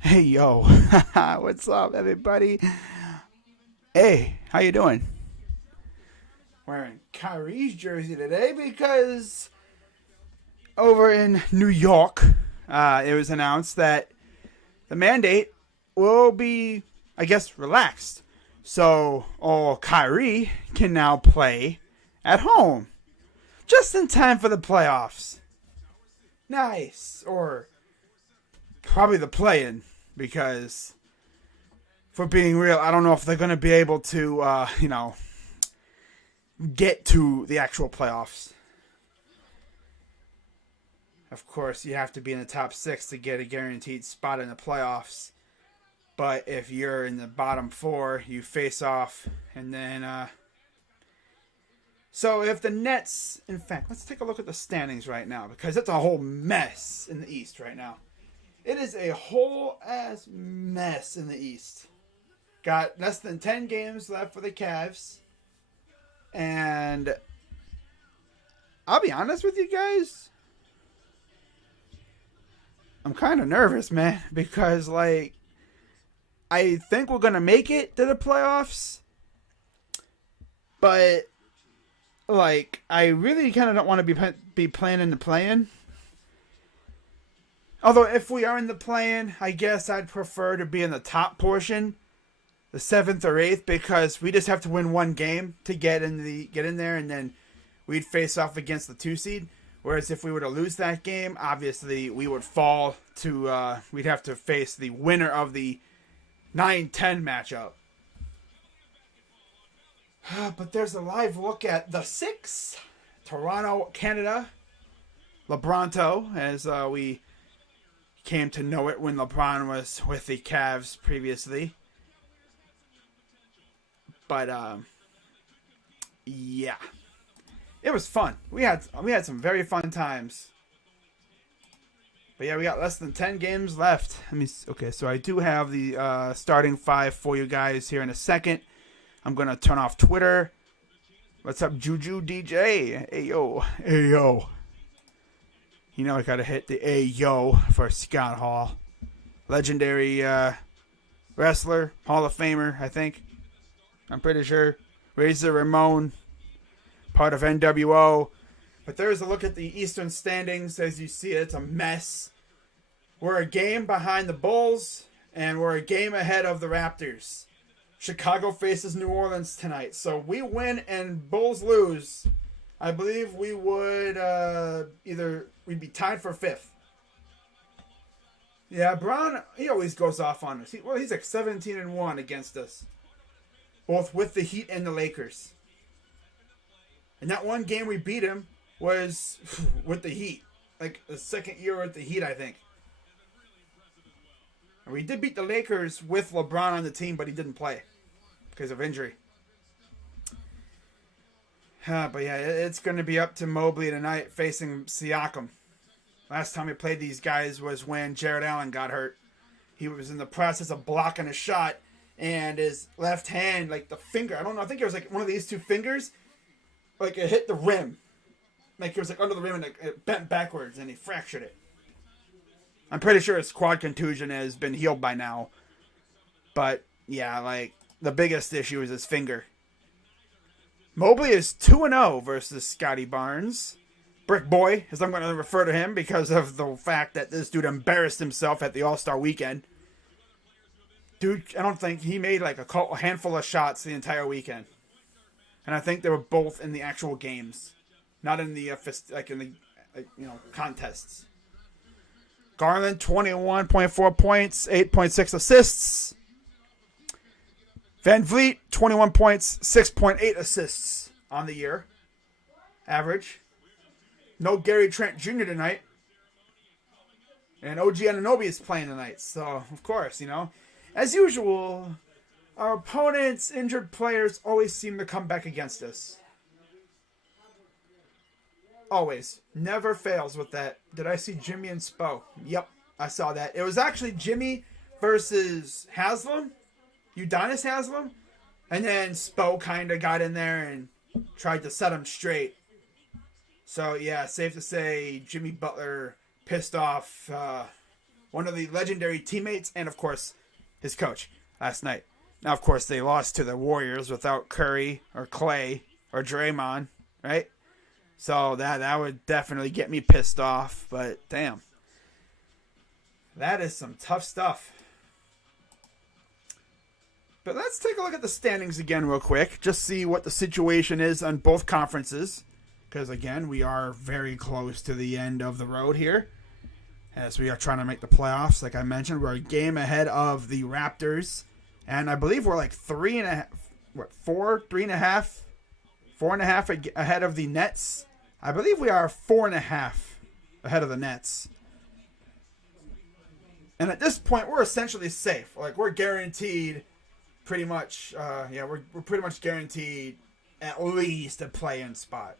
Hey yo, what's up, everybody? Hey, how you doing? Wearing Kyrie's jersey today because over in New York, it was announced that the mandate will be, I guess, relaxed. So, Kyrie can now play at home just in time for the playoffs. Nice, or probably the play-in because for being real, I don't know if they're going to be able to, get to the actual playoffs. Of course, you have to be in the top six to get a guaranteed spot in the playoffs. But if you're in the bottom four, you face off. And then, so if the Nets, in fact, let's take a look at the standings right now because it's a whole mess in the East right now. It is a whole ass mess in the East. Got less than 10 games left for the Cavs. And I'll be honest with you guys. I'm kind of nervous, man, because, I think we're going to make it to the playoffs. But, I really kind of don't want to be planning the play-in. Although, if we are in the play-in, I guess I'd prefer to be in the top portion, the 7th or 8th, because we just have to win one game to get in there, and then we'd face off against the 2 seed. Whereas if we were to lose that game, obviously we would fall to, we'd have to face the winner of the 9-10 matchup. But there's a live look at the 6, Toronto, Canada, LeBronto, as we came to know it when LeBron was with the Cavs previously. But, yeah. It was fun. We had some very fun times. But yeah, we got less than 10 games left. Okay, so I do have the starting 5 for you guys here in a second. I'm going to turn off Twitter. What's up, Juju DJ? Hey, yo. Hey, yo. You know I got to hit the hey, yo for Scott Hall. Legendary wrestler, Hall of Famer, I think. I'm pretty sure. Razor Ramon, part of NWO. But there's a look at the Eastern standings. As you see, it's a mess. We're a game behind the Bulls, and we're a game ahead of the Raptors. Chicago faces New Orleans tonight. So we win and Bulls lose. I believe we would we'd be tied for 5th. Yeah, Braun, he always goes off on us. He's like 17-1 against us. Both with the Heat and the Lakers. And that one game we beat him was with the Heat. Like the second year with the Heat, I think. And we did beat the Lakers with LeBron on the team, but he didn't play because of injury. But yeah, it's going to be up to Mobley tonight facing Siakam. Last time we played these guys was when Jared Allen got hurt. He was in the process of blocking a shot, and his left hand, like the finger, I don't know, I think it was like one of these 2 fingers, like it hit the rim. Like it was like under the rim and it bent backwards and he fractured it. I'm pretty sure his quad contusion has been healed by now. But yeah, the biggest issue is his finger. Mobley is 2-0 versus Scotty Barnes. Brick Boy, as I'm going to refer to him because of the fact that this dude embarrassed himself at the All-Star weekend. Dude, I don't think he made a handful of shots the entire weekend. And I think they were both in the actual games. Not in the, contests. Garland, 21.4 points, 8.6 assists. Van Vliet, 21 points, 6.8 assists on the year. Average. No Gary Trent Jr. tonight. And OG Anunoby is playing tonight. So, of course, as usual, our opponents' injured players always seem to come back against us. Always. Never fails with that. Did I see Jimmy and Spo? Yep, I saw that. It was actually Jimmy versus Haslam. Udonis Haslam. And then Spo kind of got in there and tried to set him straight. So, yeah, safe to say Jimmy Butler pissed off one of the legendary teammates, and of course, his coach last night. Now, of course, they lost to the Warriors without Curry or Clay or Draymond, right? So that would definitely get me pissed off. But damn, that is some tough stuff. But let's take a look at the standings again real quick. Just see what the situation is on both conferences. Because, again, we are very close to the end of the road here. As we are trying to make the playoffs. Like I mentioned, we're a game ahead of the Raptors. And I believe we're like 4.5 ahead of the Nets. I believe we are 4.5 ahead of the Nets. And at this point, we're essentially safe. Like, we're guaranteed pretty much, we're pretty much guaranteed at least a play-in spot.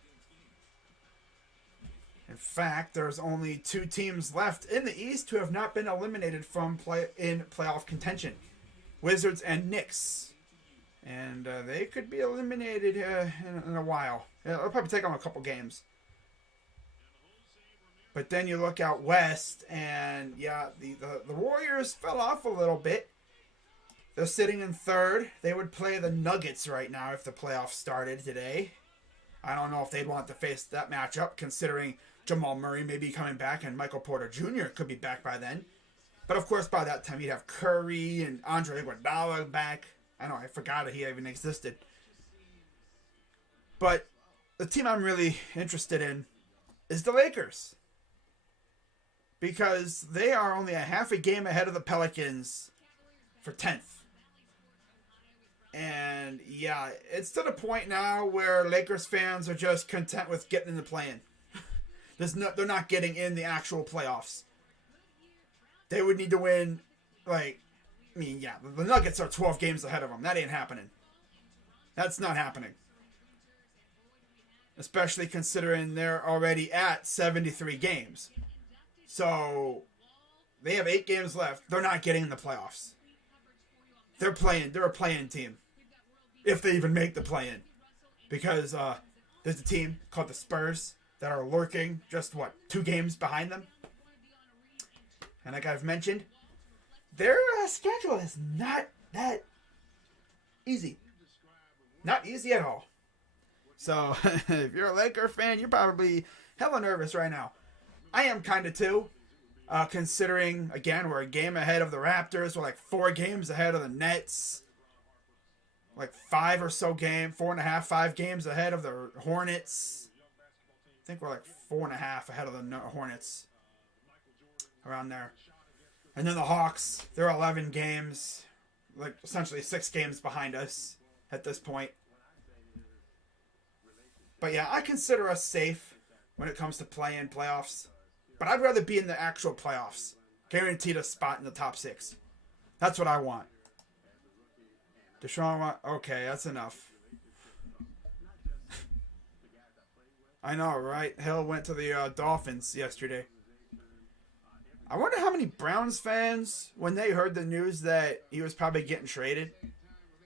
In fact, there's only 2 teams left in the East who have not been eliminated from playoff contention. Wizards and Knicks. And they could be eliminated in a while. It'll probably take them a couple games. But then you look out west, and the Warriors fell off a little bit. They're sitting in third. They would play the Nuggets right now if the playoffs started today. I don't know if they'd want to face that matchup, considering Jamal Murray may be coming back and Michael Porter Jr. could be back by then. But of course, by that time, you'd have Curry and Andre Iguodala back. I know, I forgot that he even existed. But the team I'm really interested in is the Lakers. Because they are only a half a game ahead of the Pelicans for 10th. And yeah, it's to the point now where Lakers fans are just content with getting in the play-in. They're not getting in the actual playoffs. They would need to win, the Nuggets are 12 games ahead of them. That ain't happening. That's not happening. Especially considering they're already at 73 games. So, they have 8 games left. They're not getting in the playoffs. They're a play-in team. If they even make the play-in. Because there's a team called the Spurs that are lurking just, 2 games behind them? And like I've mentioned, their schedule is not that easy. Not easy at all. So, if you're a Laker fan, you're probably hella nervous right now. I am kind of too. Considering, again, we're a game ahead of the Raptors. We're 4 games ahead of the Nets. 5 or so games, 4.5, 5 games ahead of the Hornets. I think we're 4.5 ahead of the Hornets. Around there. And then the Hawks, they're 11 games. Essentially 6 games behind us at this point. But yeah, I consider us safe when it comes to play-in playoffs. But I'd rather be in the actual playoffs. Guaranteed a spot in the top 6. That's what I want. Deshaun, okay, that's enough. I know, right? Hill went to the Dolphins yesterday. I wonder how many Browns fans, when they heard the news that he was probably getting traded,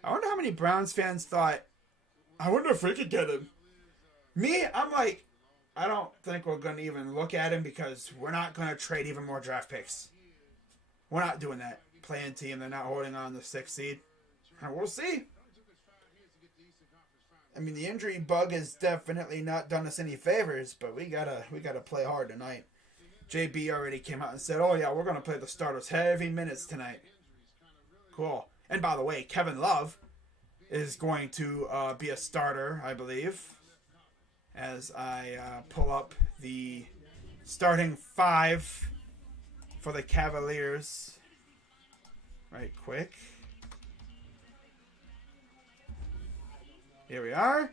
I wonder how many Browns fans thought, I wonder if we could get him. Me, I'm like, I don't think we're going to even look at him because we're not going to trade even more draft picks. We're not doing that. Playing team, they're not holding on the 6th seed. And we'll see. I mean, the injury bug has definitely not done us any favors, but we gotta play hard tonight. JB already came out and said, oh yeah, we're going to play the starters heavy minutes tonight. Cool. And by the way, Kevin Love is going to be a starter, I believe. As I pull up the starting 5 for the Cavaliers right quick. Here we are.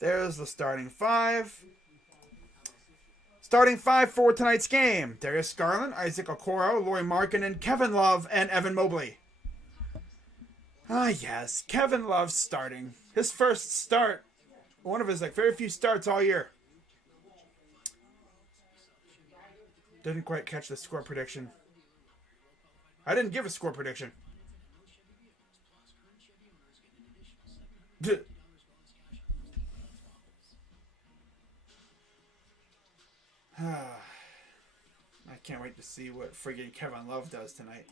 There's the starting 5. Starting 5 for tonight's game. Darius Garland, Isaac Okoro, Lauri Markkanen, Kevin Love, and Evan Mobley. Ah, yes. Kevin Love starting. His first start. One of his very few starts all year. Didn't quite catch the score prediction. I didn't give a score prediction. I can't wait to see what friggin' Kevin Love does tonight.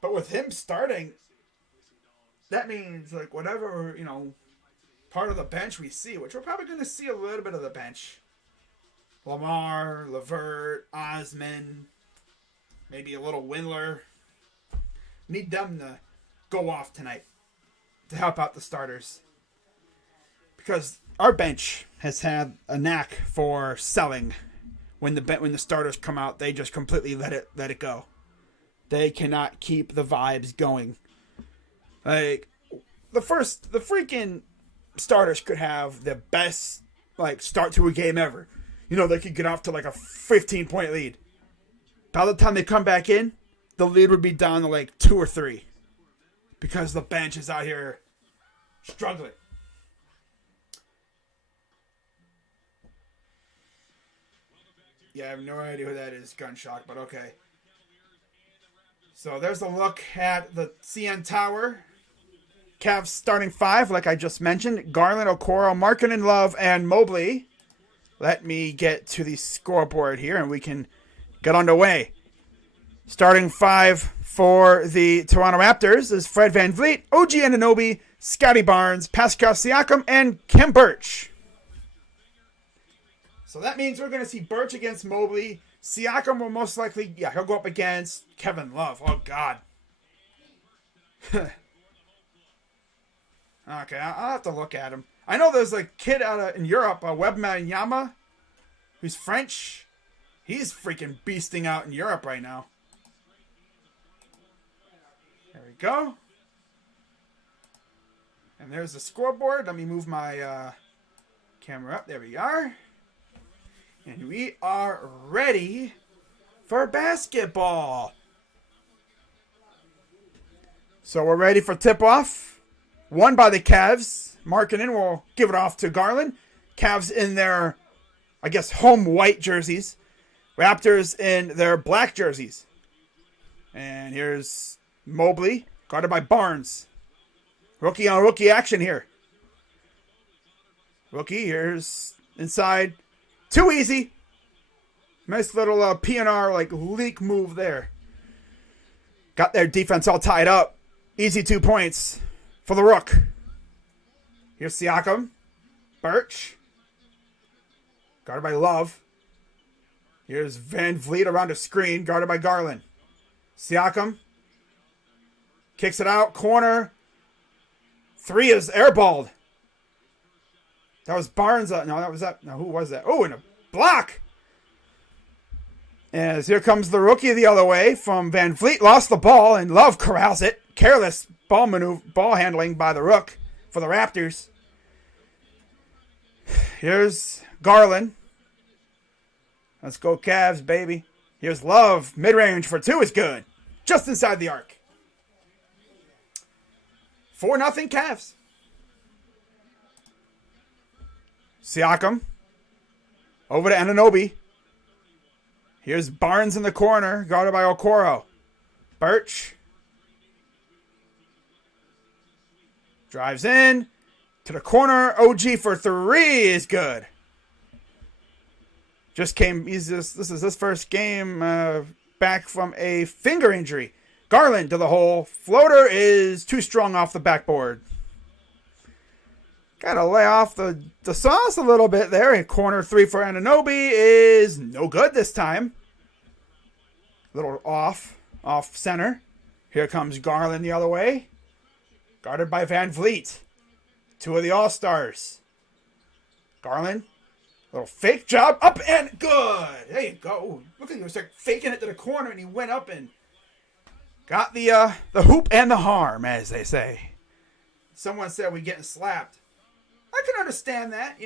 But with him starting, that means like whatever, part of the bench we see, which we're probably going to see a little bit of the bench. Lamar, Levert, Osman, maybe a little Windler. Need them to go off tonight to help out the starters. Because our bench has had a knack for selling. When the starters come out, they just completely let it go. They cannot keep the vibes going. Like the freaking starters could have the best start to a game ever. They could get off to a 15-point lead. By the time they come back in, the lead would be down to 2 or 3. Because the bench is out here struggling. Yeah, I have no idea who that is, Gunshock, but okay. So there's a look at the CN Tower. Cavs starting 5, like I just mentioned. Garland, Okoro, Markkanen, Love, and Mobley. Let me get to the scoreboard here, and we can get underway. Starting 5 for the Toronto Raptors is Fred VanVleet, OG Anunoby, Scotty Barnes, Pascal Siakam, and Khem Birch. So that means we're going to see Birch against Mobley. Siakam will most likely, he'll go up against Kevin Love. Oh, God. Okay, I'll have to look at him. I know there's a kid in Europe, Wembanyama, who's French. He's freaking beasting out in Europe right now. There we go. And there's the scoreboard. Let me move my camera up. There we are. And we are ready for basketball. So we're ready for tip-off. Won by the Cavs. Markkanen will give it off to Garland. Cavs in their, home white jerseys. Raptors in their black jerseys. And here's Mobley, guarded by Barnes. Rookie on rookie action here. Rookie, here's inside. Too easy. Nice little PNR leak move there. Got their defense all tied up. Easy 2 points for the Rook. Here's Siakam. Birch. Guarded by Love. Here's VanVleet around a screen. Guarded by Garland. Siakam. Kicks it out. Corner. 3 is airballed. That was Barnes. No, that was that. No, who was that? Oh, and a block. As here comes the rookie the other way from VanVleet. Lost the ball, and Love corrals it. Careless ball handling by the Rook for the Raptors. Here's Garland. Let's go Cavs, baby. Here's Love. Mid-range for 2 is good. Just inside the arc. 4-0 Cavs. Siakam. Over to Anunoby. Here's Barnes in the corner, guarded by Okoro. Birch. Drives in. To the corner. OG for 3 is good. This is his first game back from a finger injury. Garland to the hole. Floater is too strong off the backboard. Got to lay off the sauce a little bit there. And corner 3 for Anunoby is no good this time. Little off center. Here comes Garland the other way. Guarded by VanVleet. 2 of the All-Stars. Garland. Little fake job. Up and good. There you go. Look at him. He was faking it to the corner and he went up and got the hoop and the harm, as they say. Someone said we're getting slapped. I can understand that,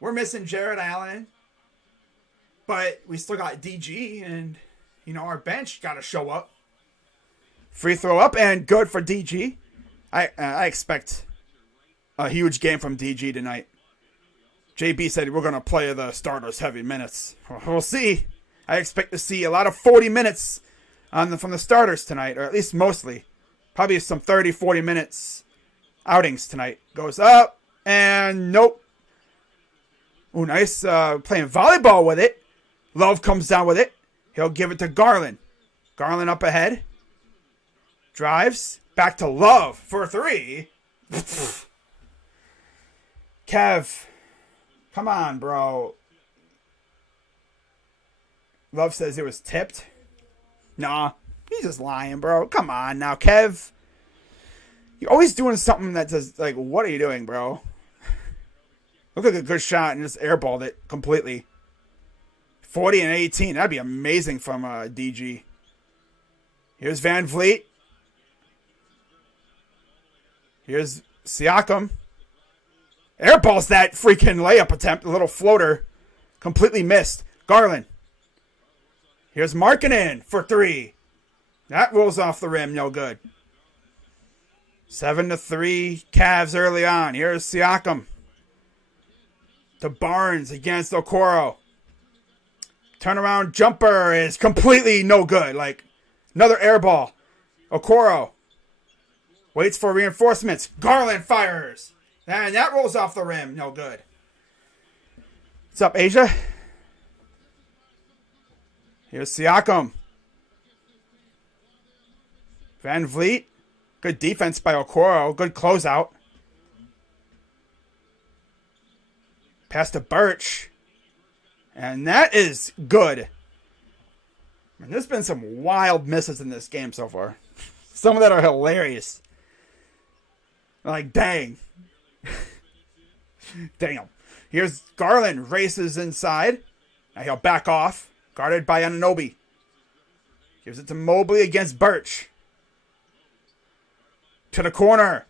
we're missing Jared Allen, but we still got DG, and, our bench got to show up. Free throw up and good for DG. I expect a huge game from DG tonight. JB said we're going to play the starters heavy minutes. We'll see. I expect to see a lot of 40 minutes from the starters tonight, or at least mostly. Probably some 30, 40 minutes outings tonight. Goes up and nope. Oh, nice playing volleyball with it. Love comes down with it. He'll give it to Garland. Garland up ahead. Drives. Back to Love for 3. Kev. Come on, bro. Love says it was tipped. Nah. He's just lying, bro. Come on now, Kev. You're always doing something that does, like, what are you doing, bro? Look like a good shot and just airballed it completely. 40 and 18. That'd be amazing from DG. Here's Van Vliet. Here's Siakam. Airballs that freaking layup attempt. A little floater. Completely missed. Garland. Here's Markkanen for 3. That rolls off the rim. No good. 7-3 Cavs early on. Here's Siakam. To Barnes against Okoro. Turnaround jumper is completely no good. Like, another air ball. Okoro waits for reinforcements. Garland fires. And that rolls off the rim. No good. What's up, Asia? Here's Siakam. Van Vliet. Good defense by Okoro. Good closeout. Pass to Birch. And that is good. I mean, there's been some wild misses in this game so far. Some of that are hilarious. Like, dang. Damn. Here's Garland. Races inside. Now he'll back off. Guarded by Anunoby. Gives it to Mobley against Birch. To the corner.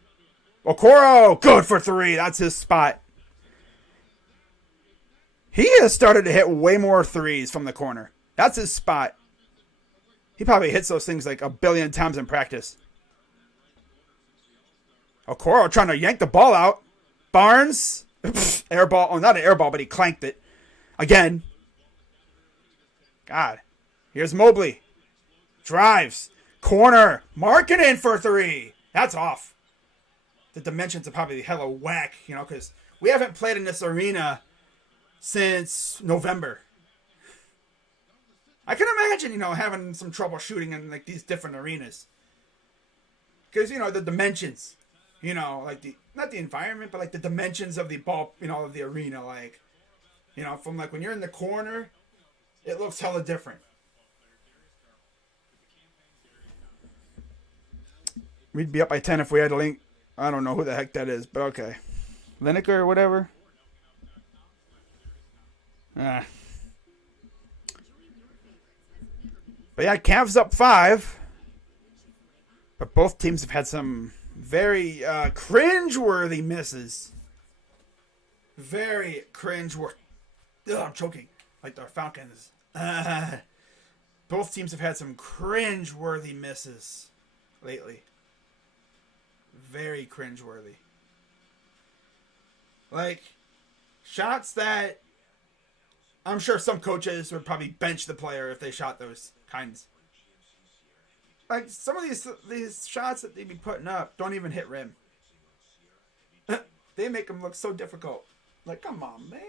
Okoro. Good for 3. That's his spot. He has started to hit way more threes from the corner. That's his spot. He probably hits those things like a billion times in practice. Okoro trying to yank the ball out. Barnes. Air ball. Oh, not an air ball, but he clanked it. Again. God. Here's Mobley. Drives. Corner. Markkanen for 3. That's off. The dimensions are probably hella whack, you know, because we haven't played in this arena since November. I can imagine, you know, having some trouble shooting in like these different arenas. Because, you know, the dimensions, you know, like not the environment, but like the dimensions of the ball, you know, of the arena. Like, you know, from like when you're in the corner, it looks hella different. We'd be up by 10 if we had a link. I don't know who the heck that is, but okay. Lineker or whatever. But yeah, Cavs up 5. But both teams have had some very cringe-worthy misses. Very cringe-worthy. I'm choking. Like the Falcons. Both teams have had some cringe-worthy misses lately. Very cringe-worthy. Like, shots that I'm sure some coaches would probably bench the player if they shot those kinds. Like, some of these shots that they be putting up don't even hit rim. They make them look so difficult. Like, come on, man.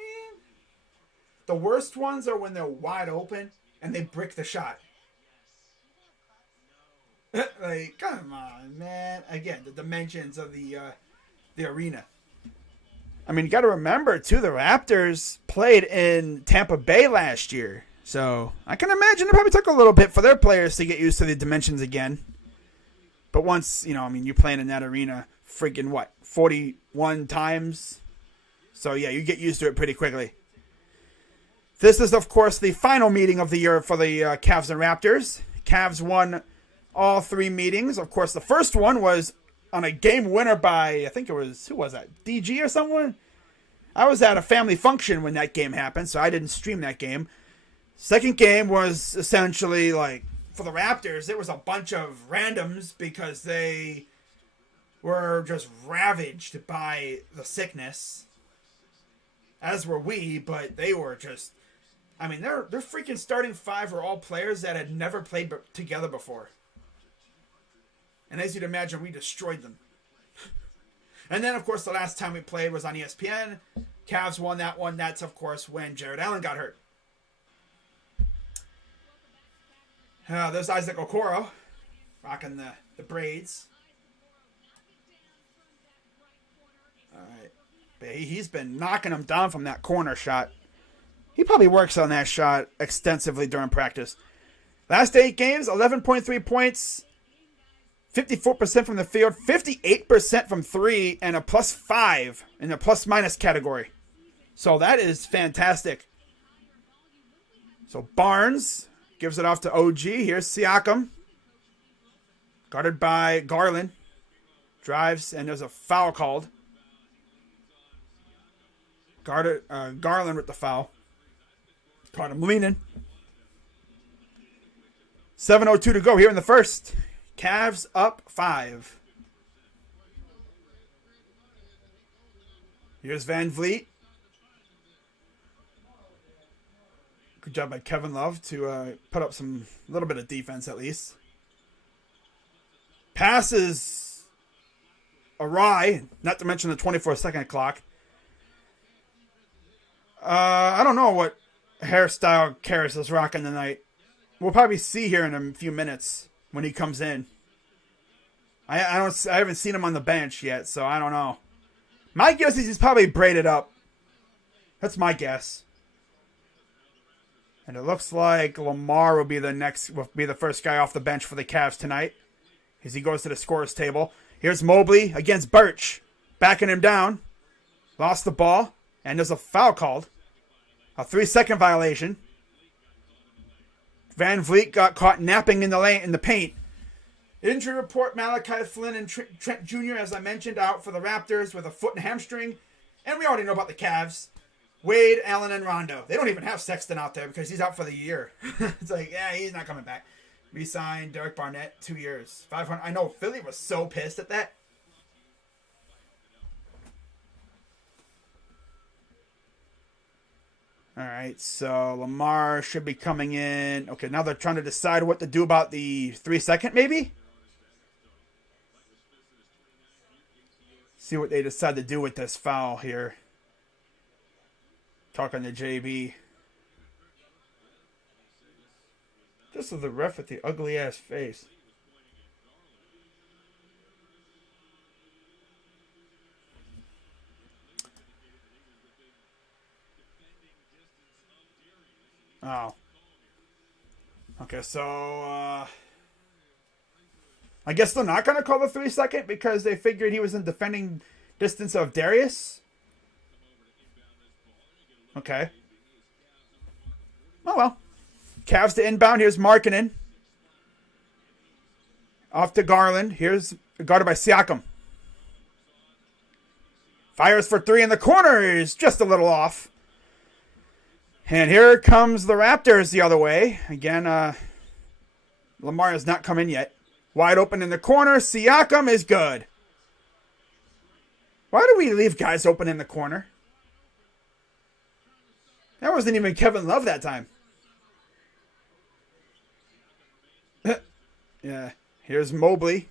The worst ones are when they're wide open and they brick the shot. Like, come on, man. Again, the dimensions of the arena. I mean, you got to remember, too, the Raptors played in Tampa Bay last year. So, I can imagine it probably took a little bit for their players to get used to the dimensions again. But once, you know, I mean, you're playing in that arena freaking, 41 times? So, yeah, you get used to it pretty quickly. This is, of course, the final meeting of the year for the Cavs and Raptors. Cavs won all 3 meetings. Of course, the first one was on a game winner by, I think it was, who was that? DG or someone? I was at a family function when that game happened, so I didn't stream that game. Second game was essentially like, for the Raptors, it was a bunch of randoms because they were just ravaged by the sickness. As were we, but they were just, I mean, their freaking starting 5 were all players that had never played together before. And as you'd imagine, we destroyed them. And then, of course, the last time we played was on ESPN. Cavs won that one. That's, of course, when Jared Allen got hurt. There's Isaac Okoro rocking the braids. All right. But he's been knocking him down from that corner shot. He probably works on that shot extensively during practice. Last 8 games, 11.3 points, 54% from the field, 58% from 3, and a +5 in the plus-minus category. So that is fantastic. So Barnes gives it off to OG. Here's Siakam. Guarded by Garland. Drives, and there's a foul called. Garland with the foul. Caught him leaning. 7:02 to go here in the first. Cavs up 5. Here's Van Vliet. Good job by Kevin Love to put up some little bit of defense at least. Passes awry, not to mention the 24-second clock. I don't know what hairstyle Karras is rocking tonight. We'll probably see here in a few minutes when he comes in. I haven't seen him on the bench yet, so I don't know. My guess is he's probably braided up. That's my guess. And it looks like Lamar will be the first guy off the bench for the Cavs tonight, as he goes to the scorers table. Here's Mobley against Birch, backing him down. Lost the ball, and there's a foul called. A 3-second violation. Van Vliet got caught napping in the paint. Injury report, Malachi Flynn and Trent Jr., as I mentioned, out for the Raptors with a foot and hamstring. And we already know about the Cavs. Wade, Allen, and Rondo. They don't even have Sexton out there because he's out for the year. It's like, yeah, he's not coming back. Re-signed Derek Barnett, 2 years. 500. I know Philly was so pissed at that. All right, so Lamar should be coming in. Okay, now they're trying to decide what to do about the 3-second, maybe? See what they decide to do with this foul here. Talking to JB. This is the ref with the ugly-ass face. Oh. Okay, so I guess they're not going to call the 3-second because they figured he was in defending distance of Darius. Okay. Oh, well. Cavs to inbound. Here's Markkanen. Off to Garland. Here's guarded by Siakam. Fires for 3 in the corner. Is just a little off. And here comes the Raptors the other way. Again, Lamar has not come in yet. Wide open in the corner. Siakam is good. Why do we leave guys open in the corner? That wasn't even Kevin Love that time. Yeah. Here's Mobley.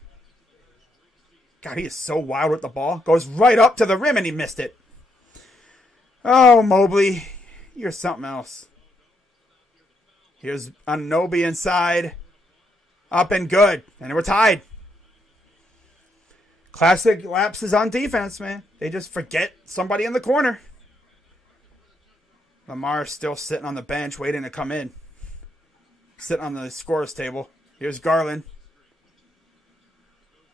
God, he is so wild with the ball. Goes right up to the rim and he missed it. Oh, Mobley. You're something else. Here's Anunoby inside. Up and good. And we're tied. Classic lapses on defense, man. They just forget somebody in the corner. Lamar's still sitting on the bench waiting to come in. Sitting on the scorer's table. Here's Garland.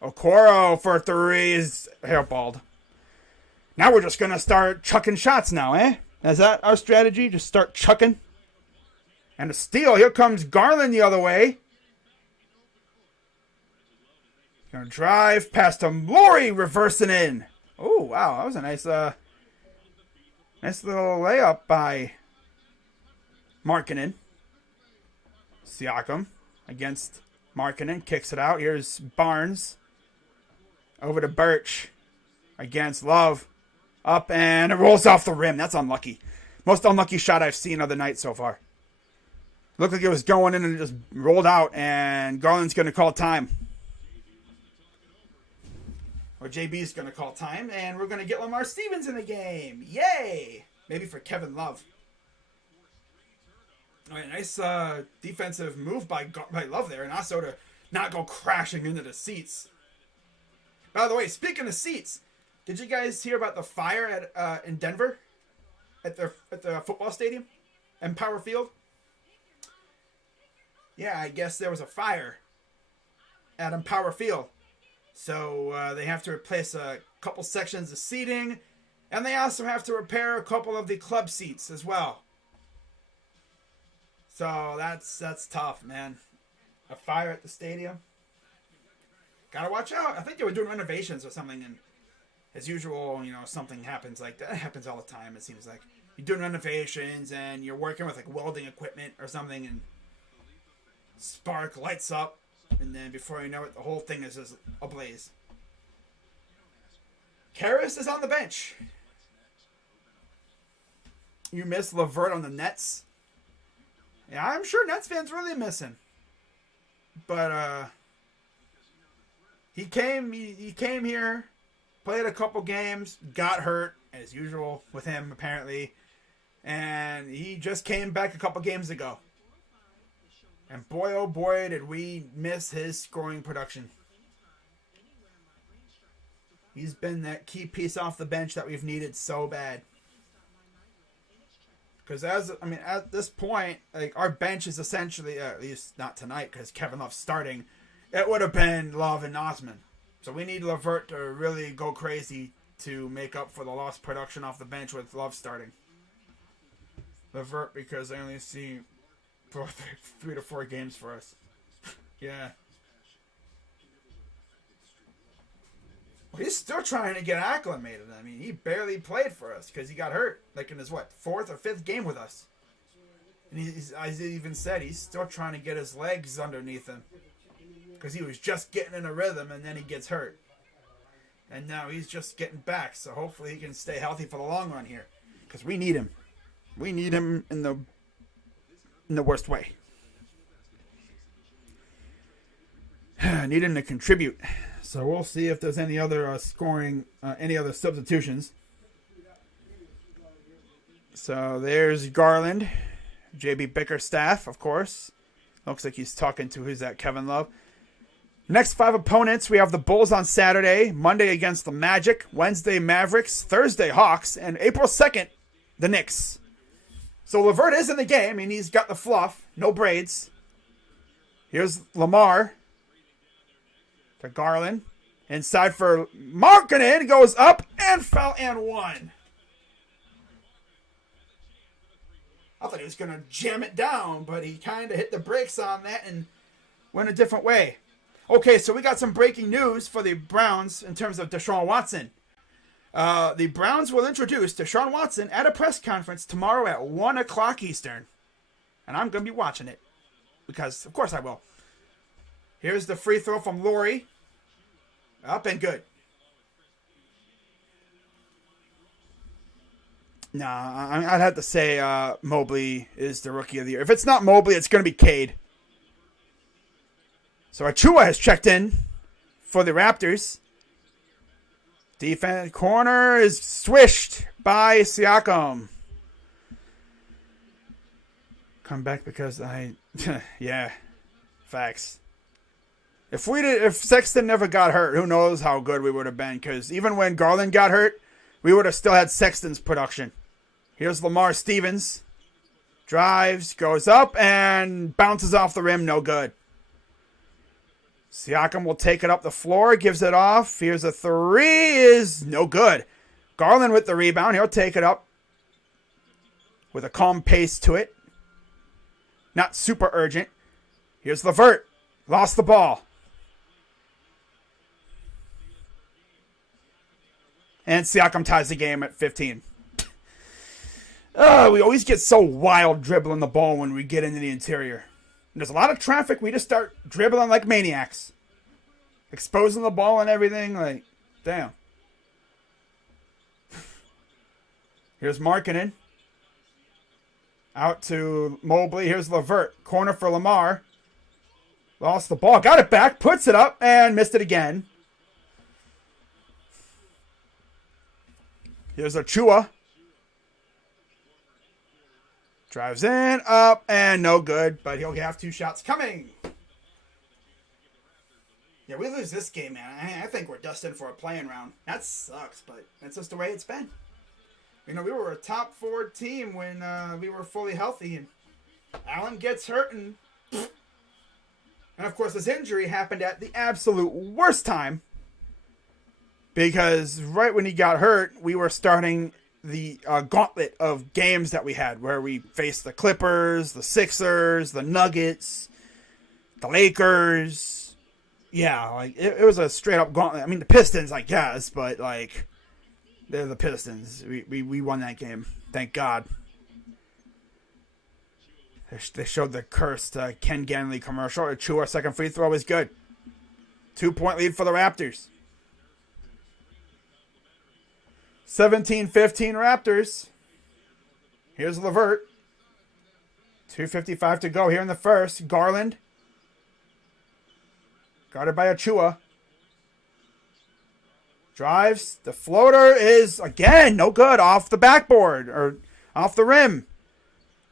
Okoro for 3 is hairballed. Now we're just going to start chucking shots now, eh? Is that our strategy? Just start chucking? And a steal. Here comes Garland the other way. Gonna drive past him. Laurie reversing in. Oh, wow. That was a nice little layup by Markkanen. Siakam against Markkanen. Kicks it out. Here's Barnes. Over to Birch. Against Love. Up and it rolls off the rim. That's unlucky. Most unlucky shot I've seen of the night so far. Looked like it was going in and it just rolled out. And Garland's going to call time. Or JB's going to call time. And we're going to get Lamar Stevens in the game. Yay! Maybe for Kevin Love. Oh, yeah, nice defensive move by Love there, and also to not go crashing into the seats. By the way, speaking of seats, did you guys hear about the fire at in Denver at the football stadium, Empower Field? Yeah, I guess there was a fire at Empower Field, so they have to replace a couple sections of seating, and they also have to repair a couple of the club seats as well. So that's tough, man. A fire at the stadium. Gotta watch out. I think they were doing renovations or something, and as usual, something happens like that. It happens all the time, it seems like. You're doing renovations, and you're working with, like, welding equipment or something, and spark lights up, and then before you know it, the whole thing is just ablaze. Karras is on the bench. You miss LeVert on the Nets. Yeah, I'm sure Nets fans really miss him. But he came here, played a couple games, got hurt as usual with him apparently, and he just came back a couple games ago. And boy, oh boy, did we miss his scoring production. He's been that key piece off the bench that we've needed so bad. Because at this point, like, our bench is essentially, at least not tonight, because Kevin Love's starting. It would have been Love and Osman. So we need LeVert to really go crazy to make up for the lost production off the bench with Love starting. LeVert, because I only see 3 to 4 games for us. Yeah. Well, he's still trying to get acclimated. I mean, he barely played for us because he got hurt, like in his, 4th or 5th game with us. And as he even said, he's still trying to get his legs underneath him because he was just getting in a rhythm and then he gets hurt. And now he's just getting back, so hopefully he can stay healthy for the long run here because we need him. We need him in the worst way. Need him to contribute. So we'll see if there's any other any other substitutions. So there's Garland, JB Bickerstaff, of course. Looks like he's talking to Kevin Love. Next 5 opponents, we have the Bulls on Saturday, Monday against the Magic, Wednesday Mavericks, Thursday Hawks, and April 2nd, the Knicks. So LeVert is in the game, and he's got the fluff, no braids. Here's Lamar to Garland. Inside for Markkanen, goes up and fell and one. I thought he was going to jam it down, but he kind of hit the brakes on that and went a different way. Okay, so we got some breaking news for the Browns in terms of Deshaun Watson. The Browns will introduce Deshaun Watson at a press conference tomorrow at 1 o'clock Eastern. And I'm going to be watching it because, of course, I will. Here's the free throw from Laurie. Up and good. Nah, I'd have to say Mobley is the rookie of the year. If it's not Mobley, it's going to be Cade. So Achua has checked in for the Raptors. Defense corner is swished by Siakam. Come back because yeah, facts. If Sexton never got hurt, who knows how good we would have been? Because even when Garland got hurt, we would have still had Sexton's production. Here's Lamar Stevens. Drives, goes up, and bounces off the rim. No good. Siakam will take it up the floor, gives it off. Here's a 3, is no good. Garland with the rebound. He'll take it up with a calm pace to it. Not super urgent. Here's LeVert. Lost the ball. And Siakam ties the game at 15. We always get so wild dribbling the ball when we get into the interior. And there's a lot of traffic. We just start dribbling like maniacs. Exposing the ball and everything. Like, damn. Here's Markkanen. Out to Mobley. Here's LeVert. Corner for Lamar. Lost the ball. Got it back. Puts it up. And missed it again. Here's Achua. Drives in, up, and no good. But he'll have 2 shots coming. Yeah, we lose this game, man. I think we're destined for a play-in round. That sucks, but that's just the way it's been. You know, we were a top 4 team when we were fully healthy, and Allen gets hurt, and of course his injury happened at the absolute worst time, because right when he got hurt, we were starting the gauntlet of games that we had, where we faced the Clippers, the Sixers, the Nuggets, the Lakers. Yeah, like it was a straight up gauntlet. I mean, the Pistons, I guess, but like they're the Pistons. We won that game, thank God. They showed the cursed Ken Ganley commercial. Achua second free throw is good. 2-point lead for the Raptors. 17-15 Raptors. Here's LeVert. 2:55 to go here in the first. Garland. Guarded by Achua. Drives. The floater is, again, no good. Off the backboard. Or off the rim.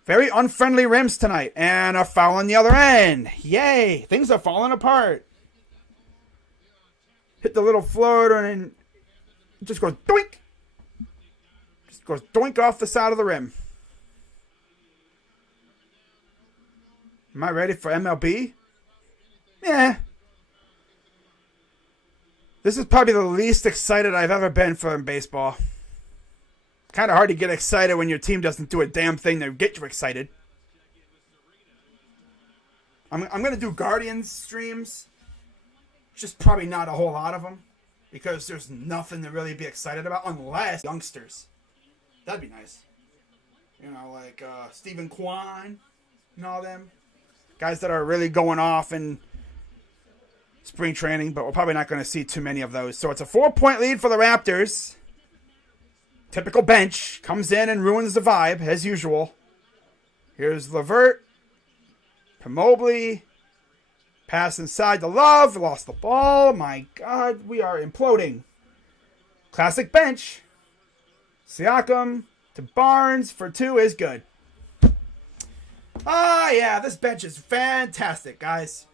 Very unfriendly rims tonight. And a foul on the other end. Yay. Things are falling apart. Hit the little floater and it just goes doink. Just goes doink off the side of the rim. Am I ready for MLB? Yeah. This is probably the least excited I've ever been for baseball. Kind of hard to get excited when your team doesn't do a damn thing to get you excited. I'm going to do Guardians streams. Just probably not a whole lot of them. Because there's nothing to really be excited about. Unless youngsters. That'd be nice. You know, like Stephen Kwan and all them. Guys that are really going off in spring training. But we're probably not going to see too many of those. So it's a 4-point lead for the Raptors. Typical bench. Comes in and ruins the vibe, as usual. Here's LeVert. To Mobley. Pass inside to Love. Lost the ball. My God, we are imploding. Classic bench. Siakam to Barnes for 2 is good. Ah, yeah, this bench is fantastic, guys.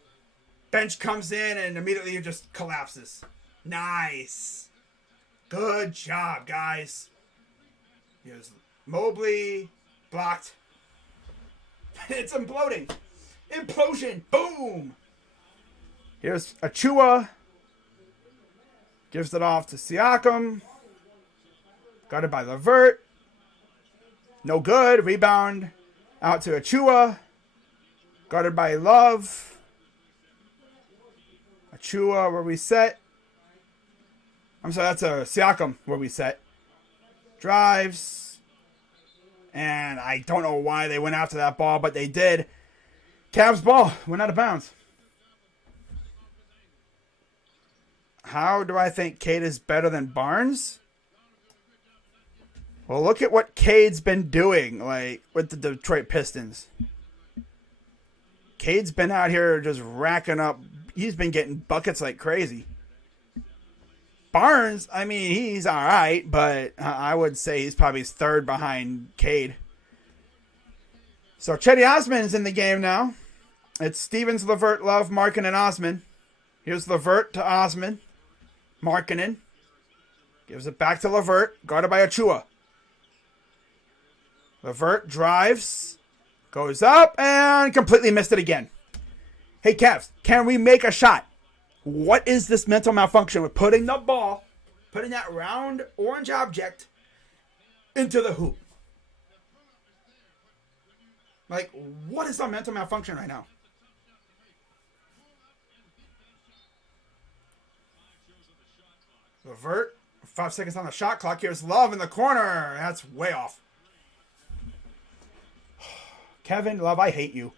Bench comes in and immediately it just collapses. Nice. Good job, guys. Here's Mobley. Blocked. It's imploding. Implosion. Boom. Here's Achua. Gives it off to Siakam. Guarded by LeVert. No good. Rebound out to Achua. Guarded by Love. Achua where we set. I'm sorry, that's a Siakam where we set. Drives. And I don't know why they went after that ball, but they did. Cavs ball went out of bounds. How do I think Cade is better than Barnes? Well, look at what Cade's been doing, like, with the Detroit Pistons. Cade's been out here just racking up. He's been getting buckets like crazy. Barnes, I mean, he's all right, but I would say he's probably third behind Cade. So Cedi Osman is in the game now. It's Stevens, LeVert, Love, Markkanen, Osman. Here's LeVert to Osman. Markkanen. Gives it back to LeVert. Guarded by Achua. LeVert drives. Goes up and completely missed it again. Hey, Cavs, can we make a shot? What is this mental malfunction with putting the ball, putting that round orange object into the hoop? Like, what is our mental malfunction right now? LeVert, 5 seconds on the shot clock. Here's Love in the corner. That's way off. Kevin Love, I hate you.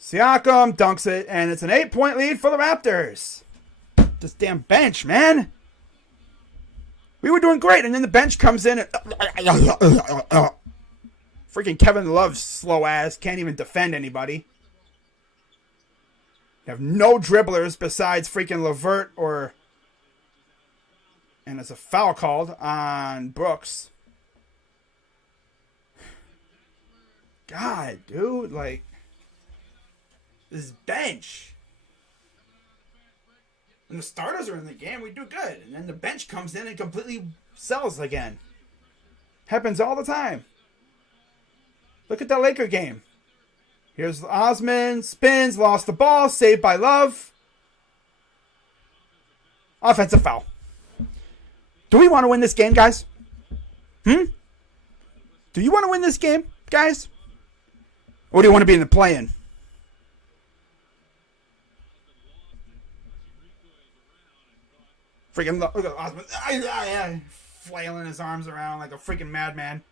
Siakam dunks it, and it's an 8-point lead for the Raptors. This damn bench, man. We were doing great, and then the bench comes in and... Freaking Kevin Love's slow ass can't even defend anybody. You have no dribblers besides freaking LeVert or... And it's a foul called on Brooks. God, dude, like, this bench. When the starters are in the game, we do good. And then the bench comes in and completely sells again. Happens all the time. Look at that Laker game. Here's Osman, spins, lost the ball, saved by Love. Offensive foul. Do we want to win this game, guys? Do you want to win this game, guys? Or do you want to be in the play-in? Freaking look at Osman. Flailing his arms around like a freaking madman.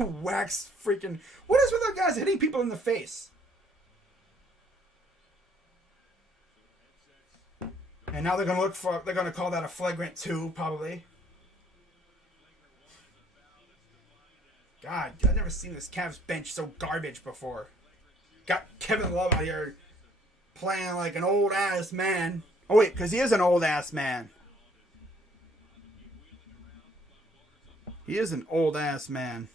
Wax freaking... What is with those guys hitting people in the face? And now they're going to call that a flagrant 2, probably. God, I've never seen this Cavs bench so garbage before. Got Kevin Love out here playing like an old-ass man. Oh, wait, because he is an old-ass man. He is an old-ass man.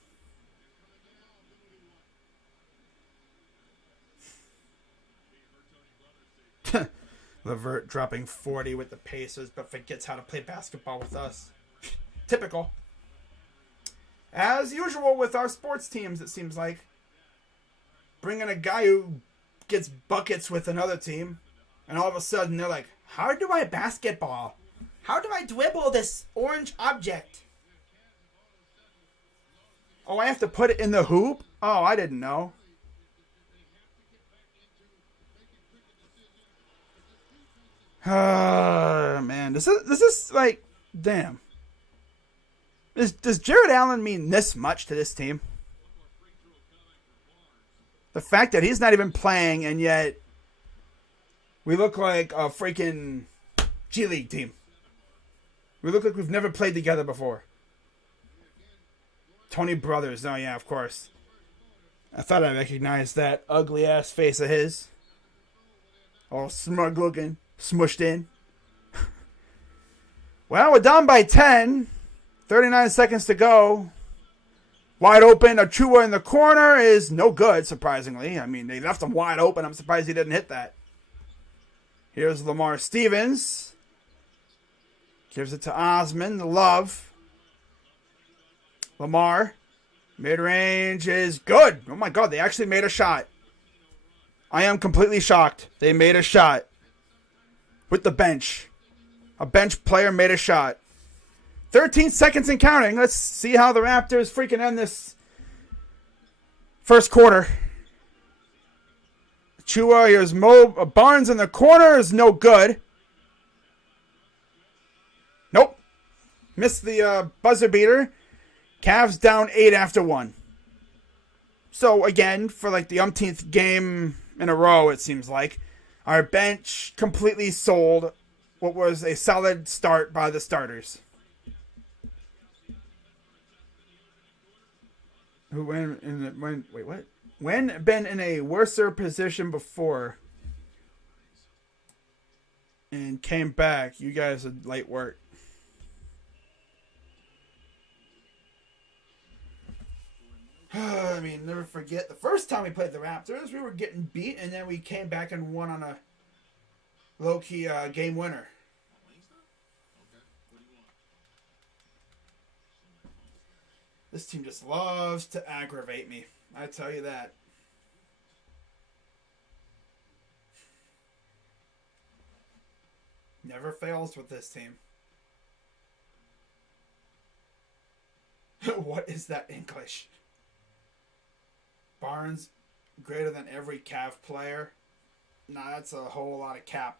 LeVert dropping 40 with the Pacers, but forgets how to play basketball with us. Typical. As usual with our sports teams, it seems like. Bringing a guy who gets buckets with another team, and all of a sudden they're like, how do I basketball? How do I dribble this orange object? Oh, I have to put it in the hoop? Oh, I didn't know. Man, this is like, damn. Does Jared Allen mean this much to this team? The fact that he's not even playing, and yet we look like a freaking G League team. We look like we've never played together before. Tony Brothers. Oh, yeah, of course. I thought I recognized that ugly-ass face of his. All smug-looking. Smushed in. Well, we're down by 10. 39 seconds to go. Wide open. Achua in the corner is no good, surprisingly. I mean, they left him wide open. I'm surprised he didn't hit that. Here's Lamar Stevens. Gives it to Osman. Love. Lamar. Mid-range is good. Oh, my God. They actually made a shot. I am completely shocked. They made a shot. With the bench. A bench player made a shot. 13 seconds and counting. Let's see how the Raptors freaking end this first quarter. Chua, here's Barnes in the corner is no good. Nope. Missed the buzzer beater. Cavs down 8 after 1. So, again, for like the umpteenth game in a row, it seems like, our bench completely sold what was a solid start by the starters. When been in a worser position before and came back. You guys had light work. I mean, never forget the first time we played the Raptors, we were getting beat, and then we came back and won on a low-key game winner. This team just loves to aggravate me. I tell you that. Never fails with this team. What is that English? Barnes greater than every Cav player? Nah, that's a whole lot of cap.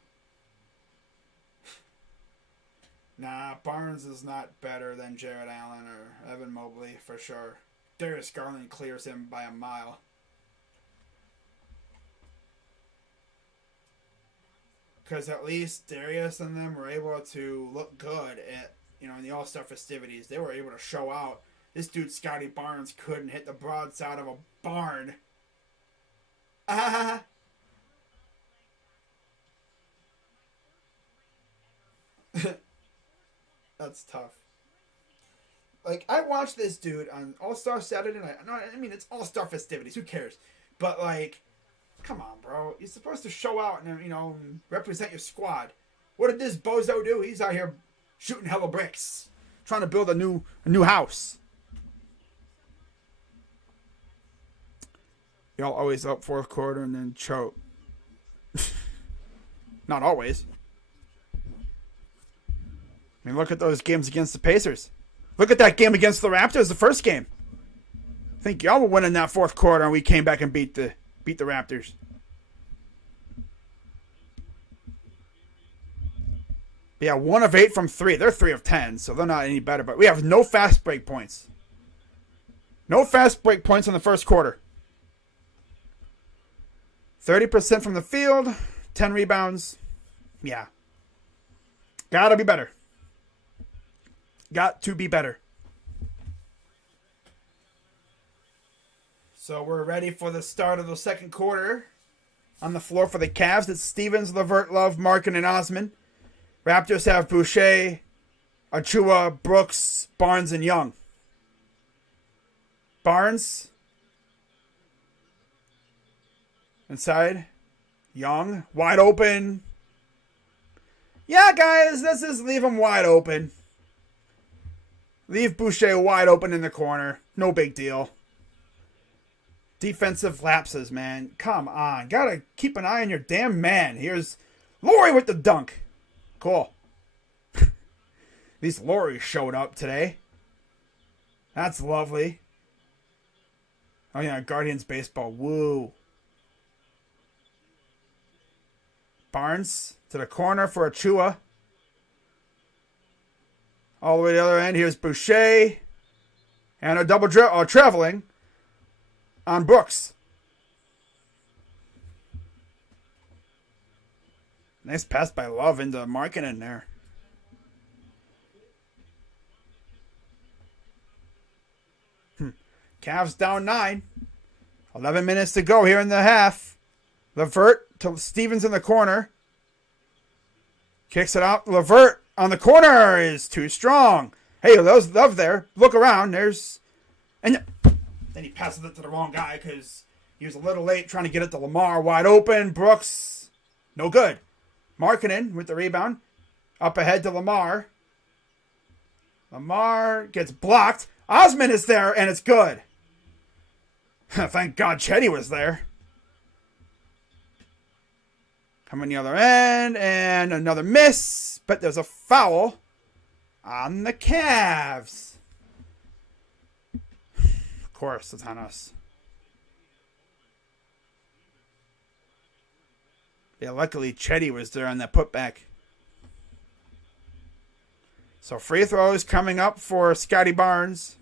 Nah, Barnes is not better than Jared Allen or Evan Mobley for sure. Darius Garland clears him by a mile. Because at least Darius and them were able to look good at, in the All-Star festivities. They were able to show out. This dude, Scotty Barnes, couldn't hit the broadside of a barn. Ah! That's tough. Like, I watched this dude on All-Star Saturday night. No, I mean, it's All-Star festivities. Who cares? But, like, come on, bro. You're supposed to show out and, represent your squad. What did this bozo do? He's out here shooting hella bricks. Trying to build a new house. Y'all always up fourth quarter and then choke. Not always. I mean, look at those games against the Pacers. Look at that game against the Raptors, the first game. I think y'all were winning that fourth quarter, and we came back and beat the Raptors. Yeah, 1 of 8 from 3. They're 3 of 10, so they're not any better. But we have no fast break points. No fast break points in the first quarter. 30% from the field, 10 rebounds. Yeah. Gotta be better. Got to be better. So we're ready for the start of the second quarter. On the floor for the Cavs, it's Stevens, LeVert, Love, Markin, and Osman. Raptors have Boucher, Achua, Brooks, Barnes, and Young. Barnes. Inside. Young. Wide open. Yeah, guys, let's just leave him wide open. Leave Boucher wide open in the corner. No big deal. Defensive lapses, man. Come on. Gotta keep an eye on your damn man. Here's Laurie with the dunk. Cool. At least Laurie showed up today. That's lovely. Oh, yeah. Guardians baseball. Woo. Barnes to the corner for Achua. All the way to the other end. Here's Boucher. And a double traveling on Brooks. Nice pass by Love into Markin in there. Cavs down 9. 11 minutes to go here in the half. LeVert to Stevens in the corner. Kicks it out. LeVert on the corner is too strong. Hey, there's Love there. Look around. And then he passes it to the wrong guy because he was a little late trying to get it to Lamar. Wide open. Brooks. No good. Markkanen with the rebound. Up ahead to Lamar. Lamar gets blocked. Osman is there, and it's good. Thank God Chetty was there. Coming the other end, and another miss. But there's a foul on the Cavs. Of course, it's on us. Yeah, luckily Chetty was there on that putback. So free throws coming up for Scotty Barnes.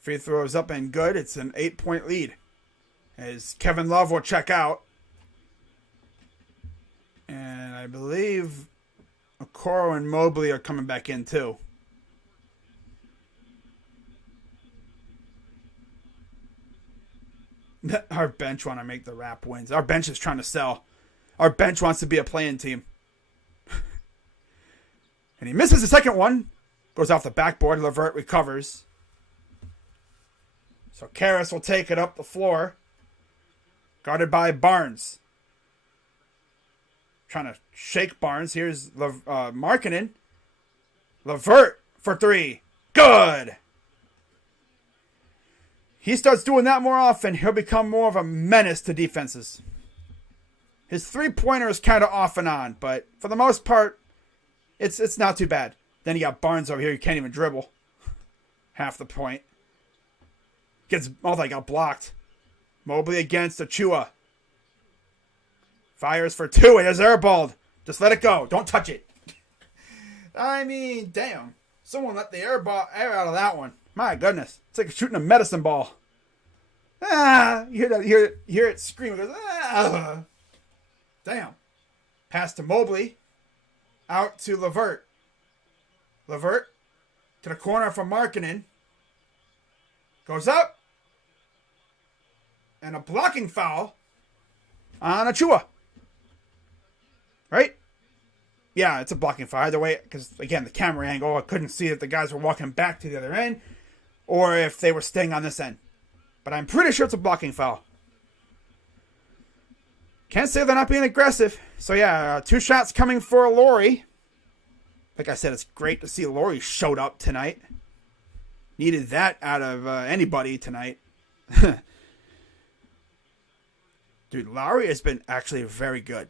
Free throws up and good. It's an 8-point lead. As Kevin Love will check out. And I believe Okoro and Mobley are coming back in too. Our bench want to make the Rap wins. Our bench is trying to sell. Our bench wants to be a playing team. And he misses the second one. Goes off the backboard. LeVert recovers. So Karras will take it up the floor. Guarded by Barnes. Trying to shake Barnes. Here's Markkanen. LeVert for 3. Good. He starts doing that more often, he'll become more of a menace to defenses. His three-pointer is kind of off and on, but for the most part, it's not too bad. Then you got Barnes over here, you can't even dribble. Half the point. They got blocked. Mobley against Achua. Fires for 2, and there's airballed. Just let it go. Don't touch it. I mean, damn. Someone let the air out of that one. My goodness. It's like shooting a medicine ball. You hear it scream. It goes, ah. Damn. Pass to Mobley. Out to LeVert. LeVert to the corner from Markkanen. Goes up. And a blocking foul on Achua. Right? Yeah, it's a blocking foul either way, because, again, the camera angle, I couldn't see if the guys were walking back to the other end or if they were staying on this end. But I'm pretty sure it's a blocking foul. Can't say they're not being aggressive. So, yeah, 2 shots coming for Laurie. Like I said, it's great to see Laurie showed up tonight. Needed that out of anybody tonight. Dude, Lowry has been actually very good.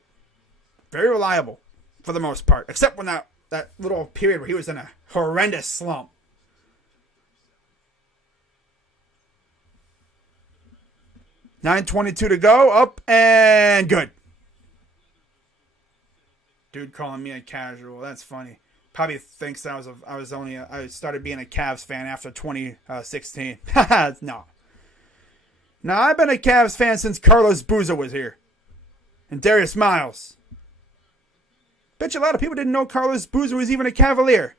Very reliable for the most part. Except when that little period where he was in a horrendous slump. .9:22 to go. Up and good. Dude calling me a casual. That's funny. Probably thinks I started being a Cavs fan after 2016. No. No, I've been a Cavs fan since Carlos Boozer was here. And Darius Miles. Bet you a lot of people didn't know Carlos Boozer was even a Cavalier.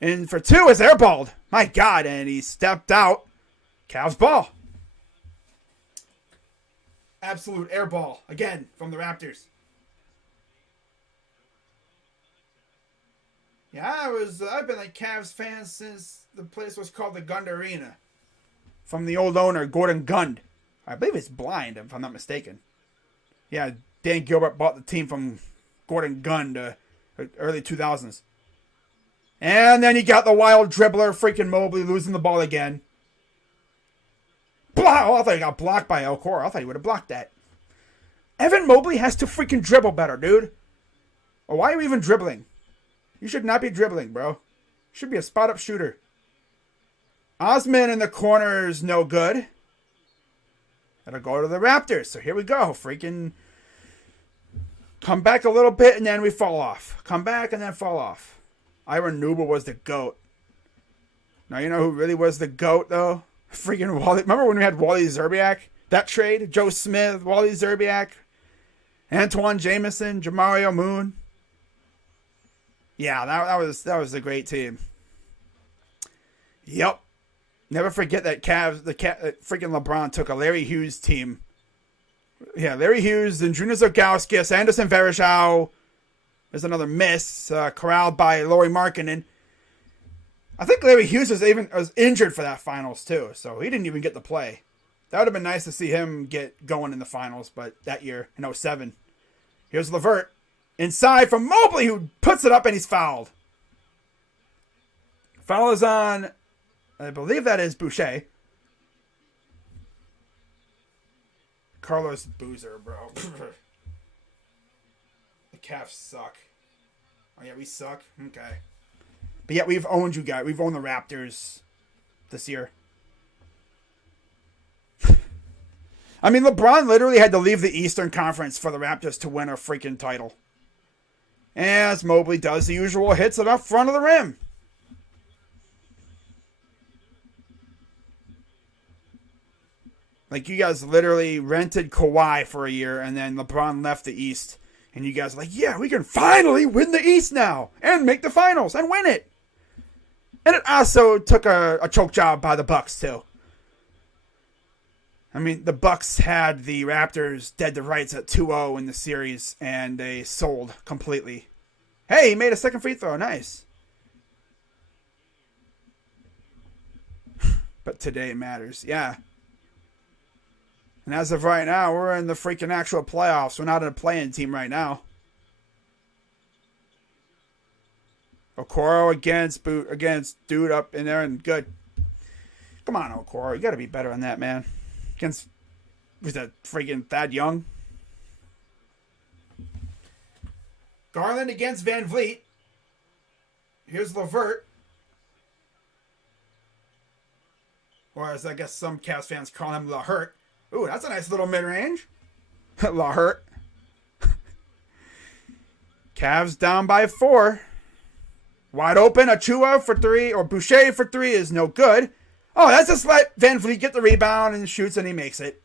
And for 2, it's airballed. My God, and he stepped out. Cavs ball. Absolute airball. Again, from the Raptors. Yeah, I've been a Cavs fan since the place was called the Gund Arena. From the old owner, Gordon Gund. I believe he's blind, if I'm not mistaken. Yeah, Dan Gilbert bought the team from Gordon Gund, early 2000s. And then you got the wild dribbler, freaking Mobley, losing the ball again. Oh, I thought he got blocked by El Cora. I thought he would have blocked that. Evan Mobley has to freaking dribble better, dude. Or why are you even dribbling? You should not be dribbling, bro. You should be a spot-up shooter. Osman in the corner is no good. It'll go to the Raptors. So here we go. Freaking come back a little bit and then we fall off. Come back and then fall off. Iron Nuba was the GOAT. Now you know who really was the GOAT, though? Freaking Wally. Remember when we had Wally Zerbiak? That trade? Joe Smith, Wally Zerbiak, Antoine Jameson, Jamario Moon. Yeah, that was a great team. Yep. Never forget that freaking LeBron took a Larry Hughes team. Yeah, Larry Hughes and Junior Zagauskas, Anderson Varejao. There's another miss, corralled by Lauri Markkanen. I think Larry Hughes was injured for that finals too, so he didn't even get to play. That would have been nice to see him get going in the finals, but that year in 07. Here's LeVert. Inside from Mobley, who puts it up and he's fouled. Foul is on, I believe that is Boucher. Carlos Boozer, bro. The Cavs suck. Oh yeah, we suck? Okay. But yeah, we've owned you guys. We've owned the Raptors this year. I mean, LeBron literally had to leave the Eastern Conference for the Raptors to win a freaking title. As Mobley does the usual, hits it up front of the rim. Like, you guys literally rented Kawhi for a year, and then LeBron left the East. And you guys are like, yeah, we can finally win the East now. And make the finals and win it. And it also took a choke job by the Bucks, too. I mean, the Bucks had the Raptors dead to rights at 2-0 in the series, and they sold completely. Hey, he made a second free throw. Nice. But today matters. Yeah. And as of right now, we're in the freaking actual playoffs. We're not in a play-in team right now. Okoro against dude up in there and good. Come on, Okoro. You got to be better than that, man. Against, was that freaking Thad Young? Garland against Van Vliet. Here's LeVert. Or as I guess some Cavs fans call him LaHurt. Ooh, that's a nice little mid-range. LaHurt. Cavs down by 4. Wide open. Achua for 3, or Boucher for 3 is no good. Oh, let's just let Van Vliet get the rebound and shoots and he makes it.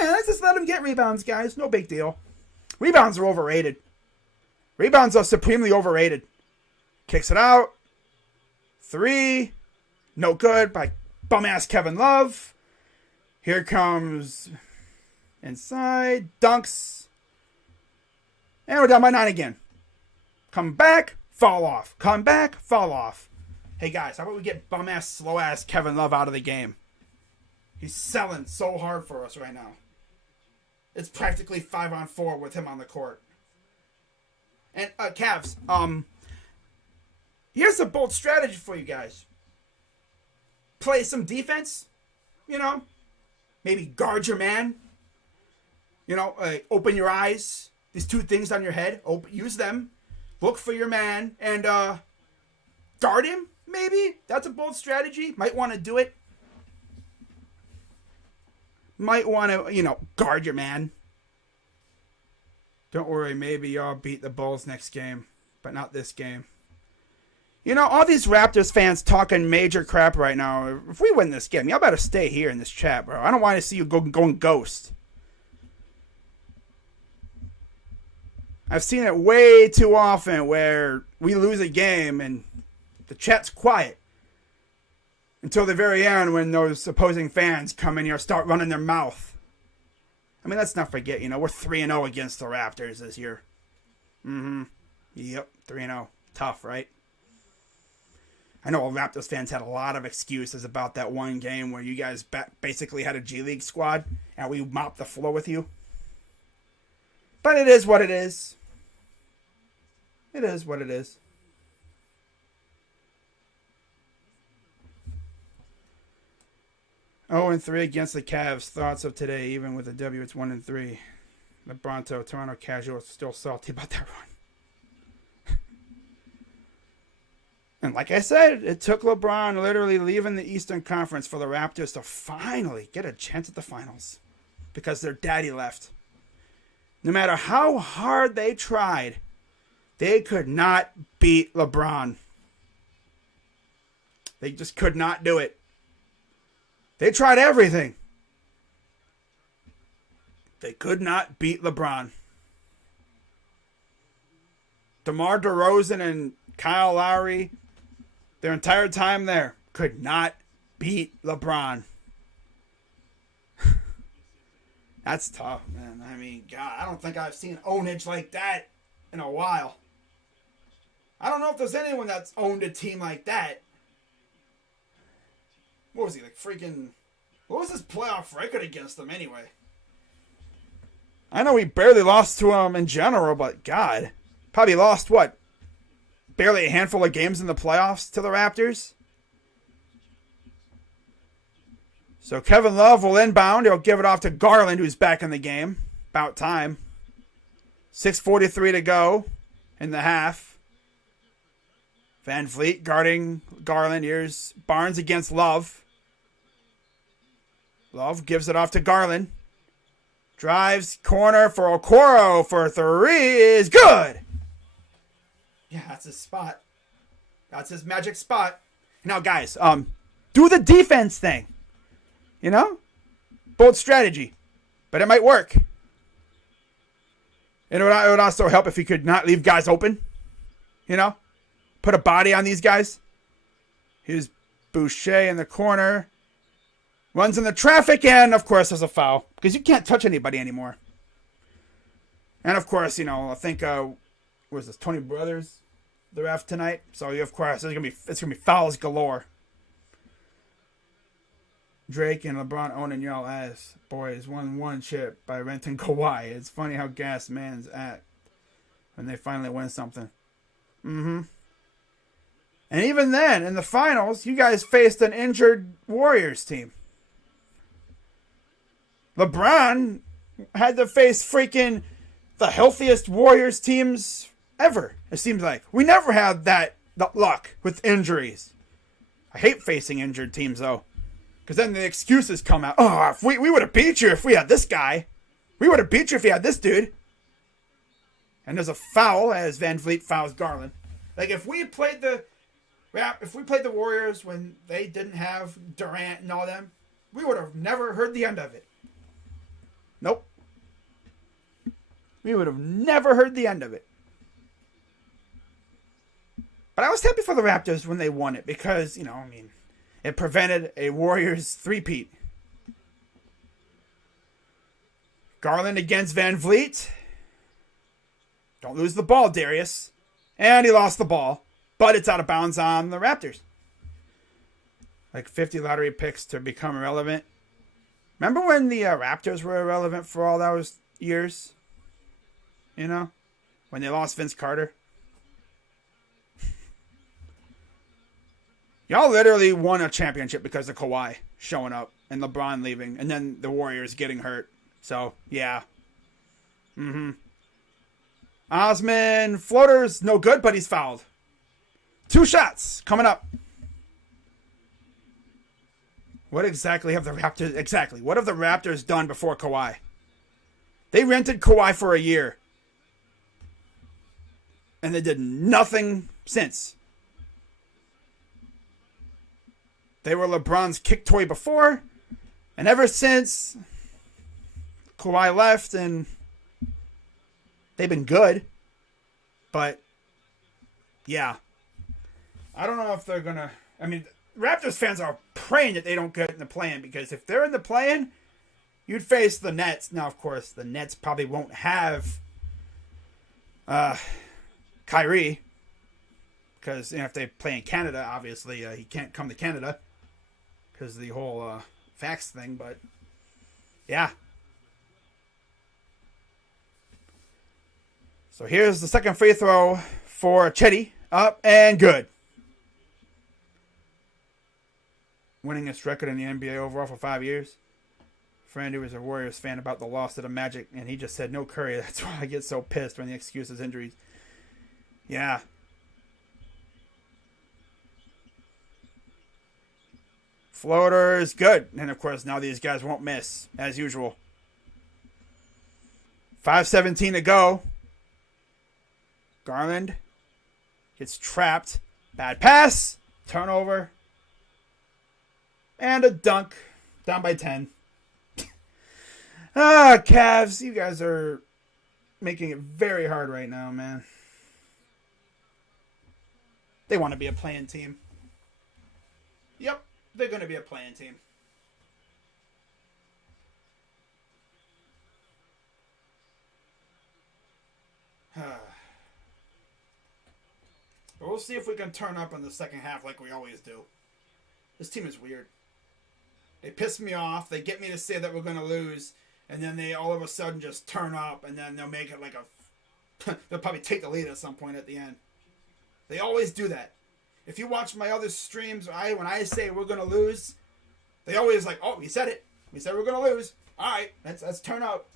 Yeah, let's just let him get rebounds, guys. No big deal. Rebounds are overrated. Rebounds are supremely overrated. Kicks it out. 3. No good by bum-ass Kevin Love. Here comes Inside. Dunks. And we're down by 9 again. Come back. Fall off. Come back. Fall off. Hey, guys, how about we get bum-ass, slow-ass Kevin Love out of the game? He's selling so hard for us right now. It's practically 5-on-4 with him on the court. And, Cavs, here's a bold strategy for you guys. Play some defense, you know. Maybe guard your man. You know, open your eyes. These 2 things on your head. Use them. Look for your man and guard him, maybe. That's a bold strategy. Might want to do it. Might want to, you know, guard your man. Don't worry, maybe y'all beat the Bulls next game, but not this game. You know, all these Raptors fans talking major crap right now. If we win this game, y'all better stay here in this chat, bro. I don't want to see you going ghost. I've seen it way too often where we lose a game and the chat's quiet until the very end when those opposing fans come in here and start running their mouth. I mean, let's not forget, you know, we're 3-0 against the Raptors this year. Yep, 3-0. Tough, right? I know Raptors fans had a lot of excuses about that one game where you guys basically had a G League squad and we mopped the floor with you. But it is what it is. It is what it is. Oh, and 3 against the Cavs. Thoughts of today, even with a W, it's 1-3. LeBronto, Toronto casual, still salty about that run. And like I said, it took LeBron literally leaving the Eastern Conference for the Raptors to finally get a chance at the finals. Because their daddy left. No matter how hard they tried, they could not beat LeBron. They just could not do it. They tried everything. They could not beat LeBron. DeMar DeRozan and Kyle Lowry, their entire time there, could not beat LeBron. That's tough, man. I mean, God, I don't think I've seen ownage like that in a while. I don't know if there's anyone that's owned a team like that. What was he, like freaking... What was his playoff record against them anyway? I know he barely lost to them in general, but God. Probably lost, what? Barely a handful of games in the playoffs to the Raptors? So Kevin Love will inbound. He'll give it off to Garland, who's back in the game. About time. 6:43 to go in the half. Van Vliet guarding Garland. Here's Barnes against Love. Love gives it off to Garland. Drives corner for Okoro for 3 is good. Yeah, that's his spot. That's his magic spot. Now, guys, do the defense thing. You know? Bold strategy. But it might work. And it would also help if he could not leave guys open. You know? Put a body on these guys. Here's Boucher in the corner. Runs in the traffic, and of course there's a foul. Because you can't touch anybody anymore. And of course, you know, I think, what was this, Tony Brothers, the ref tonight? So, of course, it's gonna be fouls galore. Drake and LeBron owning y'all ass. Boys, 1-1 chip by Renton Kawhi. It's funny how gas man's act when they finally win something. And even then, in the finals, you guys faced an injured Warriors team. LeBron had to face freaking the healthiest Warriors teams ever, it seems like. We never had that luck with injuries. I hate facing injured teams, though. Because then the excuses come out. Oh, if we would have beat you if we had this guy. We would have beat you if we had this dude. And there's a foul as Van Vliet fouls Garland. Like, if we played the Warriors when they didn't have Durant and all them, we would have never heard the end of it. Nope. We would have never heard the end of it. But I was happy for the Raptors when they won it because, you know, I mean, it prevented a Warriors three-peat. Garland against Van Vliet. Don't lose the ball, Darius. And he lost the ball. But it's out of bounds on the Raptors. Like 50 lottery picks to become irrelevant. Remember when the Raptors were irrelevant for all those years? You know? When they lost Vince Carter? Y'all literally won a championship because of Kawhi showing up and LeBron leaving. And then the Warriors getting hurt. So, yeah. Osman, floater's no good, but he's fouled. 2 shots coming up. What exactly have the Raptors... What have the Raptors done before Kawhi? They rented Kawhi for a year. And they did nothing since. They were LeBron's kick toy before. And ever since Kawhi left, and they've been good. But, yeah. I don't know if they're going to... I mean, Raptors fans are praying that they don't get in the play-in, because if they're in the play-in, you'd face the Nets. Now, of course, the Nets probably won't have Kyrie, because if they play in Canada, obviously he can't come to Canada because of the whole fax thing. But yeah, so here's the second free throw for Chetty, up and good. Winningest record in the NBA overall for 5 years. Friend who was a Warriors fan about the loss to the Magic, and he just said, no Curry. That's why I get so pissed when the excuse is injuries. Yeah. Floater is good. And, of course, now these guys won't miss, as usual. 5:17 to go. Garland gets trapped. Bad pass. Turnover. And a dunk. Down by 10. Cavs, you guys are making it very hard right now, man. They want to be a play-in team. Yep, they're going to be a play-in team. But we'll see if we can turn up in the second half like we always do. This team is weird. They piss me off. They get me to say that we're going to lose. And then they all of a sudden just turn up. And then they'll make it like a... they'll probably take the lead at some point at the end. They always do that. If you watch my other streams, when I say we're going to lose, they always like, oh, we said it. We said we're going to lose. All right, let's turn up.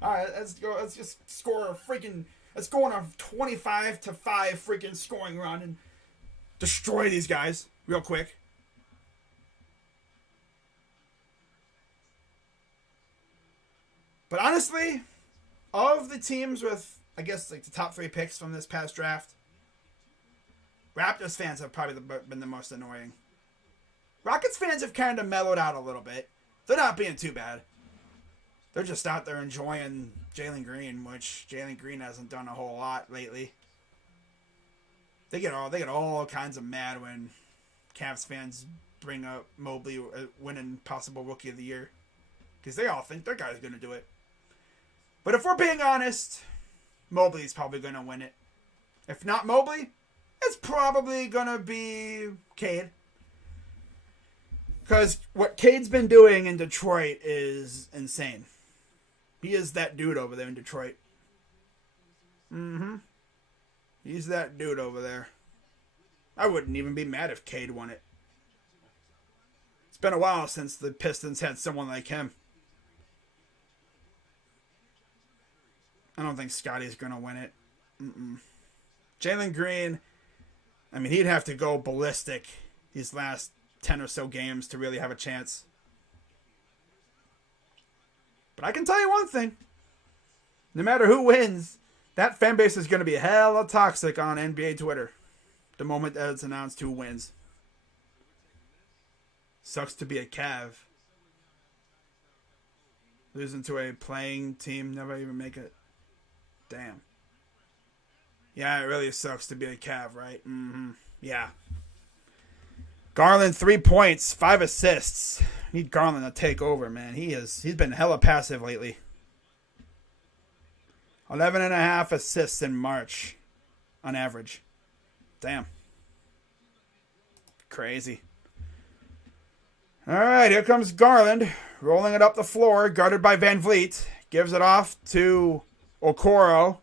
All right, let's go. Let's just score a freaking... Let's go on a 25-5 freaking scoring run and destroy these guys real quick. But honestly, of the teams with, I guess, like the top 3 picks from this past draft, Raptors fans have probably been the most annoying. Rockets fans have kind of mellowed out a little bit. They're not being too bad. They're just out there enjoying Jalen Green, which Jalen Green hasn't done a whole lot lately. They get all kinds of mad when Cavs fans bring up Mobley winning possible Rookie of the Year, because they all think their guy's going to do it. But if we're being honest, Mobley's probably going to win it. If not Mobley, it's probably going to be Cade. Because what Cade's been doing in Detroit is insane. He is that dude over there in Detroit. He's that dude over there. I wouldn't even be mad if Cade won it. It's been a while since the Pistons had someone like him. I don't think Scotty's going to win it. Jalen Green, I mean, he'd have to go ballistic these last 10 or so games to really have a chance. But I can tell you one thing. No matter who wins, that fan base is going to be hella toxic on NBA Twitter the moment that it's announced who wins. Sucks to be a Cav. Losing to a playing team, never even make it. Damn. Yeah, it really sucks to be a Cav, right? Yeah. Garland, 3 points, 5 assists. Need Garland to take over, man. He's been hella passive lately. 11.5 assists in March on average. Damn. Crazy. All right, here comes Garland. Rolling it up the floor, guarded by Van Vliet. Gives it off to Okoro.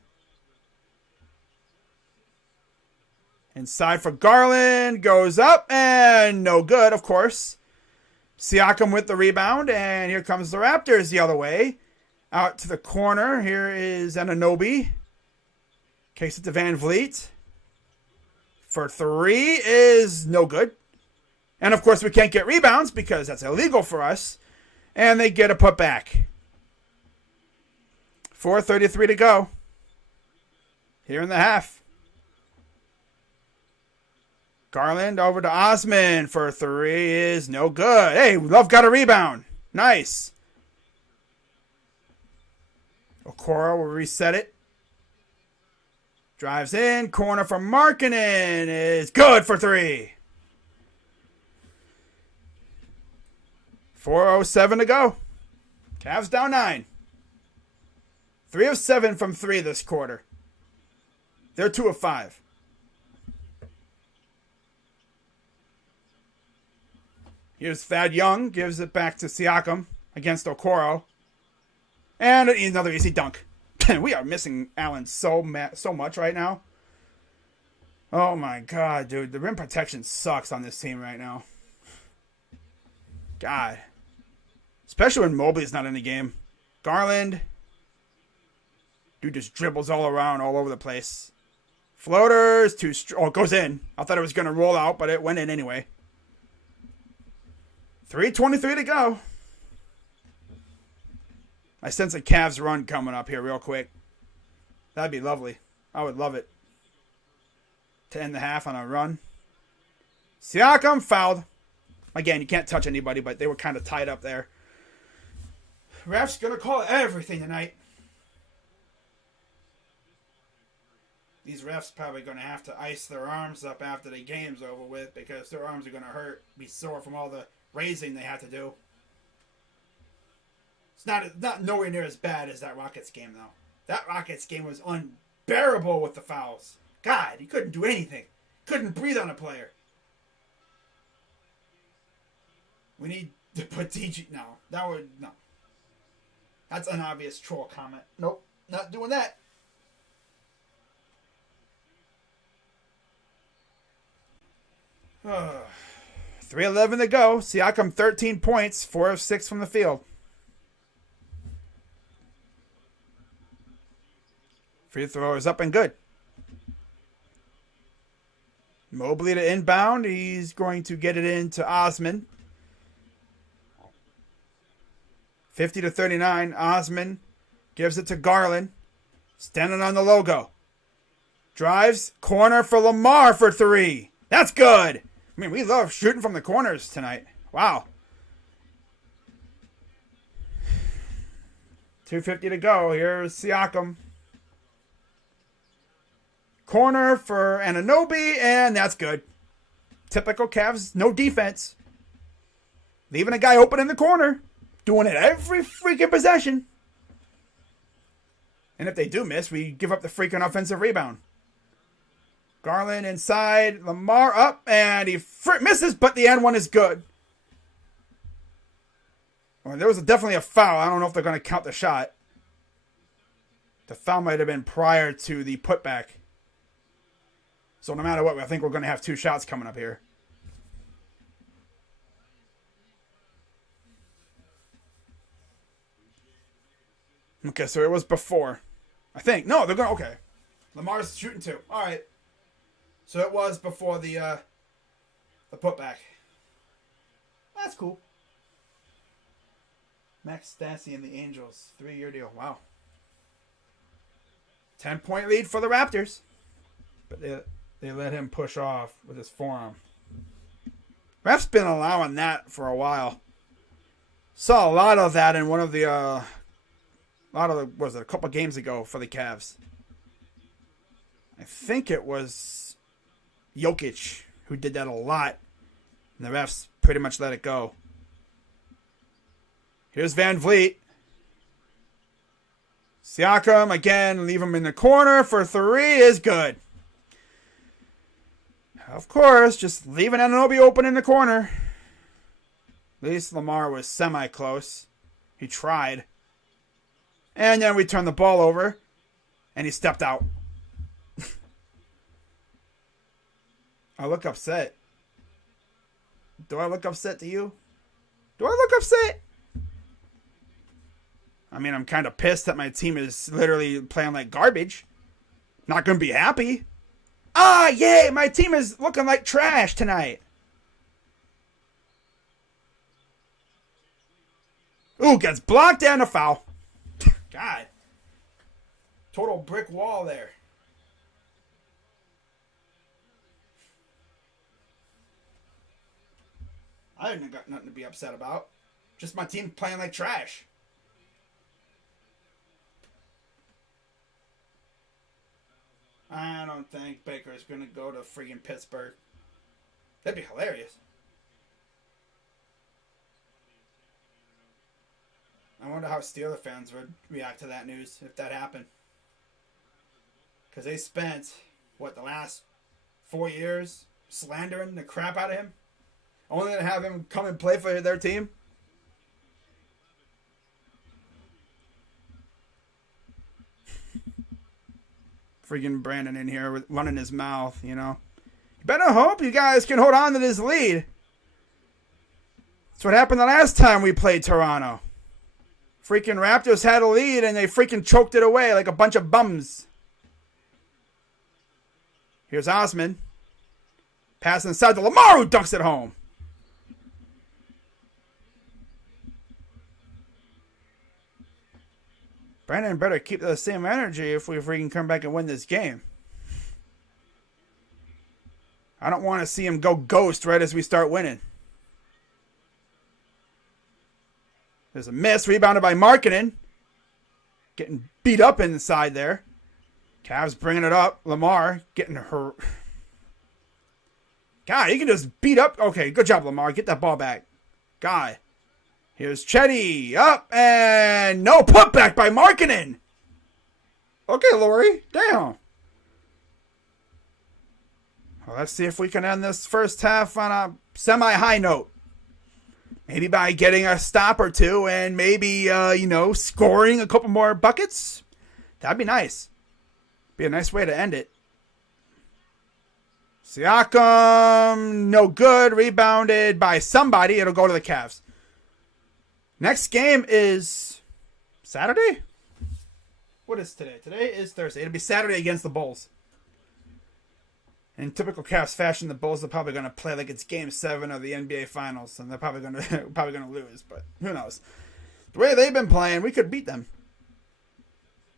Inside for Garland. Goes up and no good, of course. Siakam with the rebound. And here comes the Raptors the other way. Out to the corner. Here is Anunoby. Kicks it to Van Vliet. For 3 is no good. And of course we can't get rebounds because that's illegal for us. And they get a putback. 4:33 to go. Here in the half. Garland over to Osman for 3 is no good. Hey, Love got a rebound. Nice. Okoro will reset it. Drives in. Corner for Markkanen is good for 3. 4:07 to go. Cavs down 9. 3 of 7 from 3 this quarter. They're 2 of 5. Here's Thad Young. Gives it back to Siakam against Okoro. And another easy dunk. We are missing Allen so much right now. Oh my god, dude. The rim protection sucks on this team right now. God. Especially when Mobley's not in the game. Garland. Dude just dribbles all around, all over the place. Floaters. It goes in. I thought it was going to roll out, but it went in anyway. 3:23 to go. I sense a Cavs run coming up here real quick. That'd be lovely. I would love it. To end the half on a run. Siakam fouled. Again, you can't touch anybody, but they were kind of tied up there. Ref's going to call everything tonight. These refs probably going to have to ice their arms up after the game's over with because their arms are going to hurt, be sore from all the raising they had to do. It's not nowhere near as bad as that Rockets game, though. That Rockets game was unbearable with the fouls. God, he couldn't do anything. Couldn't breathe on a player. We need to put DG... No. No. That's an obvious troll comment. Nope. Not doing that. Uh, 3:11 to go. Siakam 13 points. 4 of 6 from the field. Free throw is up and good. Mobley to inbound. He's going to get it into Osman. 50-39. Osman gives it to Garland. Standing on the logo. Drives. Corner for Lamar for 3. That's good. I mean, we love shooting from the corners tonight. Wow. 2:50 to go. Here's Siakam. Corner for Anunoby, and that's good. Typical Cavs, no defense. Leaving a guy open in the corner. Doing it every freaking possession. And if they do miss, we give up the freaking offensive rebound. Garland inside. Lamar up, and he misses, but the end one is good. Well, there was definitely a foul. I don't know if they're going to count the shot. The foul might have been prior to the putback. So no matter what, I think we're going to have 2 shots coming up here. Okay, so it was before. I think. No, they're going to... Okay. Lamar's shooting 2. All right. So it was before the putback. That's cool. Max Stassi and the Angels. 3-year deal. Wow. 10-point lead for the Raptors. But they let him push off with his forearm. Ref's been allowing that for a while. Saw a lot of that in one of the... was it a couple games ago for the Cavs? I think it was Jokic who did that a lot. And the refs pretty much let it go. Here's Van Vliet. Siakam, again, leave him in the corner for 3 is good. Of course, just leaving Anunoby open in the corner. At least Lamar was semi-close. He tried. And then we turned the ball over, and he stepped out. I look upset. Do I look upset to you? Do I look upset? I mean, I'm kind of pissed that my team is literally playing like garbage. Not going to be happy. Ah, yay! My team is looking like trash tonight. Ooh, gets blocked and a foul. God. Total brick wall there. I haven't got nothing to be upset about. Just my team playing like trash. I don't think Baker's going to go to freaking Pittsburgh. That'd be hilarious. I wonder how Steelers fans would react to that news if that happened. Because they spent, the last 4 years slandering the crap out of him? Only to have him come and play for their team? Freaking Brandon in here running his mouth, you know. You better hope you guys can hold on to this lead. That's what happened the last time we played Toronto. Freaking Raptors had a lead and they freaking choked it away like a bunch of bums. Here's Osman. Pass inside to Lamar, who dunks it home. Brandon better keep the same energy if we freaking come back and win this game. I don't want to see him go ghost right as we start winning. There's a miss, rebounded by Markkanen. Getting beat up inside there. Cavs bringing it up. Lamar getting hurt. God, he can just beat up. Okay, good job, Lamar. Get that ball back. God. Here's Chetty. Up and no putback by Markkanen. Okay, Laurie. Damn. Well, let's see if we can end this first half on a semi-high note. Maybe by getting a stop or two and maybe, scoring a couple more buckets. That'd be nice. Be a nice way to end it. Siakam, no good. Rebounded by somebody. It'll go to the Cavs. Next game is Saturday? What is today? Today is Thursday. It'll be Saturday against the Bulls. In typical Cavs fashion, the Bulls are probably going to play like it's Game 7 of the NBA Finals, and they're probably going to lose, but who knows? The way they've been playing, we could beat them.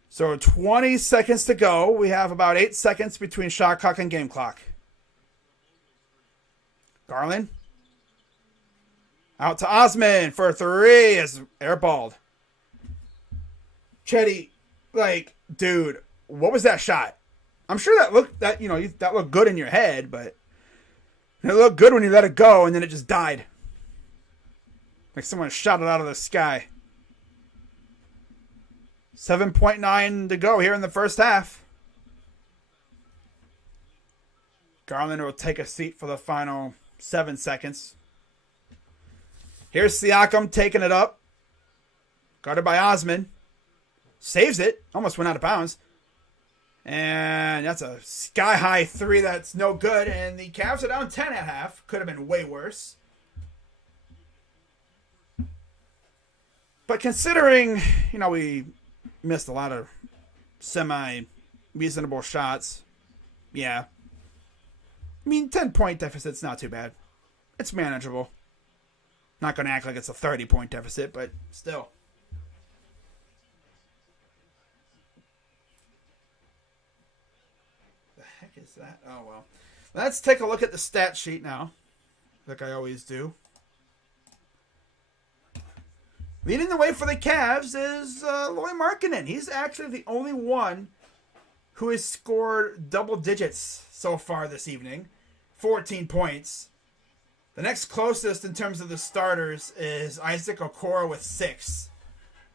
So 20 seconds to go. We have about 8 seconds between shot clock and game clock. Garland. Out to Osman for 3 is airballed. Chetty, dude, what was that shot? I'm sure that looked good in your head, but it looked good when you let it go and then it just died. Like someone shot it out of the sky. 7.9 to go here in the first half. Garland will take a seat for the final 7 seconds. Here's Siakam taking it up. Guarded by Osman. Saves it. Almost went out of bounds. And that's a sky-high 3 that's no good. And the Cavs are down 10 at half. Could have been way worse. But considering, we missed a lot of semi-reasonable shots. Yeah. 10-point deficit's not too bad. It's manageable. Not going to act like it's a 30-point deficit, but still. The heck is that? Oh, well. Let's take a look at the stat sheet now, like I always do. Leading the way for the Cavs is Lauri Markkanen. He's actually the only one who has scored double digits so far this evening. 14 points. The next closest in terms of the starters is Isaac Okoro with 6.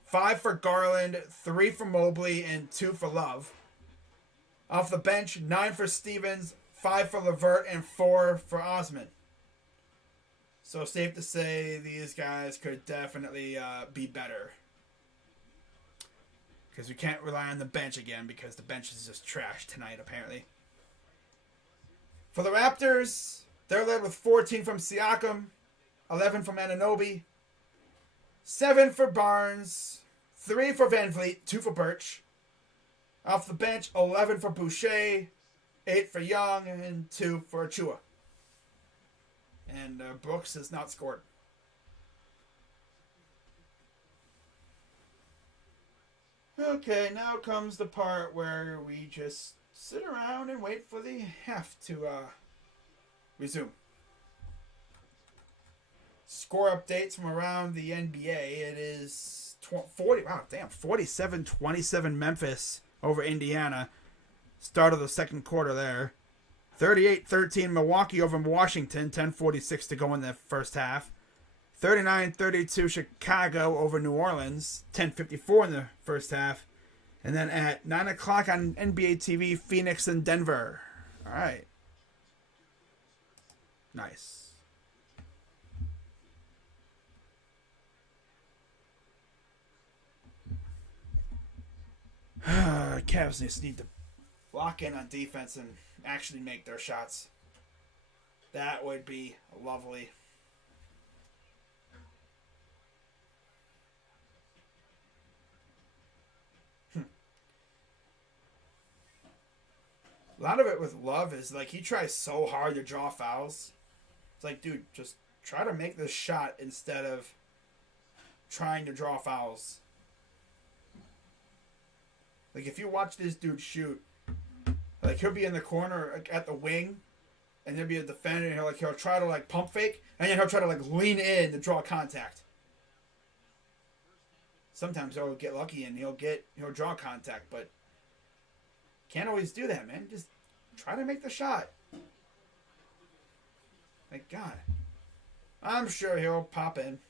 5 for Garland, 3 for Mobley, and 2 for Love. Off the bench, 9 for Stevens, 5 for Levert, and 4 for Osman. So safe to say these guys could definitely be better. Because we can't rely on the bench again because the bench is just trash tonight, apparently. For the Raptors, they're led with 14 from Siakam, 11 from Anunoby, 7 for Barnes, 3 for Van Vliet, 2 for Birch. Off the bench, 11 for Boucher, 8 for Young, and 2 for Achua. And Brooks has not scored. Okay, now comes the part where we just sit around and wait for the half to resume. Score updates from around the NBA. It is 47-27 Memphis over Indiana. Start of the second quarter there. 38-13 Milwaukee over Washington. 10:46 to go in the first half. 39-32 Chicago over New Orleans. 10:54 in the first half. And then at 9 o'clock on NBA TV, Phoenix and Denver. All right. Nice. Cavs just need to lock in on defense and actually make their shots. That would be lovely. A lot of it with Love is like he tries so hard to draw fouls. It's like, dude, just try to make this shot instead of trying to draw fouls. Like if you watch this dude shoot, like he'll be in the corner at the wing, and there'll be a defender, and he'll try to like pump fake, and then he'll try to like lean in to draw contact. Sometimes he'll get lucky and he'll draw contact, but can't always do that, man. Just try to make the shot. Like God, I'm sure he'll pop in.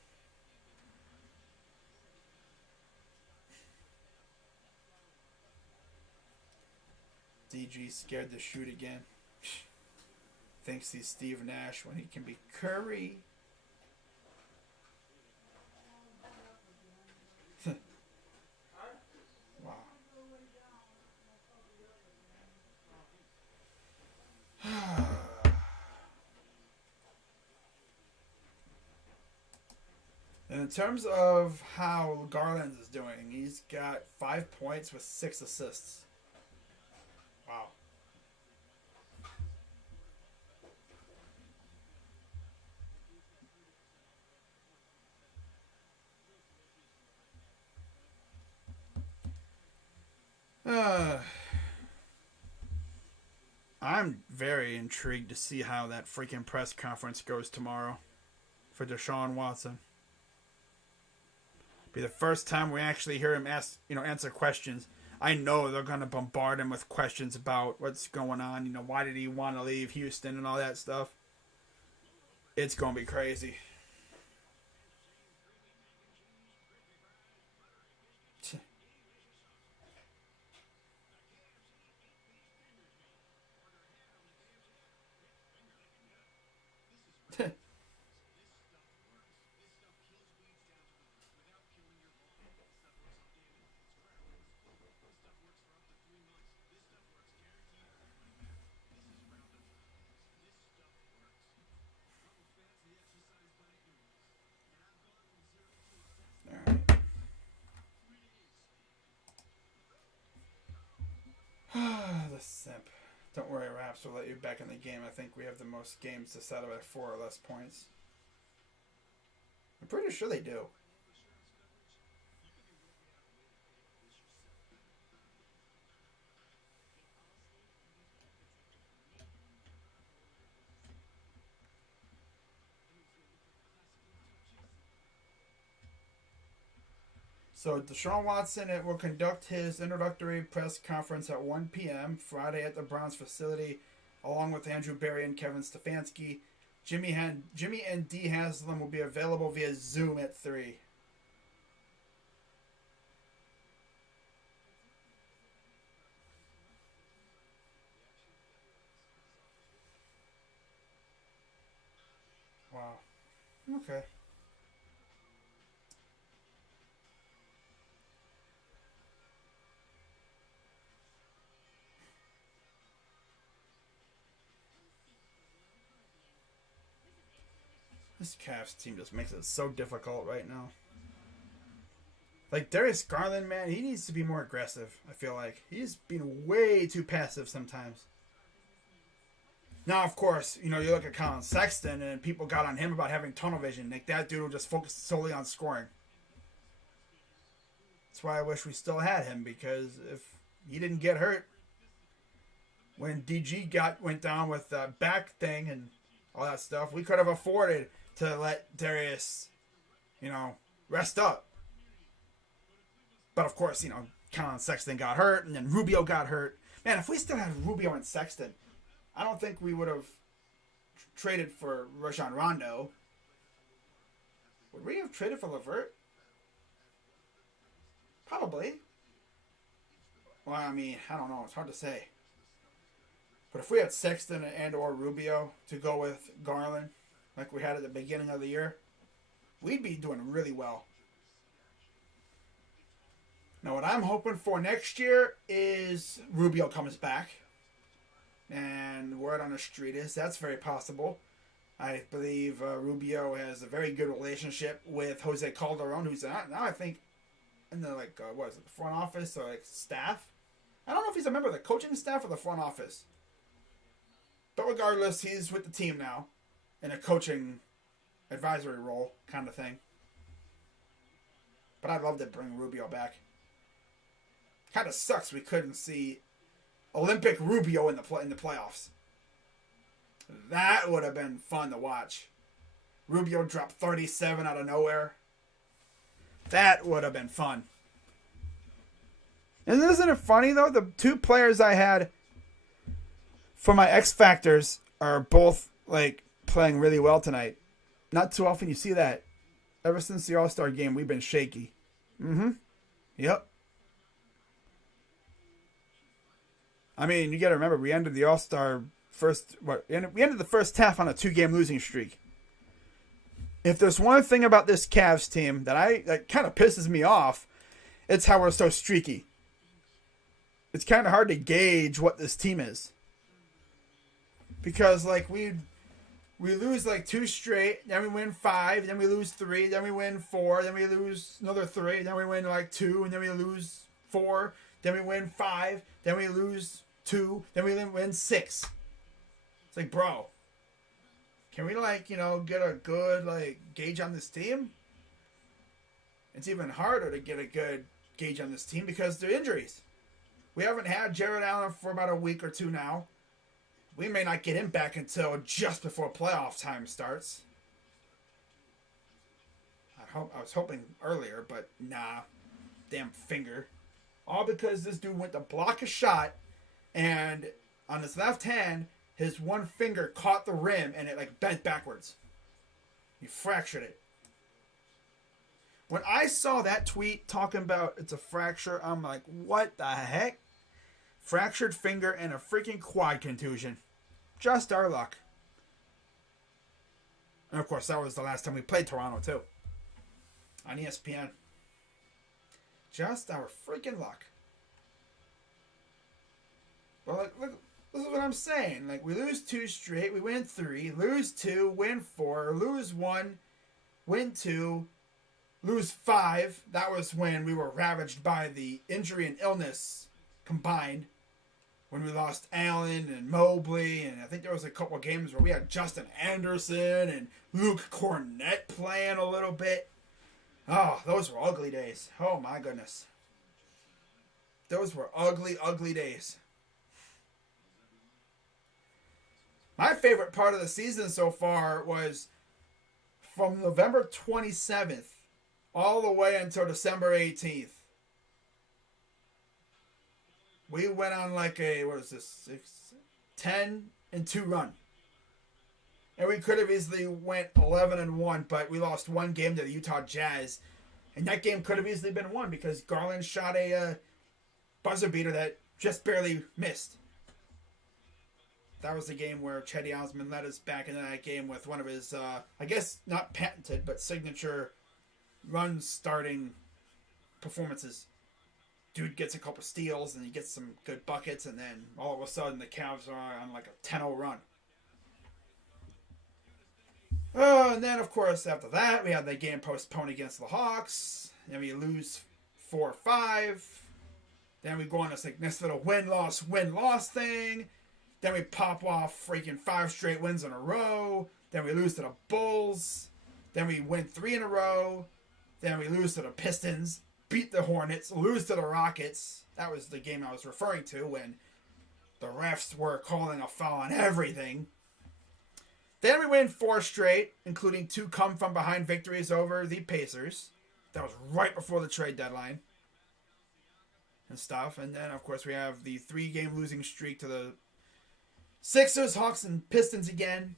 DG scared to shoot again. Thinks he's Steve Nash when he can be Curry. Wow. And in terms of how Garland is doing, he's got 5 points with 6 assists. Wow. I'm very intrigued to see how that freaking press conference goes tomorrow for Deshaun Watson. Be the first time we actually hear him answer questions. I know they're going to bombard him with questions about what's going on. Why did he want to leave Houston and all that stuff. It's going to be crazy. The simp. Don't worry, Raps will let you back in the game. I think we have the most games to settle at 4 or less points. I'm pretty sure they do. So Deshaun Watson will conduct his introductory press conference at 1 p.m. Friday at the Browns facility, along with Andrew Berry and Kevin Stefanski. Jimmy and D Haslam will be available via Zoom at 3. Wow. Okay. This Cavs team just makes it so difficult right now. Like Darius Garland, man, he needs to be more aggressive. I feel like he's been way too passive sometimes. Now, of course, you look at Colin Sexton, and people got on him about having tunnel vision. Like that dude will just focus solely on scoring. That's why I wish we still had him, because if he didn't get hurt when DG went down with the back thing and all that stuff, we could have afforded to let Darius, rest up. But of course, Colin Sexton got hurt, and then Rubio got hurt. Man, if we still had Rubio and Sexton, I don't think we would have traded for Rajon Rondo. Would we have traded for LeVert? Probably. Well, I mean, I don't know. It's hard to say. But if we had Sexton and or Rubio to go with Garland, like we had at the beginning of the year, we'd be doing really well. Now, what I'm hoping for next year is Rubio comes back. And word on the street is that's very possible. I believe Rubio has a very good relationship with Jose Calderon, who's now I think in the the front office or staff. I don't know if he's a member of the coaching staff or the front office. But regardless, he's with the team now in a coaching advisory role kind of thing. But I'd love to bring Rubio back. Kind of sucks we couldn't see Olympic Rubio in the playoffs. That would have been fun to watch. Rubio dropped 37 out of nowhere. That would have been fun. And isn't it funny though? The two players I had for my X Factors are both playing really well tonight. Not too often you see that. Ever since the All-Star game, we've been shaky. Mm-hmm. Yep. I mean, you got to remember, we ended the All-Star we ended the first half on a 2-game losing streak. If there's one thing about this Cavs team that kind of pisses me off, it's how we're so streaky. It's kind of hard to gauge what this team is. Because we lose 2 straight, then we win 5, then we lose 3, then we win 4, then we lose another 3, then we win 2, and then we lose 4, then we win 5, then we lose 2, then we win 6. It's bro, can we get a good gauge on this team? It's even harder to get a good gauge on this team because they're injuries. We haven't had Jared Allen for about a week or 2 now. We may not get him back until just before playoff time starts. I was hoping earlier, but nah. Damn finger. All because this dude went to block a shot, and on his left hand, his one finger caught the rim, and it bent backwards. He fractured it. When I saw that tweet talking about it's a fracture, I'm like, what the heck? Fractured finger and a freaking quad contusion. Just our luck. And of course, that was the last time we played Toronto, too. On ESPN. Just our freaking luck. Well, look, this is what I'm saying. We lose 2 straight, we win 3, lose 2, win 4, lose 1, win 2, lose 5. That was when we were ravaged by the injury and illness combined. When we lost Allen and Mobley, and I think there was a couple of games where we had Justin Anderson and Luke Cornett playing a little bit. Oh, those were ugly days. Oh my goodness. Those were ugly, ugly days. My favorite part of the season so far was from November 27th all the way until December 18th. We went on 10-2 run. And we could have easily went 11-1, but we lost one game to the Utah Jazz. And that game could have easily been won because Garland shot a buzzer beater that just barely missed. That was the game where Chetty Osman led us back into that game with one of his, I guess not patented, but signature run-starting performances. Dude gets a couple steals and he gets some good buckets, and then all of a sudden the Cavs are on like a 10-0 run. And then, of course, after that, we had the game postponed against the Hawks. Then we lose 4-5. Then we go on this like this little win-loss thing. Then we pop off freaking 5 straight wins in a row. Then we lose to the Bulls. Then we win 3 in a row. Then we lose to the Pistons. Beat the Hornets. Lose to the Rockets. That was the game I was referring to when the refs were calling a foul on everything. Then we win 4 straight, including 2 come-from-behind victories over the Pacers. That was right before the trade deadline and stuff. And then, of course, we have the 3-game losing streak to the Sixers, Hawks, and Pistons again.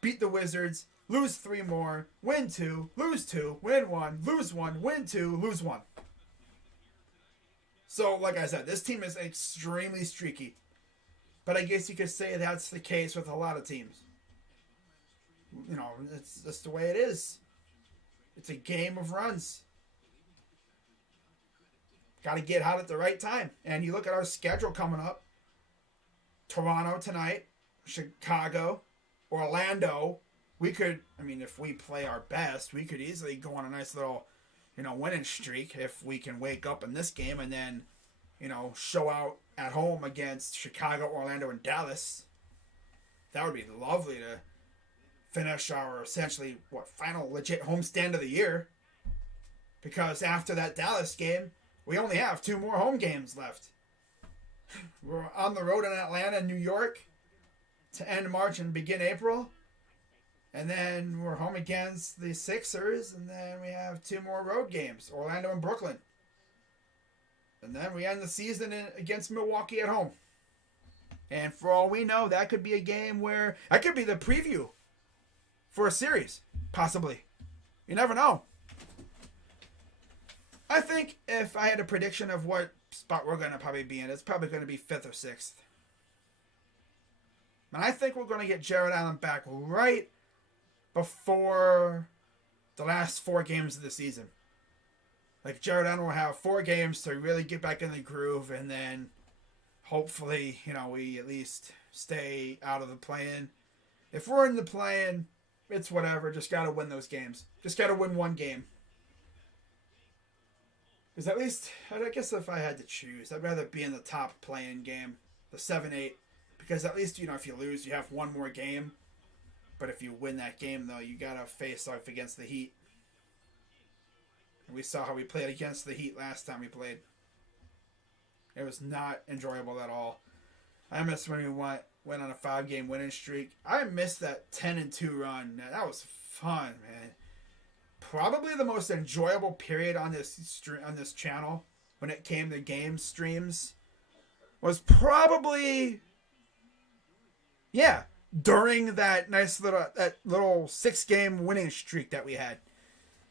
Beat the Wizards. Lose 3 more. Win 2. Lose 2. Win 1. Lose 1. Win 2. Lose 1. So, like I said, this team is extremely streaky. But I guess you could say that's the case with a lot of teams. You know, it's just the way it is. It's a game of runs. Got to get hot at the right time. And you look at our schedule coming up. Toronto tonight. Chicago. Orlando. We could, I mean, if we play our best, we could easily go on a nice little, winning streak if we can wake up in this game and then, show out at home against Chicago, Orlando, and Dallas. That would be lovely to finish our essentially, final legit homestand of the year. Because after that Dallas game, we only have 2 more home games left. We're on the road in Atlanta and New York to end March and begin April. And then we're home against the Sixers, and then we have 2 more road games, Orlando and Brooklyn. And then we end the season against Milwaukee at home. And for all we know, that could be a game where, that could be the preview for a series, possibly. You never know. I think if I had a prediction of what spot we're going to probably be in, it's probably going to be 5th or 6th. And I think we're going to get Jared Allen back right before the last 4 games of the season. Like, Jared Allen will have 4 games to really get back in the groove, and then hopefully, we at least stay out of the play-in. If we're in the play-in, it's whatever. Just got to win those games. Just got to win 1 game. Because at least, I guess if I had to choose, I'd rather be in the top play-in game, the 7-8. Because at least, if you lose, you have 1 more game. But if you win that game, though, you got to face off against the Heat. And we saw how we played against the Heat last time we played. It was not enjoyable at all. I miss when we went on a 5-game winning streak. I missed that 10-2 run. That was fun, man. Probably the most enjoyable period on this channel when it came to game streams was probably, during that nice little 6-game winning streak that we had.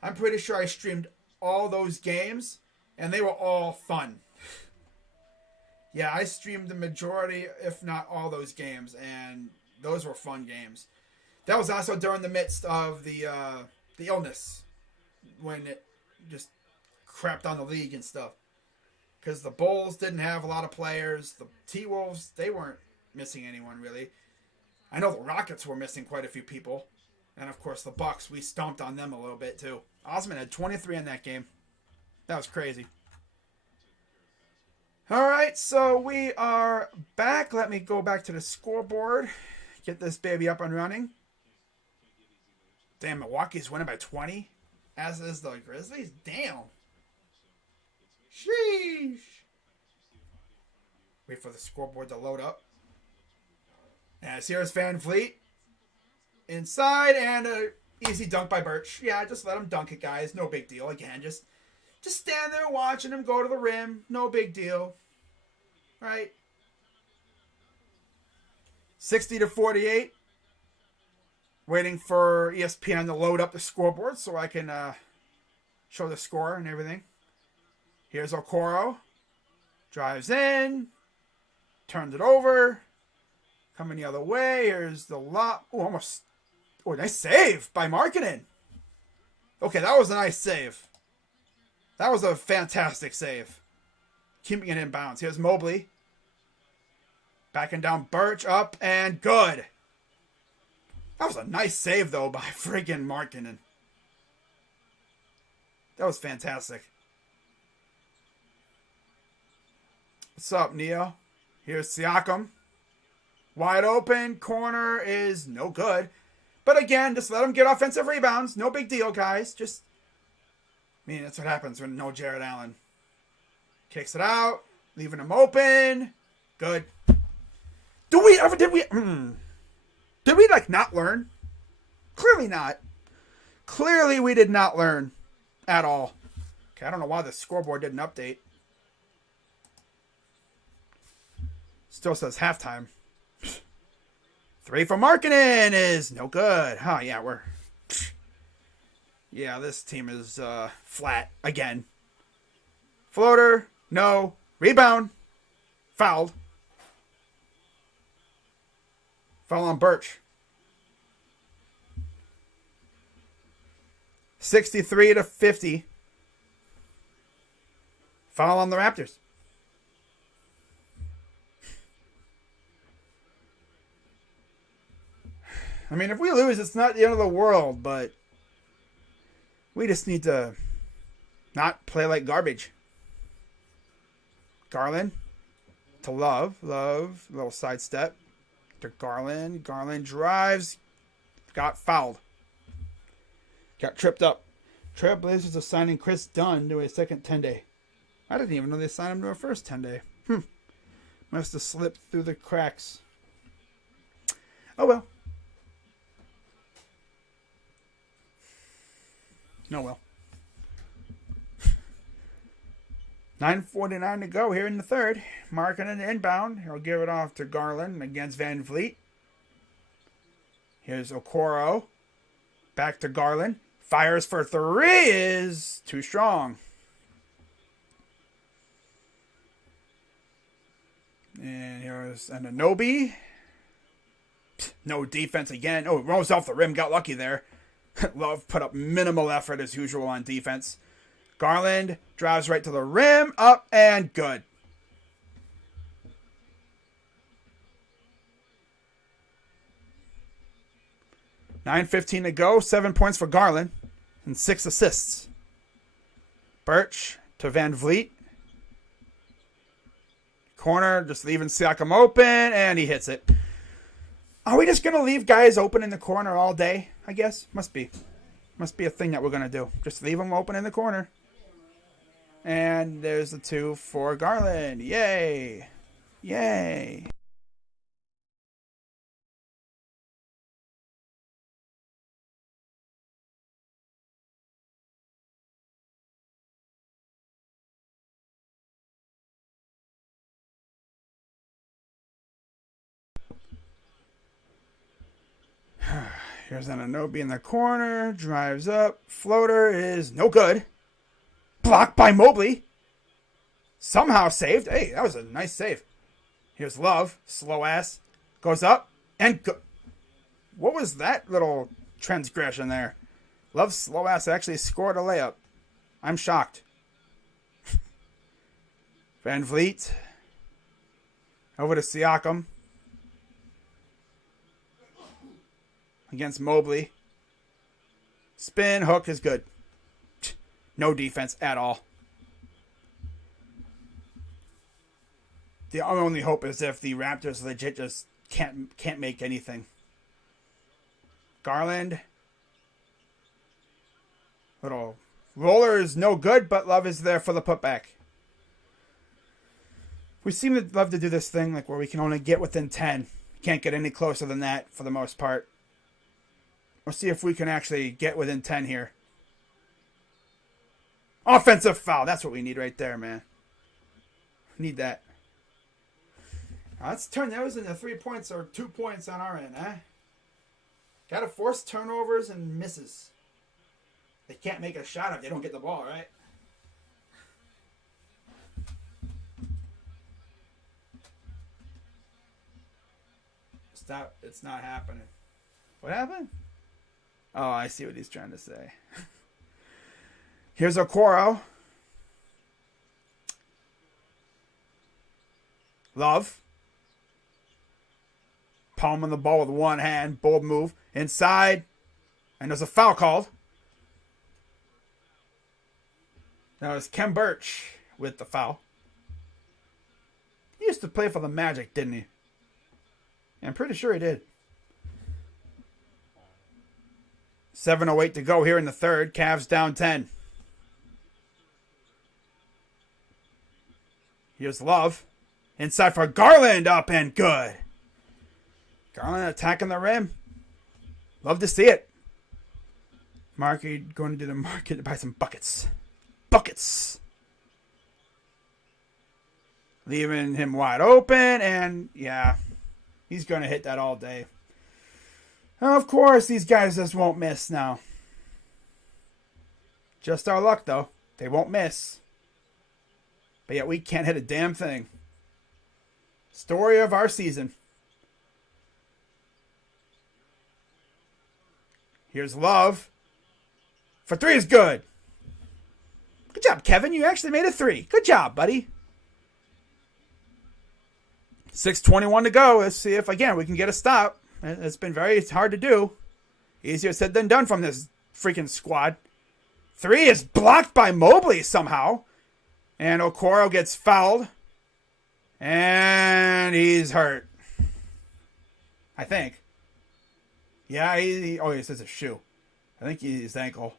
I'm pretty sure I streamed all those games, and they were all fun. Yeah, I streamed the majority, if not all those games, and those were fun games. That was also during the midst of the illness, when it just crapped on the league and stuff. Because the Bulls didn't have a lot of players. The T-Wolves, they weren't missing anyone, really. I know the Rockets were missing quite a few people. And, of course, the Bucks, we stomped on them a little bit, too. Osman had 23 in that game. That was crazy. All right, so we are back. Let me go back to the scoreboard. Get this baby up and running. Damn, Milwaukee's winning by 20. As is the Grizzlies. Damn. Sheesh. Wait for the scoreboard to load up. As here's Van Vliet. Inside, and a easy dunk by Birch. Yeah, just let him dunk it, guys. No big deal. Again, just stand there watching him go to the rim. No big deal. Right? 60-48. Waiting for ESPN to load up the scoreboard so I can show the score and everything. Here's Okoro. Drives in. Turns it over. Coming the other way. Here's the lob. Oh, almost. Oh, nice save by Markkanen. Okay, that was a nice save. That was a fantastic save. Keeping it in bounds. Here's Mobley. Backing down Birch. Up and good. That was a nice save, though, by friggin' Markkanen. That was fantastic. What's up, Neo? Here's Siakam. Wide open. Corner is no good. But again, just let him get offensive rebounds. No big deal, guys. Just, I mean, that's what happens when no Jared Allen. Kicks it out. Leaving him open. Good. Did we, like, not learn? Clearly not. Clearly we did not learn at all. Okay, I don't know why the scoreboard didn't update. Still says halftime. 3 for Markkanen is no good. Oh, yeah, yeah, this team is flat again. Floater, no. Rebound, fouled. Foul on Birch. 63-50. Foul on the Raptors. I mean, if we lose, it's not the end of the world, but we just need to not play like garbage. Garland to Love. Love, little sidestep. To Garland. Garland drives. Got fouled. Got tripped up. Trailblazers are signing Chris Dunn to a second 10-day. I didn't even know they signed him to a first 10-day. Must have slipped through the cracks. Oh well. No well. 9:49 to go here in the third. Markkanen inbound. He'll give it off to Garland against Van Vliet. Here's Okoro. Back to Garland. Fires for 3 is too strong. And here's Anunoby. No defense again. Oh, rolls off the rim. Got lucky there. Love put up minimal effort as usual on defense. Garland drives right to the rim. Up and good. $9:15 to go. 7 points for Garland. And 6 assists. Birch to Van Vliet. Corner, just leaving Siakam open, and he hits it. Are we just going to leave guys open in the corner all day, I guess? Must be. Must be a thing that we're going to do. Just leave them open in the corner. And there's the 2 for Garland. Yay. Yay. Here's Anunoby in the corner. Drives up. Floater is no good. Blocked by Mobley. Somehow saved. Hey, that was a nice save. Here's Love. Slow ass. Goes up. And what was that little transgression there? Love's slow ass actually scored a layup. I'm shocked. Van Vliet. Over to Siakam. Against Mobley. Spin, hook is good. No defense at all. The only hope is if the Raptors legit just can't make anything. Garland. Little roller is no good, but Love is there for the putback. We seem to love to do this thing like where we can only get within 10. Can't get any closer than that for the most part. We'll see if we can actually get within 10 here. Offensive foul. That's what we need right there, man. Need that. Let's turn those into 3 points or 2 points on our end, huh? Got to force turnovers and misses. They can't make a shot if they don't get the ball, right? Stop. It's not happening. What happened? Oh, I see what he's trying to say. Here's Okoro. Love. Palming the ball with one hand. Bold move. Inside. And there's a foul called. Now it's Kem Birch with the foul. He used to play for the Magic, didn't he? I'm pretty sure he did. 7:08 to go here in the third. Cavs down 10. Here's Love. Inside for Garland. Up and good. Garland attacking the rim. Love to see it. Markey going to the market to buy some buckets. Buckets. Leaving him wide open. And yeah, he's going to hit that all day. Of course, these guys just won't miss now. Just our luck, though. They won't miss. But yet we can't hit a damn thing. Story of our season. Here's Love. For three is good. Good job, Kevin. You actually made a three. Good job, buddy. 6:21 to go. Let's see if, again, we can get a stop. It's been very hard to do. Easier said than done from this freaking squad. Three is blocked by Mobley somehow. And Okoro gets fouled. And he's hurt. I think. Yeah, he says a shoe. I think his ankle.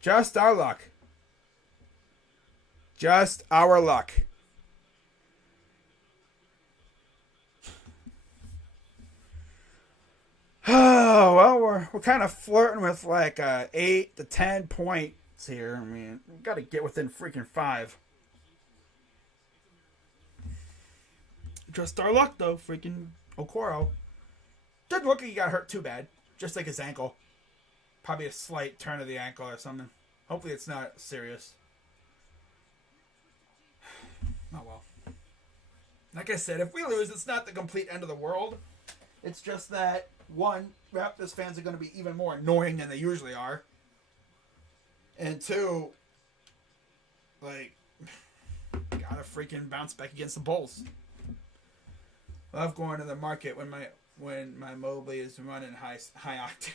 Just our luck. Just our luck. Oh, well, we're kind of flirting with like 8 to 10 points here. I mean, we've got to get within freaking 5. Just our luck, though. Freaking Okoro. Didn't look like he got hurt too bad. Just like his ankle. Probably a slight turn of the ankle or something. Hopefully it's not serious. Oh, well. Like I said, if we lose, it's not the complete end of the world. It's just that, one, Raptors fans are going to be even more annoying than they usually are. And two, like, gotta freaking bounce back against the Bulls. Love going to the market when my Mobley is running high octane.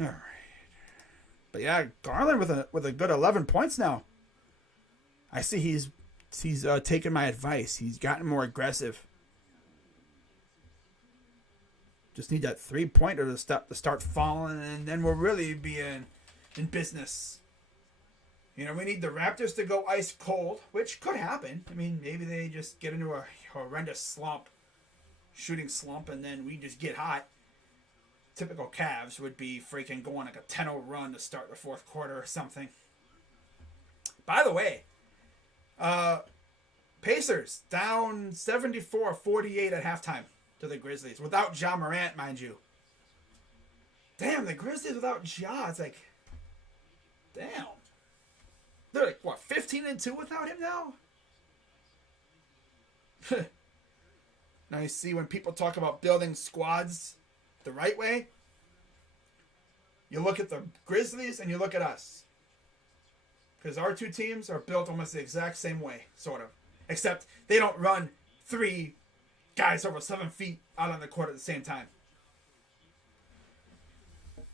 All right. But yeah, Garland with a good 11 points now. I see he's taken my advice. He's gotten more aggressive. Just need that 3-pointer to start falling, and then we'll really be in business. You know, we need the Raptors to go ice cold, which could happen. I mean, maybe they just get into a horrendous shooting slump, and then we just get hot. Typical Cavs would be freaking going like a 10-0 run to start the fourth quarter or something. By the way, Pacers down 74-48 at halftime to the Grizzlies. Without Ja Morant, mind you. Damn, the Grizzlies without Ja. It's like, damn. They're like, what, 15-2 without him now? Now you see when people talk about building squads the right way, you look at the Grizzlies and you look at us. Because our two teams are built almost the exact same way, sort of. Except they don't run 3 guys over 7 feet out on the court at the same time.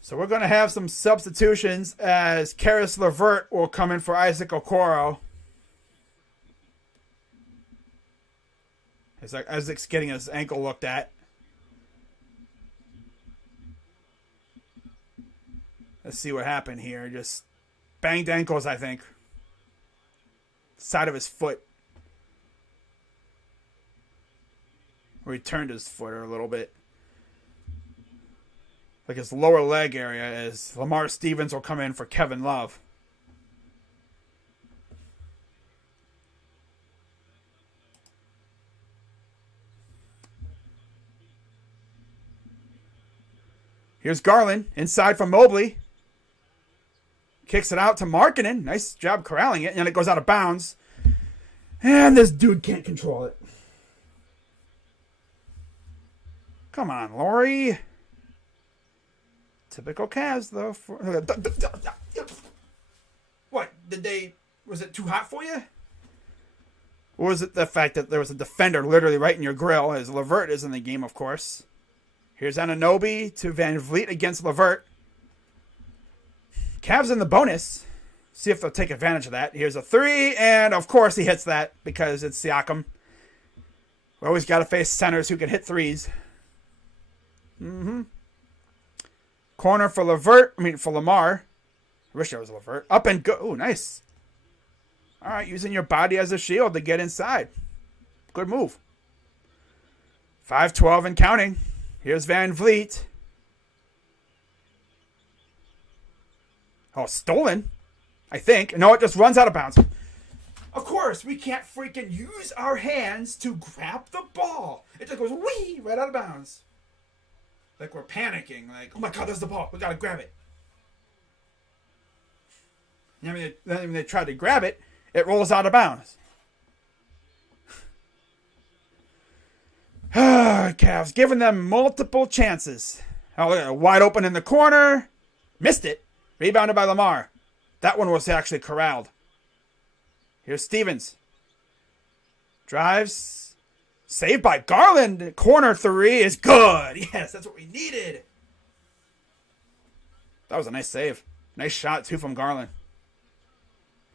So we're going to have some substitutions as Karis LeVert will come in for Isaac Okoro. Isaac's getting his ankle looked at. Let's see what happened here. Just banged ankles, I think. Side of his foot. Or he turned his foot a little bit. like his lower leg area, as Lamar Stevens will come in for Kevin Love. Here's Garland inside from Mobley. Kicks it out to Markkanen. Nice job corralling it. And it goes out of bounds. And this dude can't control it. Come on, Laurie. Typical Cavs, though. What? Was it too hot for you? Or was it the fact that there was a defender literally right in your grill, as LeVert is in the game, of course? Here's Anunoby to Van Vliet against LeVert. Cavs in the bonus. See if they'll take advantage of that. Here's a three, and of course he hits that because it's Siakam. We always got to face centers who can hit threes. Corner for for Lamar. I wish I was LeVert. Up and go. Ooh, nice. All right, using your body as a shield to get inside. Good move. 5-12 and counting. Here's Van Vliet. Oh, stolen, I think. No, it just runs out of bounds. Of course, we can't freaking use our hands to grab the ball. It just goes wee right out of bounds. Like we're panicking. Like, oh my God, there's the ball. We got to grab it. And then when they try to grab it, it rolls out of bounds. Cavs giving them multiple chances. Oh, look at it. Wide open in the corner. Missed it. Rebounded by Lamar. That one was actually corralled. Here's Stevens. Drives. Saved by Garland. Corner three is good. Yes, that's what we needed. That was a nice save. Nice shot, too, from Garland.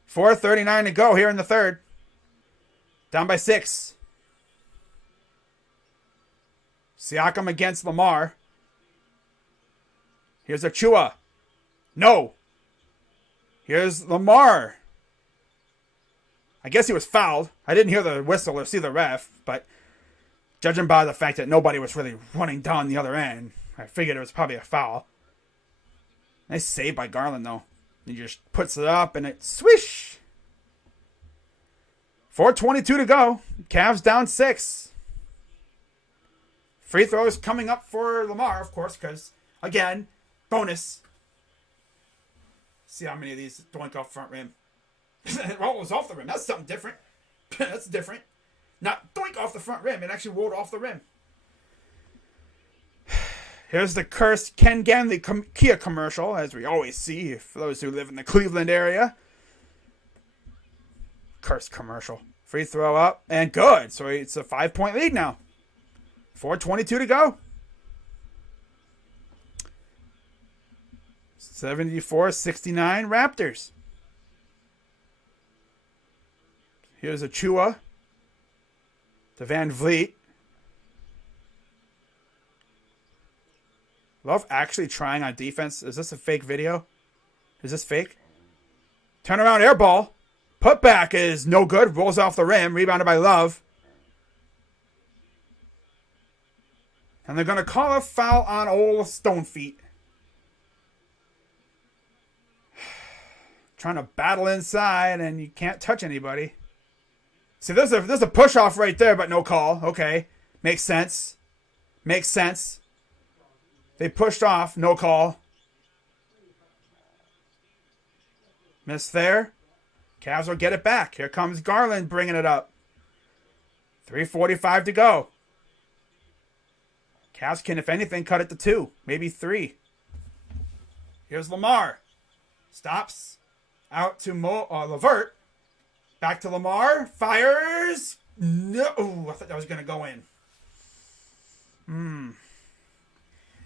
4:39 to go here in the third. Down by 6. Siakam against Lamar. Here's Achua. No. Here's Lamar. I guess he was fouled. I didn't hear the whistle or see the ref, but judging by the fact that nobody was really running down the other end, I figured it was probably a foul. Nice save by Garland, though. He just puts it up and it swish. 4:22 to go. Cavs down 6. Free throws coming up for Lamar, of course, because, again, bonus. See how many of these doink off front rim. Well, it was off the rim. That's something different. That's different. Not doink off the front rim. It actually rolled off the rim. Here's the cursed Ken Ganley Kia commercial, as we always see for those who live in the Cleveland area. Cursed commercial. Free throw up, and good. So it's a 5-point lead now. 4:22 to go. 74-69 Raptors. Here's Achua to Van Vliet. Love actually trying on defense. Is this a fake video? Is this fake? Turnaround air ball. Putback is no good. Rolls off the rim. Rebounded by Love. And they're going to call a foul on old Stonefeet. Trying to battle inside, and you can't touch anybody. See, there's a push-off right there, but no call. Okay. Makes sense. Makes sense. They pushed off. No call. Miss there. Cavs will get it back. Here comes Garland bringing it up. 3:45 to go. Cavs can, if anything, cut it to 2. Maybe 3. Here's Lamar. Stops. Out to LeVert. Back to Lamar. Fires. No. Ooh, I thought that was going to go in.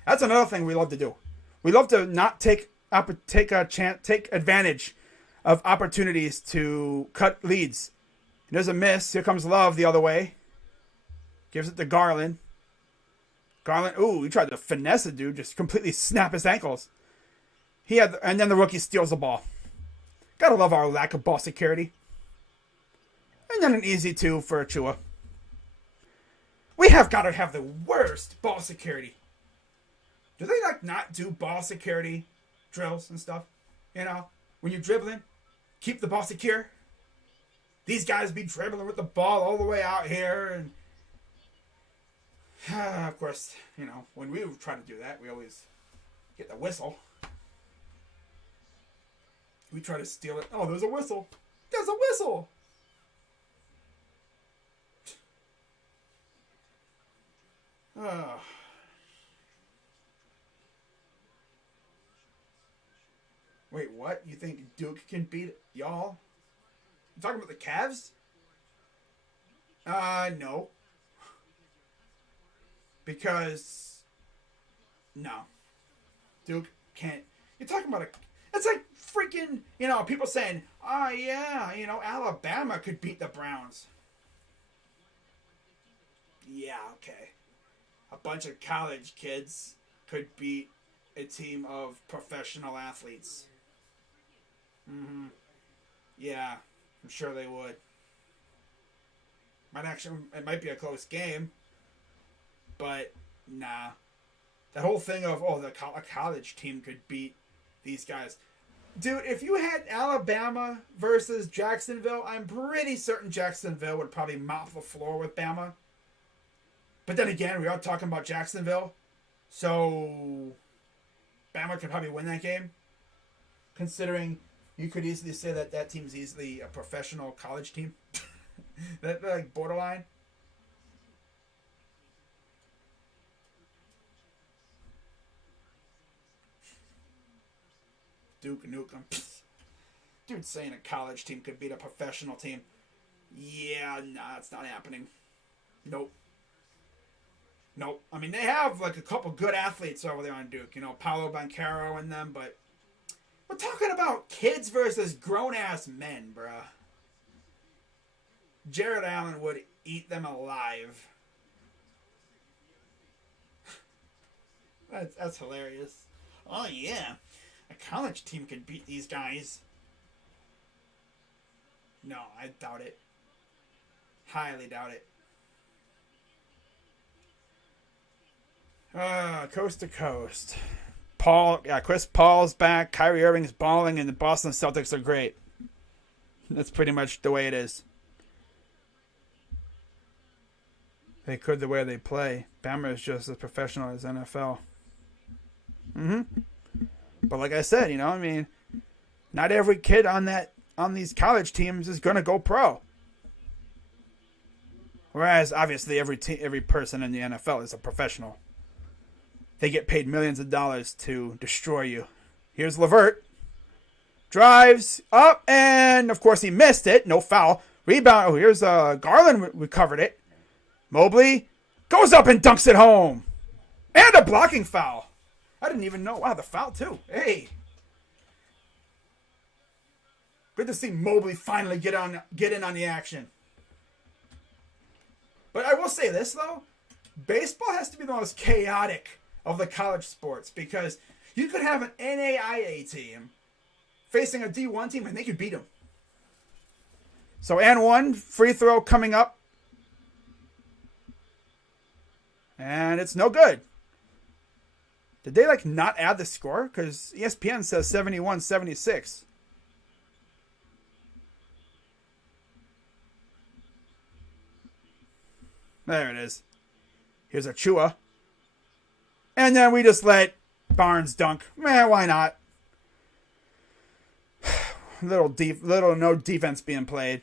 That's another thing we love to do. We love to not take advantage of opportunities to cut leads. There's a miss. Here comes Love the other way. Gives it to Garland. Garland, he tried to finesse the dude, just completely snap his ankles. And then the rookie steals the ball. Gotta love our lack of ball security. And then an easy 2 for Achua. We have got to have the worst ball security. Do they not not do ball security drills and stuff. You know, when you're dribbling, keep the ball secure. These guys be dribbling with the ball all the way out here. And of course, you know, when we try to do that, we always get the whistle. We try to steal it. Oh, there's a whistle. There's a whistle. Wait, what? You think Duke can beat y'all? You talking about the Cavs? No. Because no. Duke can't. You're talking about it's like freaking, you know, people saying, oh yeah, you know, Alabama could beat the Browns. Yeah, okay. A bunch of college kids could beat a team of professional athletes. Mm-hmm. Yeah, I'm sure they would. It might be a close game, but nah. That whole thing of, a college team could beat these guys. Dude, if you had Alabama versus Jacksonville, I'm pretty certain Jacksonville would probably mop the floor with Bama. But then again, we are talking about Jacksonville, so Bama could probably win that game. Considering you could easily say that team's easily a professional college team. They're like borderline. Duke Nukem. Dude saying a college team could beat a professional team. Yeah, nah, it's not happening. Nope. I mean, they have like a couple good athletes over there on Duke. You know, Paolo Banchero and them, but we're talking about kids versus grown-ass men, bruh. Jared Allen would eat them alive. That's hilarious. Oh, yeah. A college team could beat these guys. No, I doubt it. Highly doubt it. Coast to coast. Chris Paul's back. Kyrie Irving's balling, and the Boston Celtics are great. That's pretty much the way it is. They could the way they play. Bama is just as professional as NFL. But like I said, you know, I mean, not every kid on these college teams is gonna go pro. Whereas obviously every person in the NFL is a professional. They get paid millions of dollars to destroy you. Here's LeVert. Drives up, and of course he missed it. No foul. Rebound. Oh, here's Garland recovered it. Mobley goes up and dunks it home. And a blocking foul. I didn't even know. Wow, the foul too. Hey. Good to see Mobley finally get in on the action. But I will say this, though. Baseball has to be the most chaotic of the college sports, because you could have an NAIA team facing a D1 team and they could beat them. So, and one free throw coming up. And it's no good. Did they not add the score? Because ESPN says 71-76. There it is. Here's Achua. And then we just let Barnes dunk. Why not? Little no defense being played.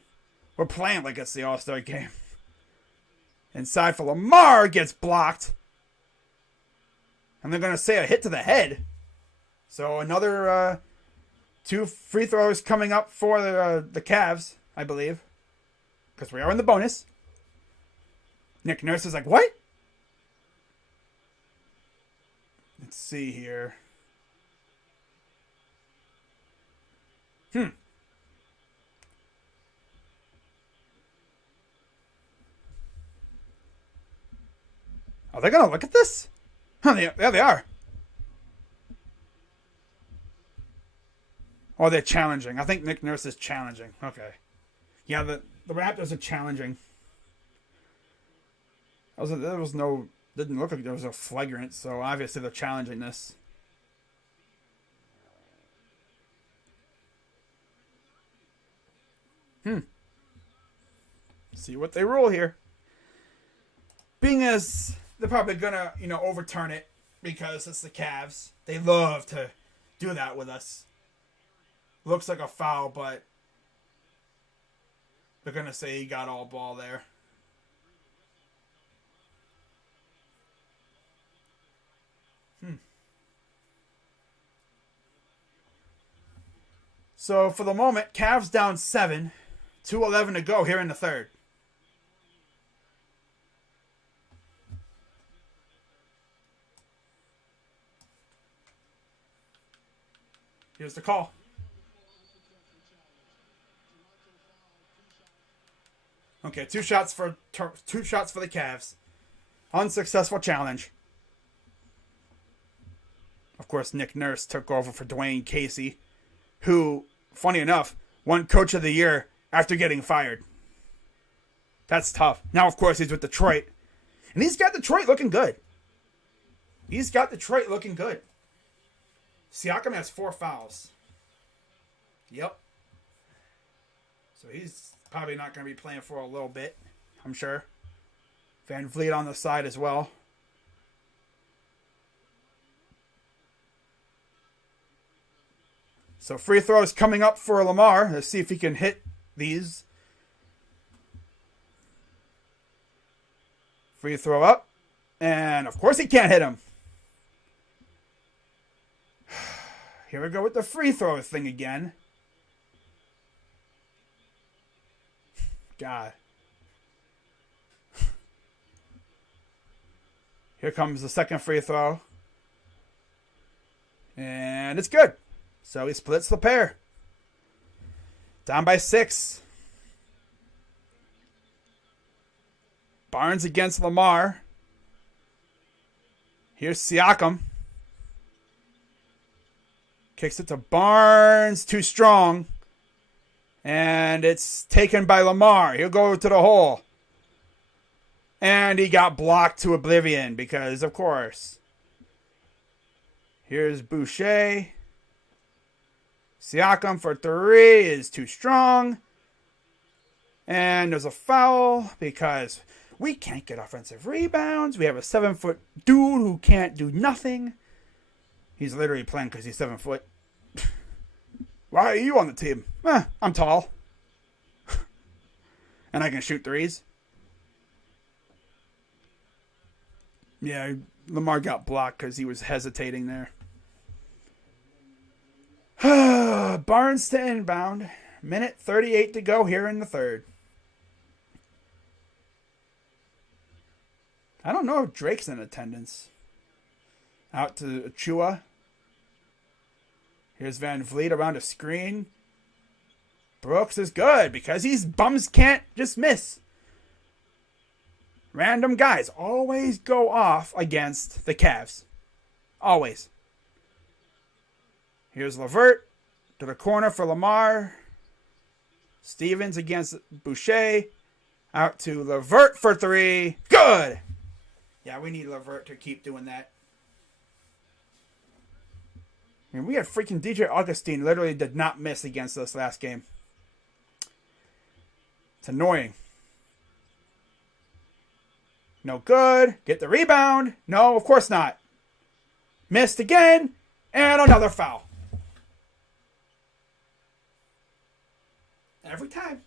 We're playing like it's the All-Star game. Inside for Lamar, gets blocked. And they're going to say a hit to the head. So another 2 free throws coming up for the Cavs, I believe. Because we are in the bonus. Nick Nurse is like, what? Let's see here. Are they going to look at this? Yeah, they are. Oh, they're challenging. I think Nick Nurse is challenging. Okay. Yeah, the Raptors are challenging. Didn't look like there was a flagrant, so obviously they're challenging this. See what they rule here. Being as they're probably gonna, overturn it because it's the Cavs. They love to do that with us. Looks like a foul, but they're gonna say he got all ball there. So for the moment, Cavs down 7, 2:11 to go here in the third. Here's the call. Okay, two shots for the Cavs. Unsuccessful challenge. Of course, Nick Nurse took over for Dwayne Casey, who, funny enough, won Coach of the Year after getting fired. That's tough. Now, of course, he's with Detroit. And he's got Detroit looking good. Siakam has 4 fouls. Yep. So he's probably not going to be playing for a little bit, I'm sure. Van Vliet on the side as well. So free throws coming up for Lamar. Let's see if he can hit these. Free throw up. And of course he can't hit him. Here we go with the free throw thing again. God. Here comes the second free throw. And it's good. So he splits the pair. Down by 6. Barnes against Lamar. Here's Siakam. Kicks it to Barnes. Too strong. And it's taken by Lamar. He'll go to the hole. And he got blocked to oblivion because, of course. Here's Boucher. Siakam for 3 is too strong. And there's a foul because we can't get offensive rebounds. We have a 7-foot dude who can't do nothing. He's literally playing because he's 7 foot. Why are you on the team? I'm tall. And I can shoot threes. Yeah, Lamar got blocked because he was hesitating there. Barnes to inbound. Minute 38 to go here in the third. I don't know if Drake's in attendance. Out to Achua. Here's Van Vliet around a screen. Brooks is good because these bums can't just miss. Random guys always go off against the Cavs. Always. Here's LeVert to the corner for Lamar. Stevens against Boucher. Out to LeVert for 3. Good! Yeah, we need LeVert to keep doing that. I mean, we had freaking DJ Augustine literally did not miss against us last game. It's annoying. No good. Get the rebound. No, of course not. Missed again. And another foul. Every time.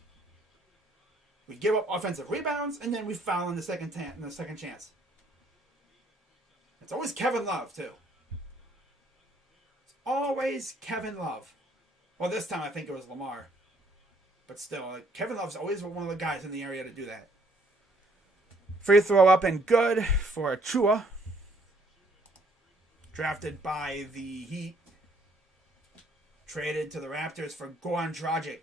We give up offensive rebounds and then we foul in the second chance. It's always Kevin Love, too. Always Kevin Love. Well, this time I think it was Lamar. But still, Kevin Love's always one of the guys in the area to do that. Free throw up and good for Achua. Drafted by the Heat. Traded to the Raptors for Goran Dragic.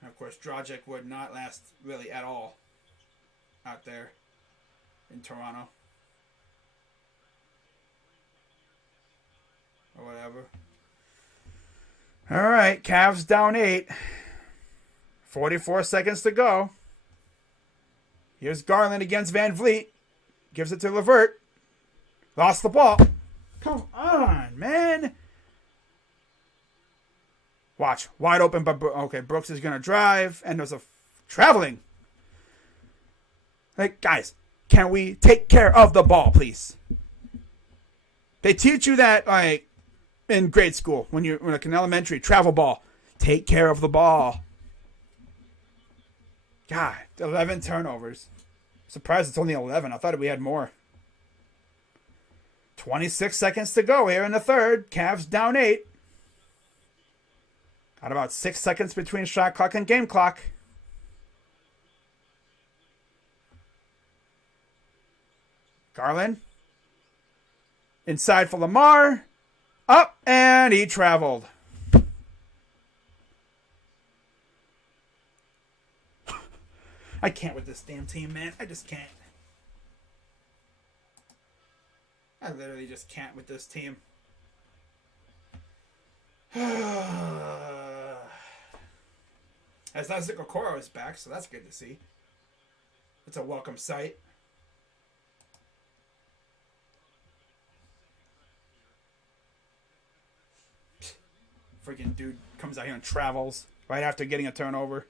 And of course, Dragic would not last really at all out there in Toronto. Or whatever. All right, Cavs down 8. 44 seconds to go. Here's Garland against Van Vliet. Gives it to LeVert. Lost the ball. Come on, man. Watch. Wide open, but okay, Brooks is going to drive, and there's a traveling. Like, guys, can we take care of the ball, please? They teach you that, like, in grade school, when you're like in elementary, travel ball. Take care of the ball. God, 11 turnovers. Surprised it's only 11. I thought we had more. 26 seconds to go here in the third. Cavs down 8. Got about 6 seconds between shot clock and game clock. Garland. Inside for Lamar. Up, and he traveled. I can't with this damn team, man. I just can't. I literally just can't with this team. As Isaac Okoro is back, so that's good to see. It's a welcome sight. Freaking dude comes out here and travels right after getting a turnover.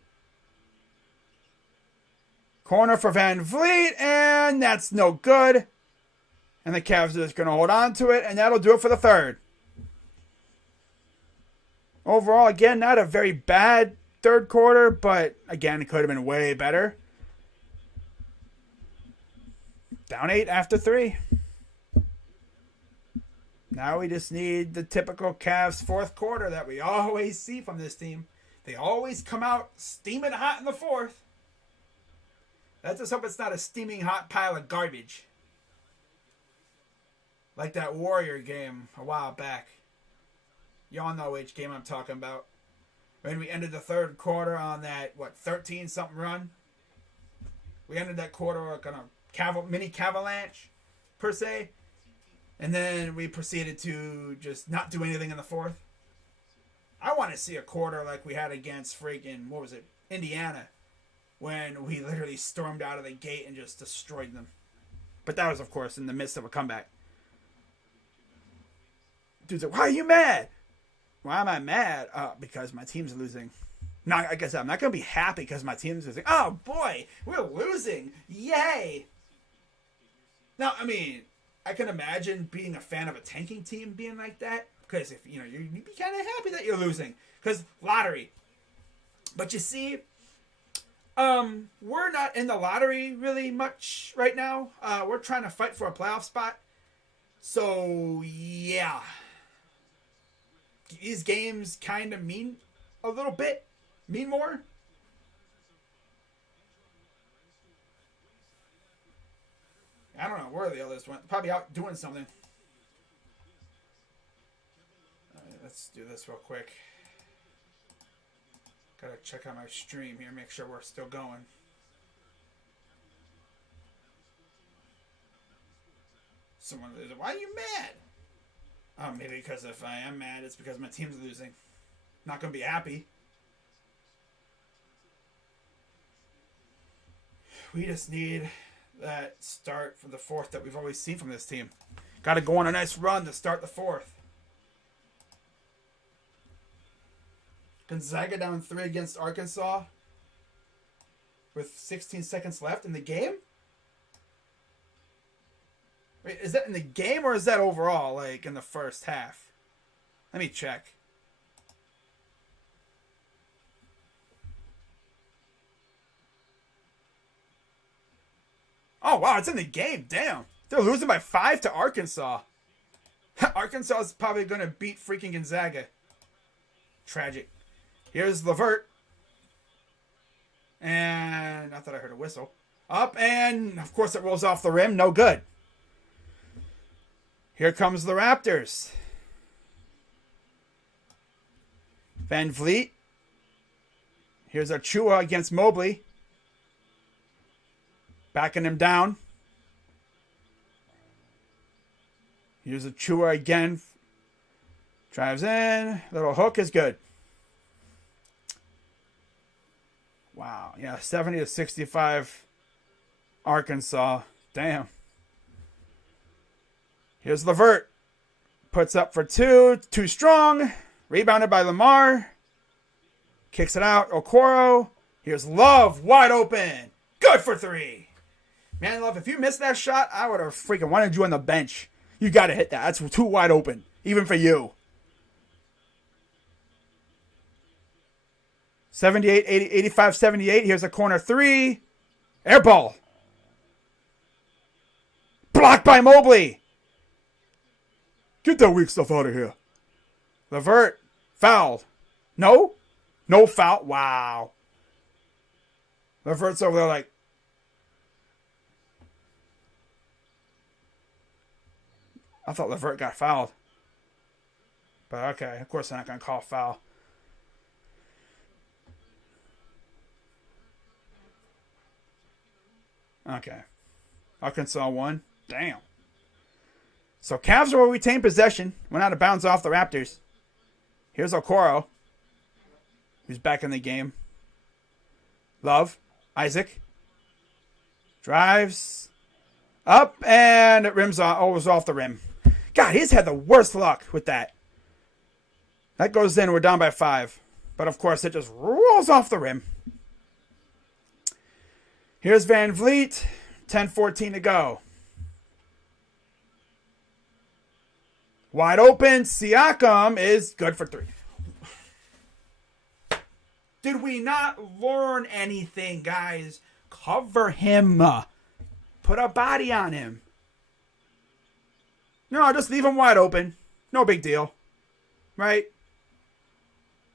Corner for Van Vliet, and that's no good. And the Cavs are just going to hold on to it, and that'll do it for the third. Overall, again, not a very bad third quarter, but again, it could have been way better. Down 8 after 3. Now we just need the typical Cavs fourth quarter that we always see from this team. They always come out steaming hot in the fourth. Let's just hope it's not a steaming hot pile of garbage. Like that Warrior game a while back. Y'all know which game I'm talking about. When we ended the third quarter on that, 13-something run? We ended that quarter like on a mini Cavalanche, per se. And then we proceeded to just not do anything in the fourth. I want to see a quarter like we had against freaking, Indiana. When we literally stormed out of the gate and just destroyed them. But that was, of course, in the midst of a comeback. Dude's like, why are you mad? Why am I mad? Because my team's losing. No, like I said, I'm not going to be happy because my team's losing. Oh, boy, we're losing. Yay. Now, I mean, I can imagine being a fan of a tanking team being like that. Because, if you'd be kind of happy that you're losing. Because lottery. But you see... we're not in the lottery really much right now. We're trying to fight for a playoff spot. So, yeah. These games kind of mean a little bit. Mean more. I don't know where the others went. Probably out doing something. Alright, let's do this real quick. Gotta check out my stream here, make sure we're still going. Someone is, why are you mad? Maybe because if I am mad, it's because my team's losing. Not gonna be happy. We just need that start for the fourth that we've always seen from this team. Gotta go on a nice run to start the fourth. Gonzaga down 3 against Arkansas with 16 seconds left in the game? Wait, is that in the game or is that overall, like, in the first half? Let me check. Oh, wow, it's in the game. Damn. They're losing by 5 to Arkansas. Arkansas is probably going to beat freaking Gonzaga. Tragic. Here's Levert. And I thought I heard a whistle. Up, and of course it rolls off the rim. No good. Here comes the Raptors. Van Vliet. Here's Achua against Mobley. Backing him down. Here's Achua again. Drives in. Little hook is good. Wow. Yeah, 70 to 65 Arkansas. Damn. Here's Levert. Puts up for 2. Too strong. Rebounded by Lamar. Kicks it out. Okoro. Here's Love. Wide open. Good for three. Man, Love, if you missed that shot, I would have freaking wanted you on the bench. You got to hit that. That's too wide open. Even for you. 78, 80, 85, 78. Here's a corner three. Air ball. Blocked by Mobley. Get that weak stuff out of here. LeVert. Fouled. No? No foul. Wow. LeVert's over there like. I thought LeVert got fouled. But okay, of course they're not going to call foul. Okay. Arkansas won. Damn. So Cavs will retain possession. Went out of bounds off the Raptors. Here's Okoro, who's back in the game. Love. Isaac. Drives. Up and it rims off. Oh, it was off the rim. God, he's had the worst luck with that. That goes in. We're down by 5. But of course, it just rolls off the rim. Here's Van Vliet. 10-14 to go. Wide open. Siakam is good for 3. Did we not learn anything, guys? Cover him. Put a body on him. No, just leave him wide open. No big deal. Right?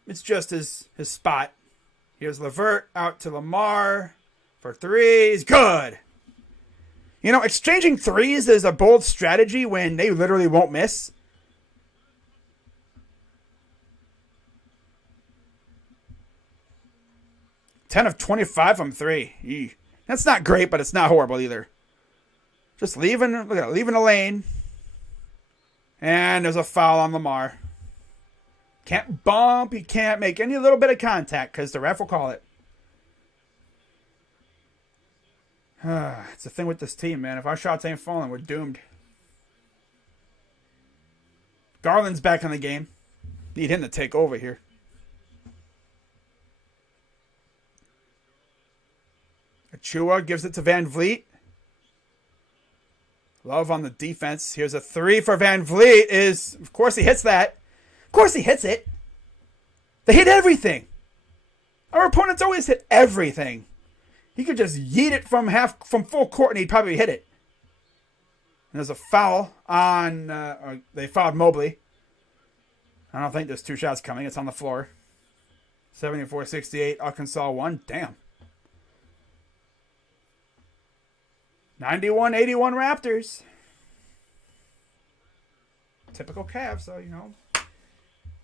It's just his spot. Here's LeVert out to Lamar for 3s. Good. You know, exchanging 3s is a bold strategy when they literally won't miss. $10 of 25 from 3. Eey. That's not great, but it's not horrible either. Just leaving the lane. And there's a foul on Lamar. Can't bump. He can't make any little bit of contact because the ref will call it. It's the thing with this team, man. If our shots ain't falling, we're doomed. Garland's back in the game. Need him to take over here. Achua gives it to Van Vliet. Love on the defense. Here's a 3 for Van Vliet. Of course he hits that. Of course he hits it. They hit everything. Our opponents always hit everything. He could just yeet it from full court and he'd probably hit it. And there's a foul on. They fouled Mobley. I don't think there's 2 shots coming. It's on the floor. 74-68. Arkansas won. Damn. 91-81 Raptors. Typical Cavs, so,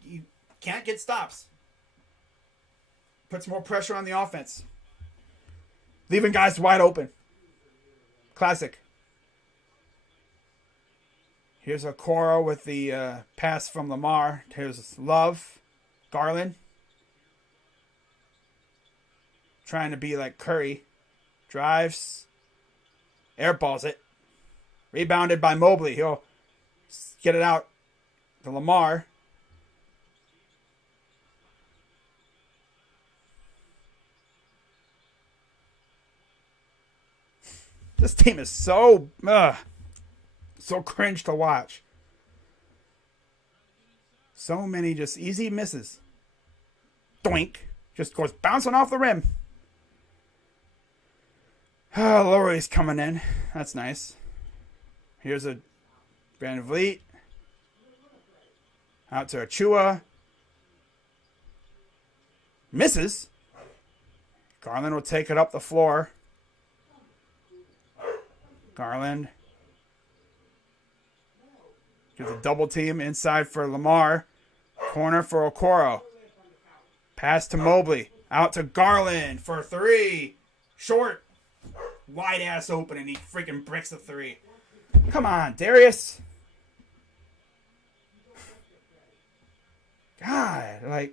you can't get stops. Puts more pressure on the offense. Leaving guys wide open. Classic. Here's Okoro with the pass from Lamar. Here's Love. Garland. Trying to be like Curry. Drives. Airballs it. Rebounded by Mobley. He'll get it out to Lamar. This team is so cringe to watch. So many just easy misses. Doink. Just goes bouncing off the rim. Laurie's coming in. That's nice. Here's a Van Vliet. Out to Achua. Misses. Garland will take it up the floor. Garland. Gives a double team inside for Lamar. Corner for Okoro. Pass to Mobley. Out to Garland for 3. Short. Wide ass open and he freaking bricks the 3. Come on, Darius. God,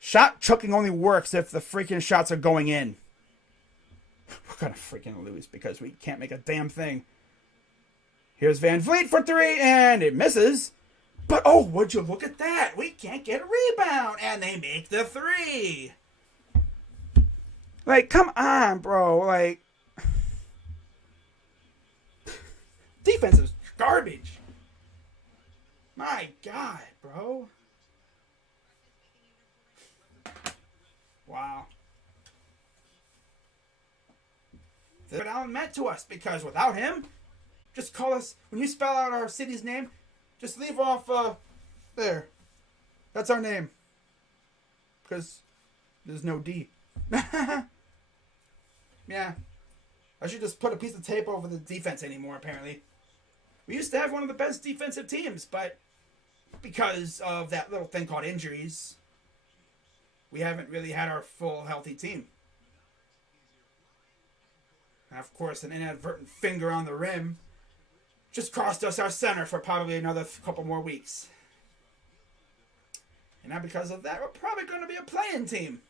shot chucking only works if the freaking shots are going in. We're gonna freaking lose because we can't make a damn thing. Here's Van Vliet for 3 and it misses. But, oh, would you look at that? We can't get a rebound. And they make the three. Like, come on, bro. Like, defense is garbage. My God, bro. Wow. That's what Allen meant to us, because without him, just call us, when you spell out our city's name, just leave off there. That's our name. Because there's no D. Yeah. I should just put a piece of tape over the defense anymore, apparently. We used to have one of the best defensive teams, but because of that little thing called injuries, we haven't really had our full healthy team. And of course, an inadvertent finger on the rim just cost us our center for probably another couple more weeks. And now because of that, we're probably going to be a playing team.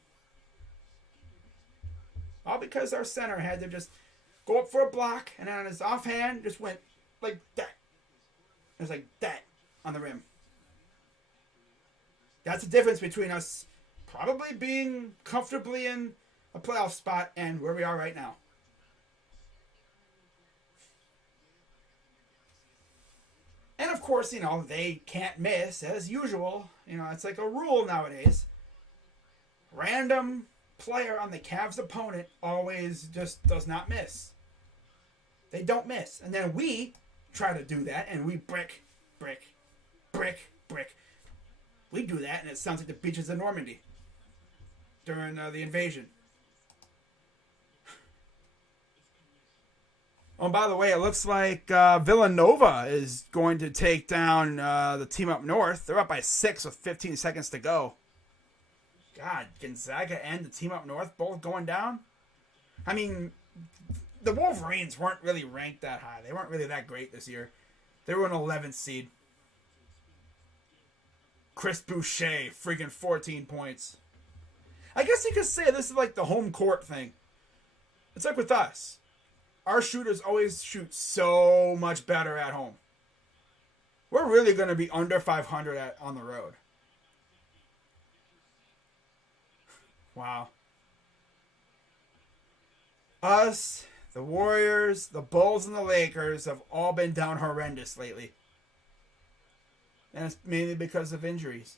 All because our center had to just go up for a block, and then on his offhand just went like that. It was like that on the rim. That's the difference between us probably being comfortably in a playoff spot and where we are right now. And of course, you know, they can't miss as usual. You know, it's like a rule nowadays. Random player on the Cavs opponent always just does not miss. They don't miss. And then we try to do that, and we brick. We do that, and it sounds like the beaches of Normandy during the invasion. Oh, and by the way, it looks like Villanova is going to take down the team up north. They're up by 6 with 15 seconds to go. God, Gonzaga and the team up north both going down? I mean, the Wolverines weren't really ranked that high. They weren't really that great this year. They were an 11th seed. Chris Boucher, freaking 14 points. I guess you could say this is like the home court thing. It's like with us. Our shooters always shoot so much better at home. We're really going to be under 500 on the road. Wow. Us, the Warriors, the Bulls, and the Lakers have all been down horrendous lately. And it's mainly because of injuries.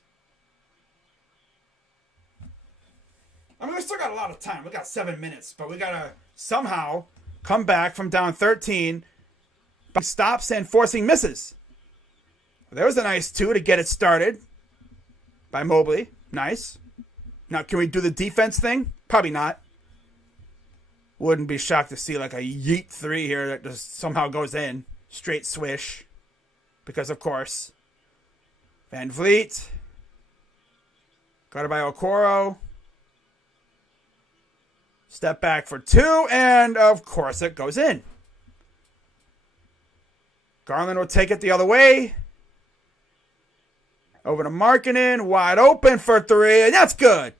I mean, we still got a lot of time. We got 7 minutes, but we got to somehow come back from down 13 by stops and forcing misses. There was a nice 2 to get it started by Mobley. Nice. Now, can we do the defense thing? Probably not. Wouldn't be shocked to see like a yeet 3 here that just somehow goes in. Straight swish. Because, of course, Van Vliet. Got it by Okoro. Step back for 2, and of course it goes in. Garland will take it the other way. Over to Markkanen, wide open for 3, and that's good.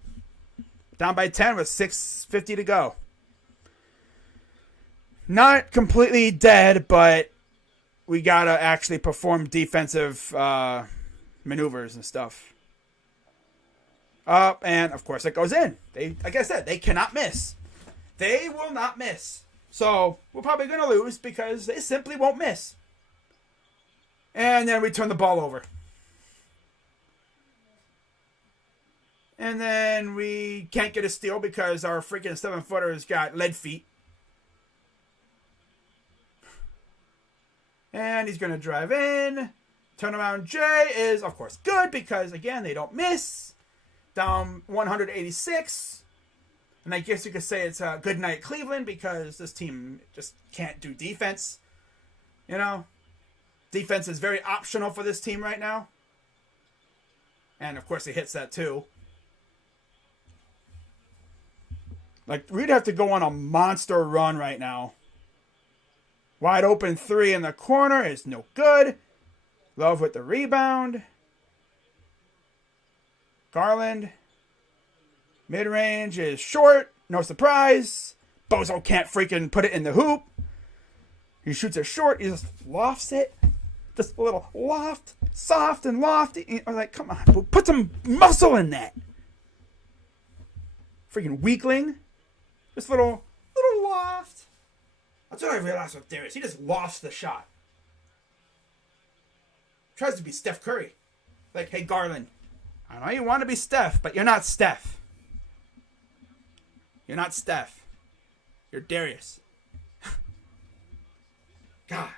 Down by 10 with 6:50 to go. Not completely dead, but we got to actually perform defensive maneuvers and stuff. Up, and of course it goes in. They, like I said, they cannot miss. They will not miss. So we're probably going to lose because they simply won't miss. And then we turn the ball over. And then we can't get a steal because our freaking 7-footer's got lead feet. And he's going to drive in. Turnaround J is, of course, good because, again, they don't miss. Down 186. And I guess you could say it's a good night Cleveland because this team just can't do defense. You know, defense is very optional for this team right now. And, of course, he hits that too. Like, we'd have to go on a monster run right now. Wide open 3 in the corner is no good. Love with the rebound. Garland. Mid-range is short. No surprise. Bozo can't freaking put it in the hoop. He shoots it short. He just lofts it. Just a little loft, soft and lofty. Or like, come on, put some muscle in that. Freaking weakling. Just little loft. That's what I realized with Darius. He just lofts the shot. Tries to be Steph Curry. Like, hey, Garland, I know you want to be Steph, but you're not Steph. You're not Steph. You're Darius. God.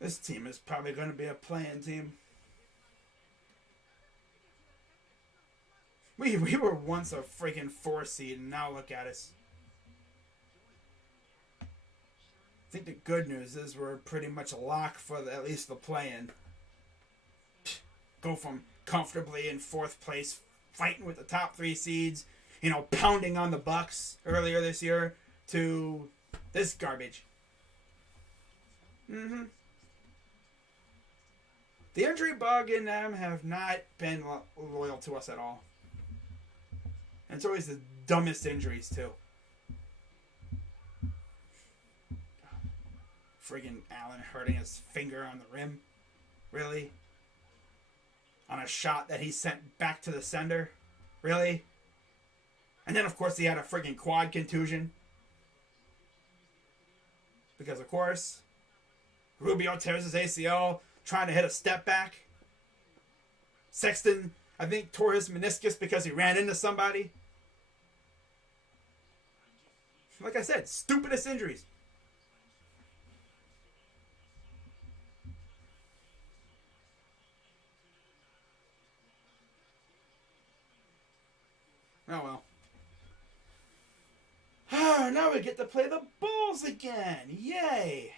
This team is probably going to be a playing team. We were once a freaking 4 seed, and now look at us. I think the good news is we're pretty much a lock for at least the play-in. Go from comfortably in 4th place, fighting with the top 3 seeds, pounding on the Bucks earlier this year, to this garbage. Mm-hmm. The injury bug in them have not been loyal to us at all. And it's always the dumbest injuries, too. Friggin' Allen hurting his finger on the rim. Really? On a shot that he sent back to the sender? Really? And then, of course, he had a friggin' quad contusion. Because, of course, Rubio tears his ACL trying to hit a step back. Sexton, I think, tore his meniscus because he ran into somebody. Like I said, stupidest injuries. Oh well. Now we get to play the Bulls again. Yay.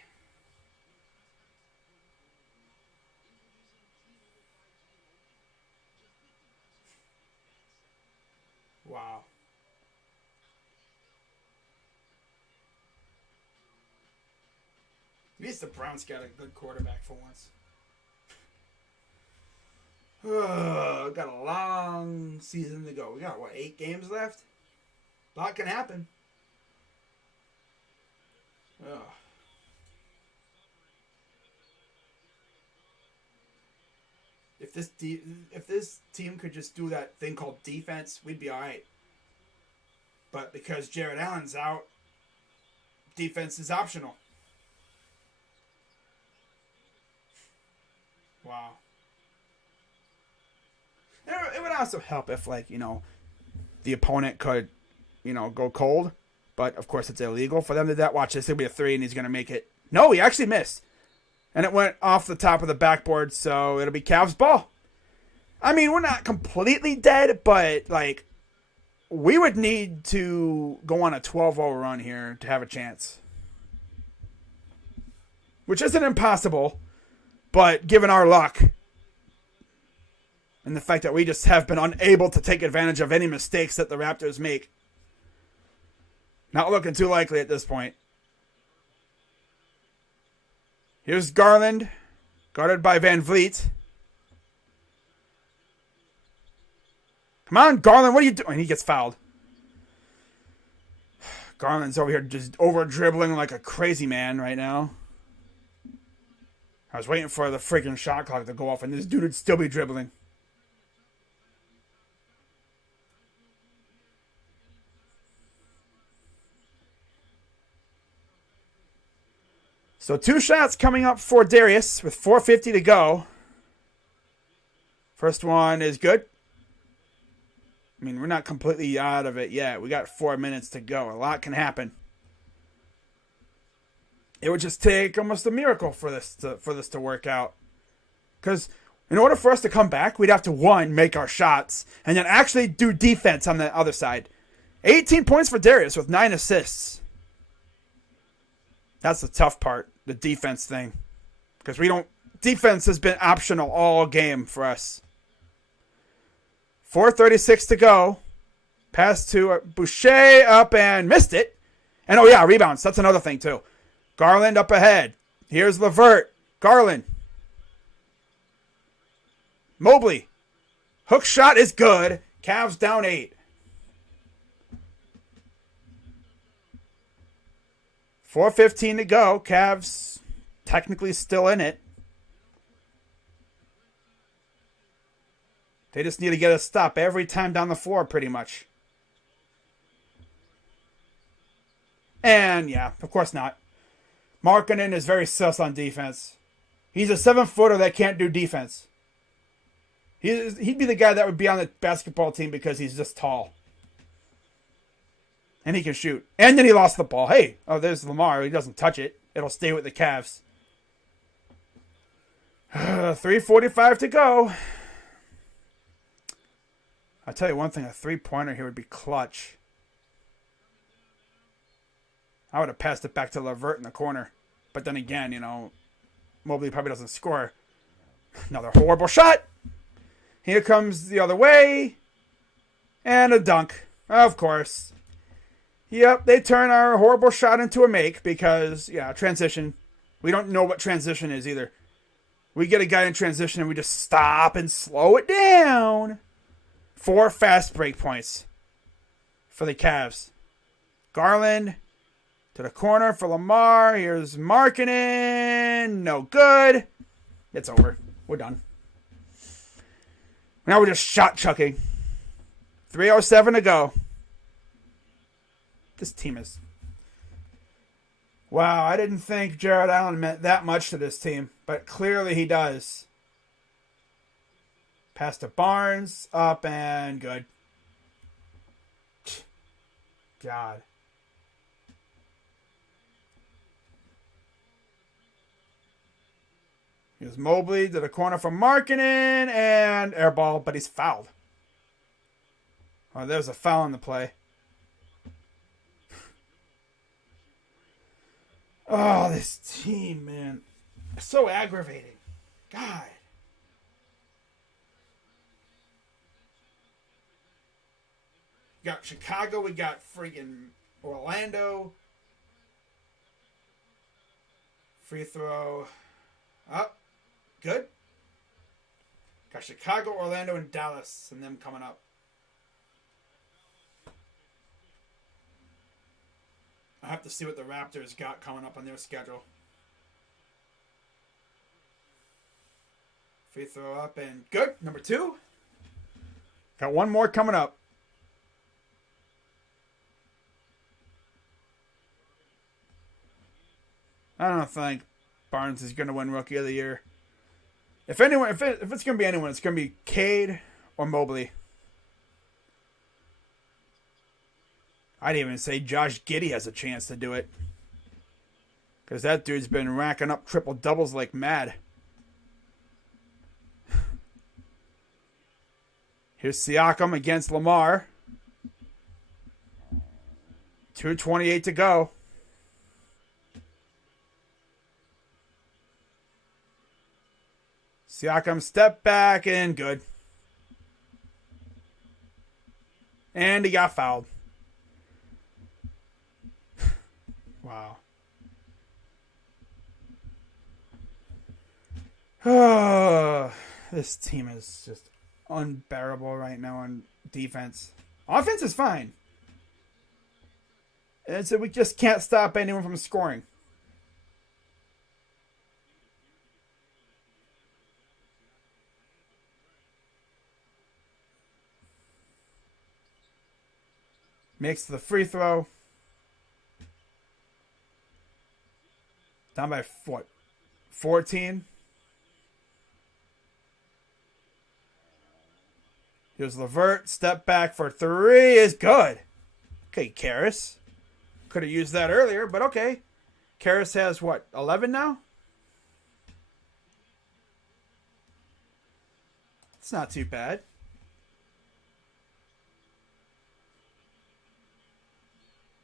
Wow. At least the Browns got a good quarterback for once. Got a long season to go. We got, 8 games left? A lot can happen. If this team could just do that thing called defense, we'd be alright. But because Jared Allen's out, defense is optional. Wow. It would also help if, the opponent could, go cold. But, of course, it's illegal for them to do that. Watch this. It'll be a 3, and he's going to make it. No, he actually missed. And it went off the top of the backboard, so it'll be Cavs ball. I mean, we're not completely dead, but, we would need to go on a 12-0 run here to have a chance. Which isn't impossible, but given our luck and the fact that we just have been unable to take advantage of any mistakes that the Raptors make, not looking too likely at this point. Here's Garland, guarded by Van Vliet. Come on, Garland, what are you doing? He gets fouled. Garland's over here just over-dribbling like a crazy man right now. I was waiting for the freaking shot clock to go off, and this dude would still be dribbling. So 2 shots coming up for Darius with 4:50 to go. First one is good. I mean, we're not completely out of it yet. We got 4 minutes to go. A lot can happen. It would just take almost a miracle for this to work out. Because in order for us to come back, we'd have to, 1, make our shots, and then actually do defense on the other side. 18 points for Darius with 9 assists. That's the tough part, the defense thing. Because defense has been optional all game for us. 4:36 to go. Pass to Boucher, up and missed it. And rebounds. That's another thing too. Garland up ahead. Here's LeVert. Garland. Mobley. Hook shot is good. Cavs down 8. 4:15 to go. Cavs technically still in it. They just need to get a stop every time down the floor, pretty much. And, yeah, of course not. Markkanen is very sus on defense. He's a 7-footer that can't do defense. He'd be the guy that would be on the basketball team because he's just tall. And he can shoot. And then he lost the ball. Hey, oh, there's Lamar. He doesn't touch it. It'll stay with the Cavs. 3:45 to go. I'll tell you one thing. A three-pointer here would be clutch. I would have passed it back to LeVert in the corner. But then again, Mobley probably doesn't score. Another horrible shot. Here comes the other way. And a dunk. Of course. Yep, they turn our horrible shot into a make because, transition. We don't know what transition is either. We get a guy in transition and we just stop and slow it down. 4 fast break points for the Cavs. Garland to the corner for Lamar. Here's Markkanen. No good. It's over. We're done. Now we're just shot chucking. 3:07 to go. This team is... Wow, I didn't think Jared Allen meant that much to this team, but clearly he does. Pass to Barnes, up and good. God. Here's Mobley to the corner for Markkanen and air ball, but he's fouled. Oh, there's a foul in the play. Oh, this team, man. So aggravating. God. We got Chicago. We got friggin' Orlando. Free throw. Up. Good. Got Chicago, Orlando, and Dallas, and them coming up. I have to see what the Raptors got coming up on their schedule. Free throw up and good. Number 2. Got one more coming up. I don't think Barnes is going to win Rookie of the Year. If it's going to be anyone, it's going to be Cade or Mobley. I'd even say Josh Giddey has a chance to do it. Because that dude's been racking up triple doubles like mad. Here's Siakam against Lamar. 2:28 to go. Siakam step back and good. And he got fouled. Wow. This team is just unbearable right now on defense. Offense is fine. And so we just can't stop anyone from scoring. Makes the free throw. Down by what? 14? Here's LeVert. Step back for 3 is good. Okay, Karras. Could have used that earlier, but okay. Karras has what? 11 now? It's not too bad.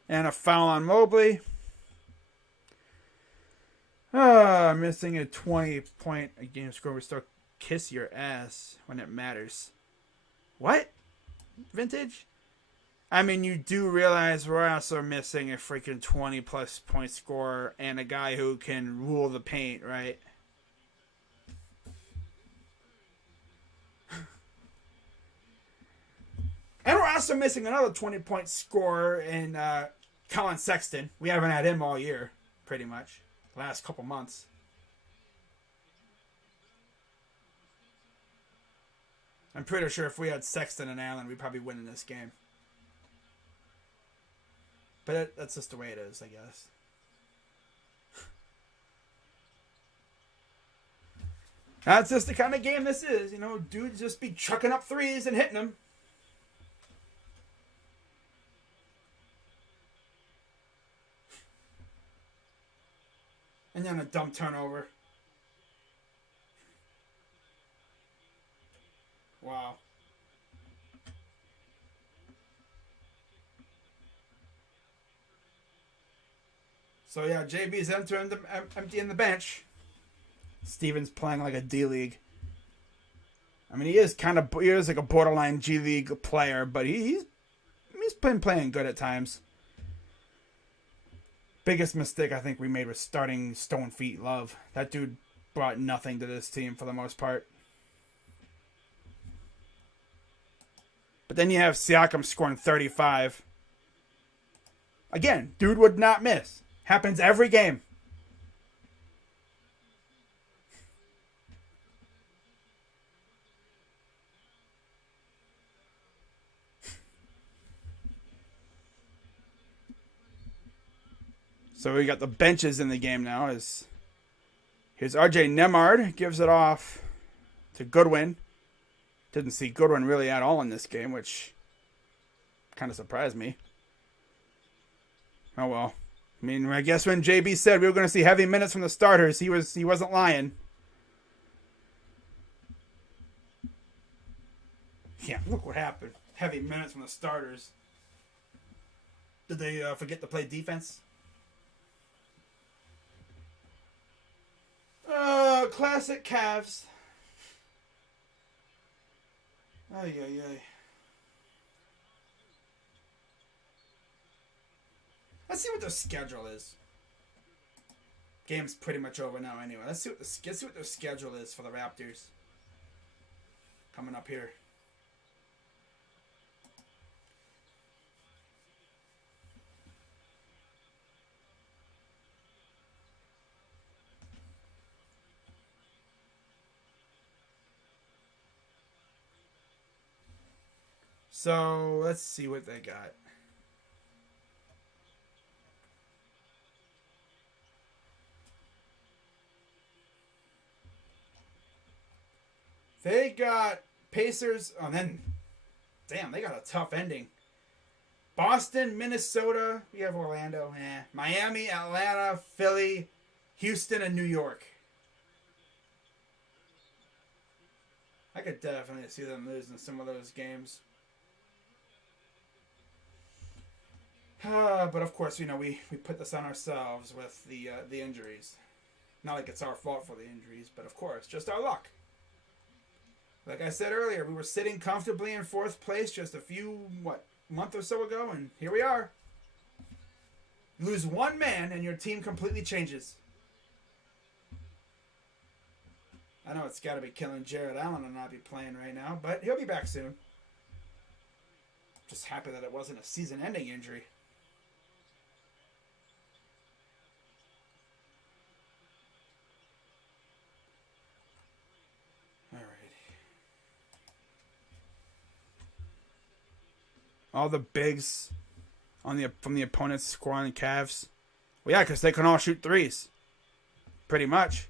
And a foul on Mobley. Missing a 20-point a game score. We start kiss your ass when it matters. What? Vintage? I mean, you do realize we're also missing a freaking 20-plus point scorer and a guy who can rule the paint, right? also missing another 20-point scorer in Colin Sexton. We haven't had him all year, pretty much. Last couple months. I'm pretty sure if we had Sexton and Allen, we'd probably win in this game. But that's just the way it is, I guess. That's just the kind of game this is. You know, dudes just be chucking up threes and hitting them. And then a dumb turnover. Wow. So yeah, JB's emptying the bench. Steven's playing like a D-League. I mean, he is like a borderline G-League player, but he's been playing good at times. Biggest mistake I think we made was starting Stone Feet Love. That dude brought nothing to this team for the most part. But then you have Siakam scoring 35. Again, dude would not miss. Happens every game. So we got the benches in the game now. Here's RJ Nemard. Gives it off to Goodwin. Didn't see Goodwin really at all in this game, which kind of surprised me. Oh well. I mean, I guess when JB said we were going to see heavy minutes from the starters, he wasn't lying. Yeah, look what happened. Heavy minutes from the starters. Did they forget to play defense? Classic Cavs. Ay, ay, ay. Let's see what their schedule is. Game's pretty much over now anyway. Let's see what their schedule is for the Raptors. Coming up here. So, let's see what they got. They got Pacers. Oh, then, damn, they got a tough ending. Boston, Minnesota. We have Orlando. Miami, Atlanta, Philly, Houston, and New York. I could definitely see them losing some of those games. But of course, you know, we put this on ourselves with the injuries. Not like it's our fault for the injuries, but of course, just our luck. Like I said earlier, we were sitting comfortably in fourth place just a month or so ago, and here we are. Lose one man, and your team completely changes. I know it's got to be killing Jared Allen to not be playing right now, but he'll be back soon. Just happy that it wasn't a season-ending injury. All the bigs from the opponent's score on the Cavs. Well, yeah, because they can all shoot threes. Pretty much.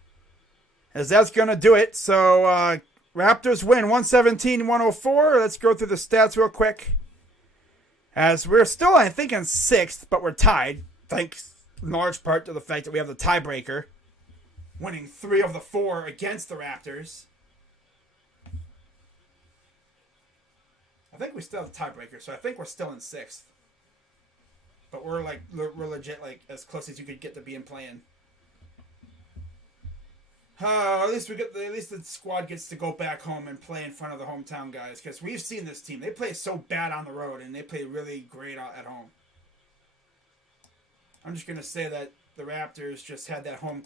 As that's going to do it. So, Raptors win 117-104. Let's go through the stats real quick. As we're still, I think, in sixth, but we're tied. Thanks in large part to the fact that we have the tiebreaker. Winning 3 of the 4 against the Raptors. I think we still have the tiebreaker, so I think we're still in sixth. But we're legit as close as you could get to being playing. At least the squad gets to go back home and play in front of the hometown guys, because we've seen this team. They play so bad on the road, and they play really great at home. I'm just gonna say that the Raptors just had that home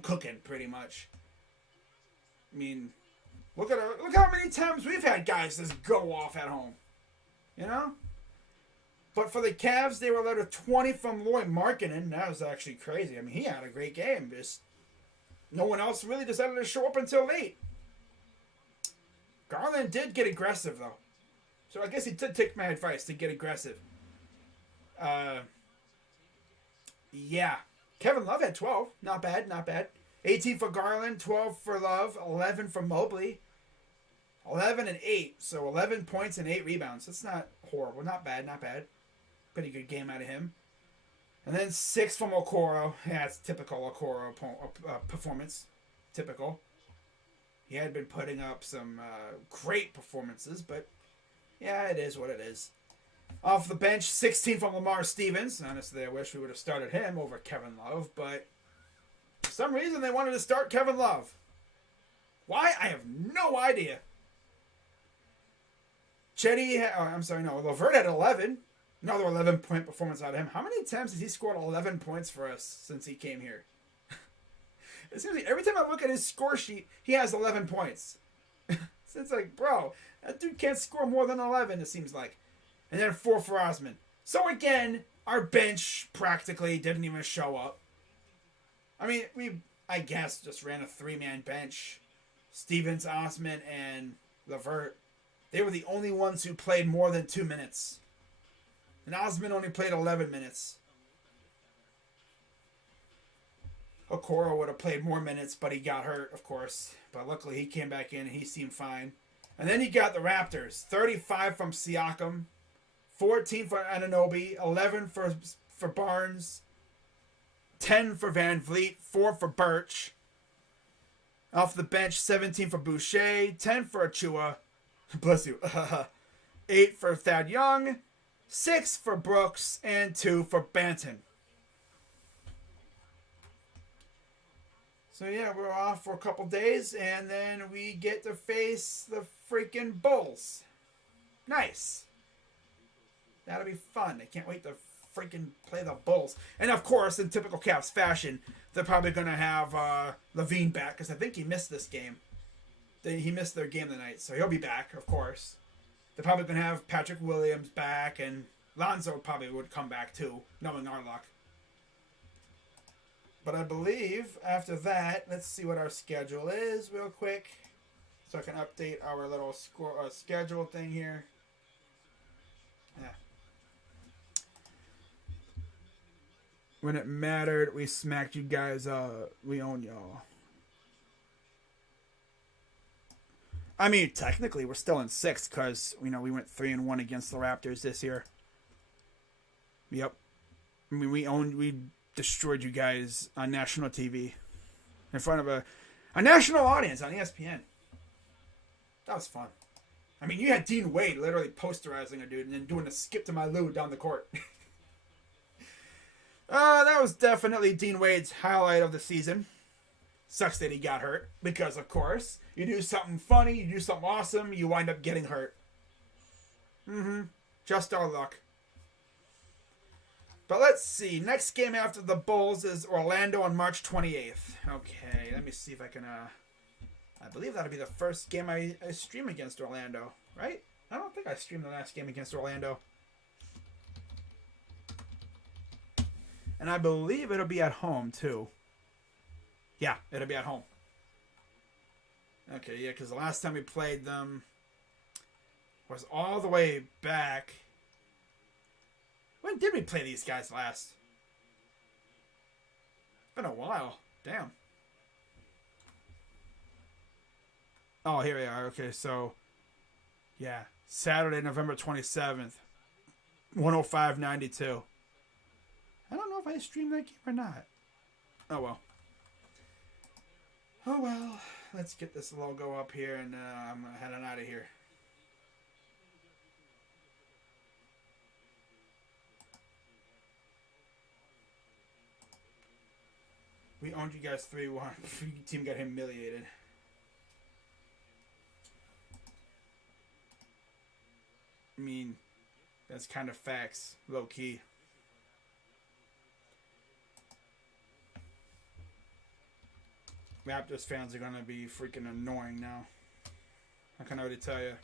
cooking pretty much. I mean, look how many times we've had guys just go off at home. You know? But for the Cavs, they were led with 20 from Lauri Markkanen. That was actually crazy. I mean, he had a great game. Just no one else really decided to show up until late. Garland did get aggressive, though. So I guess he did take my advice to get aggressive. Yeah. Kevin Love had 12. Not bad, not bad. 18 for Garland, 12 for Love, 11 for Mobley. 11 and 8. So 11 points and 8 rebounds. That's not horrible. Not bad, not bad. Pretty good game out of him. And then 6 from Okoro. Yeah, it's typical Okoro performance. Typical. He had been putting up some great performances, but yeah, it is what it is. Off the bench, 16 from Lamar Stevens. Honestly, I wish we would have started him over Kevin Love, but for some reason they wanted to start Kevin Love. Why? I have no idea. Levert had 11. Another 11-point performance out of him. How many times has he scored 11 points for us since he came here? It seems like every time I look at his score sheet, he has 11 points. So it's like, bro, that dude can't score more than 11, it seems like. And then 4 for Osman. So again, our bench practically didn't even show up. I mean, I guess, just ran a 3-man bench. Stevens, Osman, and Levert. They were the only ones who played more than 2 minutes. And Osman only played 11 minutes. Okoro would have played more minutes, but he got hurt, of course. But luckily he came back in and he seemed fine. And then you got the Raptors. 35 from Siakam. 14 for Anunoby. 11 for Barnes. 10 for Van Vliet. 4 for Birch. Off the bench, 17 for Boucher. 10 for Achua. Bless you. 8 for Thad Young. 6 for Brooks. And 2 for Banton. So yeah, we're off for a couple days, and then we get to face the freaking Bulls. Nice. That'll be fun. I can't wait to freaking play the Bulls. And of course, in typical Cavs fashion, they're probably going to have Levine back, because I think he missed this game. He missed their game tonight, so he'll be back, of course. They're probably going to have Patrick Williams back, and Lonzo probably would come back too, knowing our luck. But I believe after that, let's see what our schedule is real quick, so I can update our little schedule thing here. Yeah. When it mattered, we smacked you guys. We own y'all. I mean, technically, we're still in 6th because we went 3-1 against the Raptors this year. Yep. I mean, we destroyed you guys on national TV in front of a national audience on ESPN. That was fun. I mean, you had Dean Wade literally posterizing a dude and then doing a skip to my Lou down the court. That was definitely Dean Wade's highlight of the season. Sucks that he got hurt because, of course, you do something funny, you do something awesome, you wind up getting hurt. Just our luck. But let's see. Next game after the Bulls is Orlando on March 28th. Okay, let me see if I can... I believe that'll be the first game I stream against Orlando, right? I don't think I streamed the last game against Orlando. And I believe it'll be at home, too. Yeah, it'll be at home. Okay, yeah, because the last time we played them was all the way back... When did we play these guys last? It's been a while. Damn. Oh, here we are. Okay, so... Yeah. Saturday, November 27th. 105.92. I don't know if I streamed that game or not. Oh, well. Oh, well. Let's get this logo up here, and I'm heading out of here. We owned you guys 3-1. Your team got humiliated. I mean, that's kind of facts, low key. Raptors fans are going to be freaking annoying now. I can already tell you.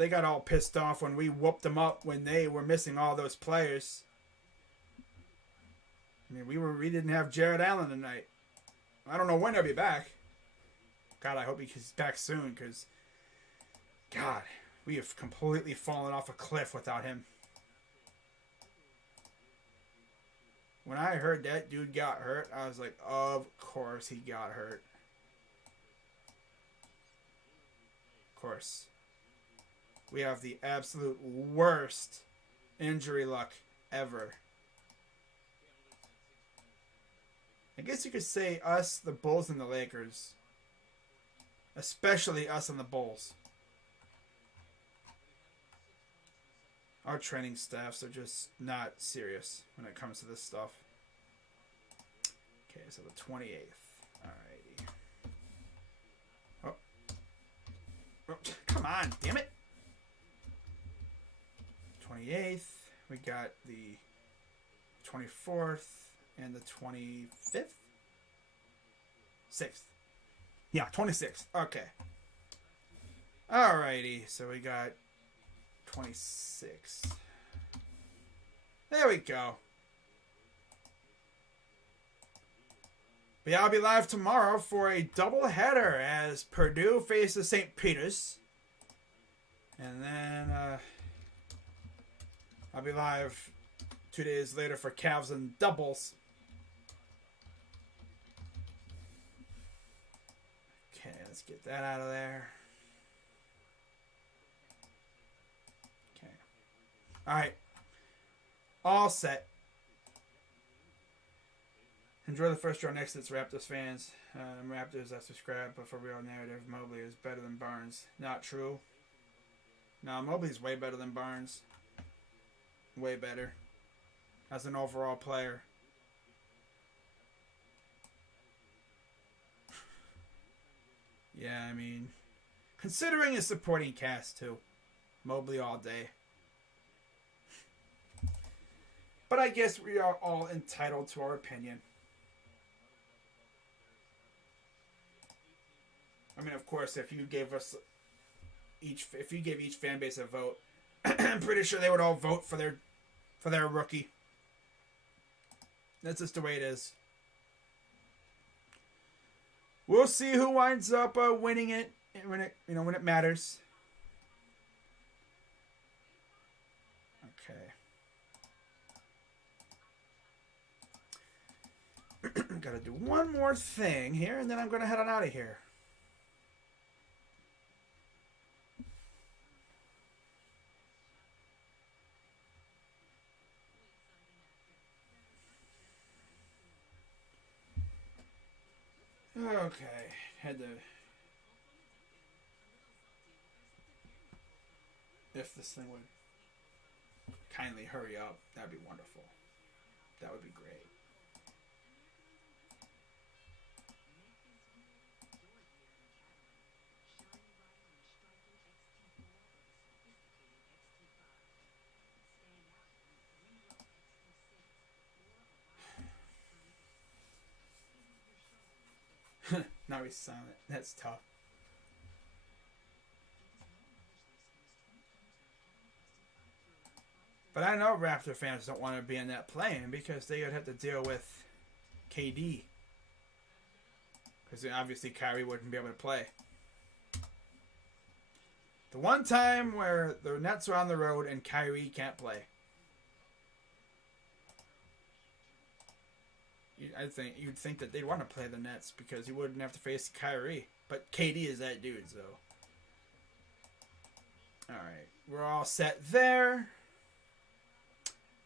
they got all pissed off when we whooped them up when they were missing all those players. I mean, we didn't have Jared Allen tonight. I don't know when he'll be back. God, I hope he's back soon, because, God, we have completely fallen off a cliff without him. When I heard that dude got hurt, I was like, of course he got hurt. Of course. We have the absolute worst injury luck ever. I guess you could say us, the Bulls, and the Lakers. Especially us and the Bulls. Our training staffs are just not serious when it comes to this stuff. Okay, so the 28th. Alrighty. Oh, come on, damn it. 28th. We got the 24th and the 25th? 6th. Yeah, 26th. Okay. Alrighty, so we got 26. There we go. But yeah, I'll be live tomorrow for a doubleheader as Purdue faces St. Peter's. And then I'll be live 2 days later for Cavs and doubles. Okay, let's get that out of there. Okay. Alright. All set. Enjoy the first round exits, Raptors fans. Raptors, I subscribe, but for real narrative, Mobley is better than Barnes. Not true. No, Mobley's way better than Barnes. Way better. As an overall player. Yeah, I mean, considering his supporting cast, too. Mobley all day. But I guess we are all entitled to our opinion. I mean, of course, if you gave each fan base a vote, I'm pretty sure they would all vote for their rookie. That's just the way it is. We'll see who winds up winning it when it matters. Okay. Got to do one more thing here, and then I'm going to head on out of here. Okay, had to. If this thing would kindly hurry up, that'd be wonderful. That would be great. Now he's silent. That's tough. But I know Raptor fans don't want to be in that plane because they would have to deal with KD. Because obviously Kyrie wouldn't be able to play. The one time where the Nets are on the road and Kyrie can't play. You'd think that they'd want to play the Nets because you wouldn't have to face Kyrie. But KD is that dude, so. Alright. We're all set there.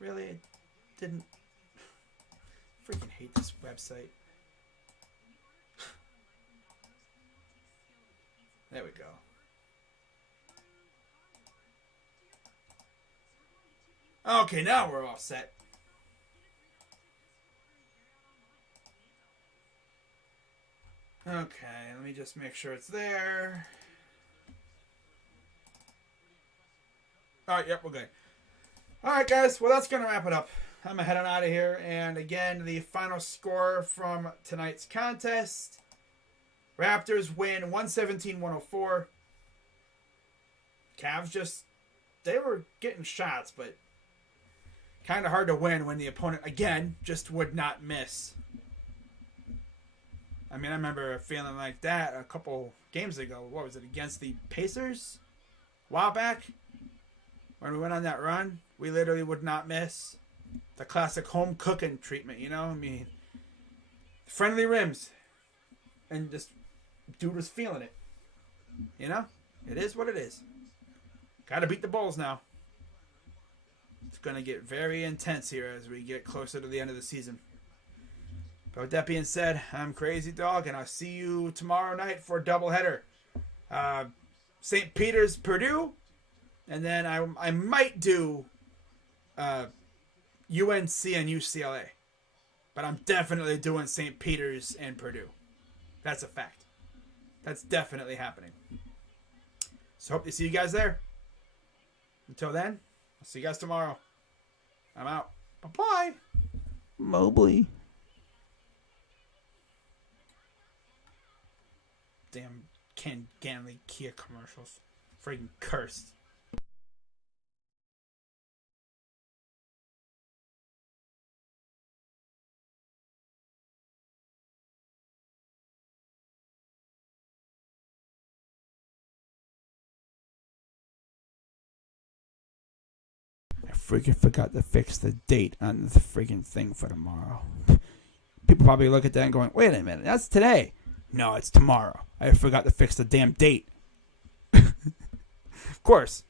Really? Didn't. Freaking hate this website. There we go. Okay, now we're all set. Okay, let me just make sure it's there. Alright, yep, we're good. Alright, guys, well, that's going to wrap it up. I'm going to head on out of here. And again, the final score from tonight's contest. Raptors win 117-104. Cavs just, they were getting shots, but kind of hard to win when the opponent, again, just would not miss. I mean, I remember feeling like that a couple games ago. What was it, against the Pacers? A while back? When we went on that run, we literally would not miss. The classic home cooking treatment, you know? I mean, friendly rims. And just, dude was feeling it. You know? It is what it is. Gotta beat the Bulls now. It's gonna get very intense here as we get closer to the end of the season. But with that being said, I'm Crazy Dog, and I'll see you tomorrow night for a doubleheader. St. Peter's, Purdue, and then I might do UNC and UCLA. But I'm definitely doing St. Peter's and Purdue. That's a fact. That's definitely happening. So hope to see you guys there. Until then, I'll see you guys tomorrow. I'm out. Bye-bye. Mobley. Damn Ken Ganley Kia commercials. Freaking cursed. I freaking forgot to fix the date on the freaking thing for tomorrow. People probably look at that and going, wait a minute, that's today. No, it's tomorrow. I forgot to fix the damn date. Of course.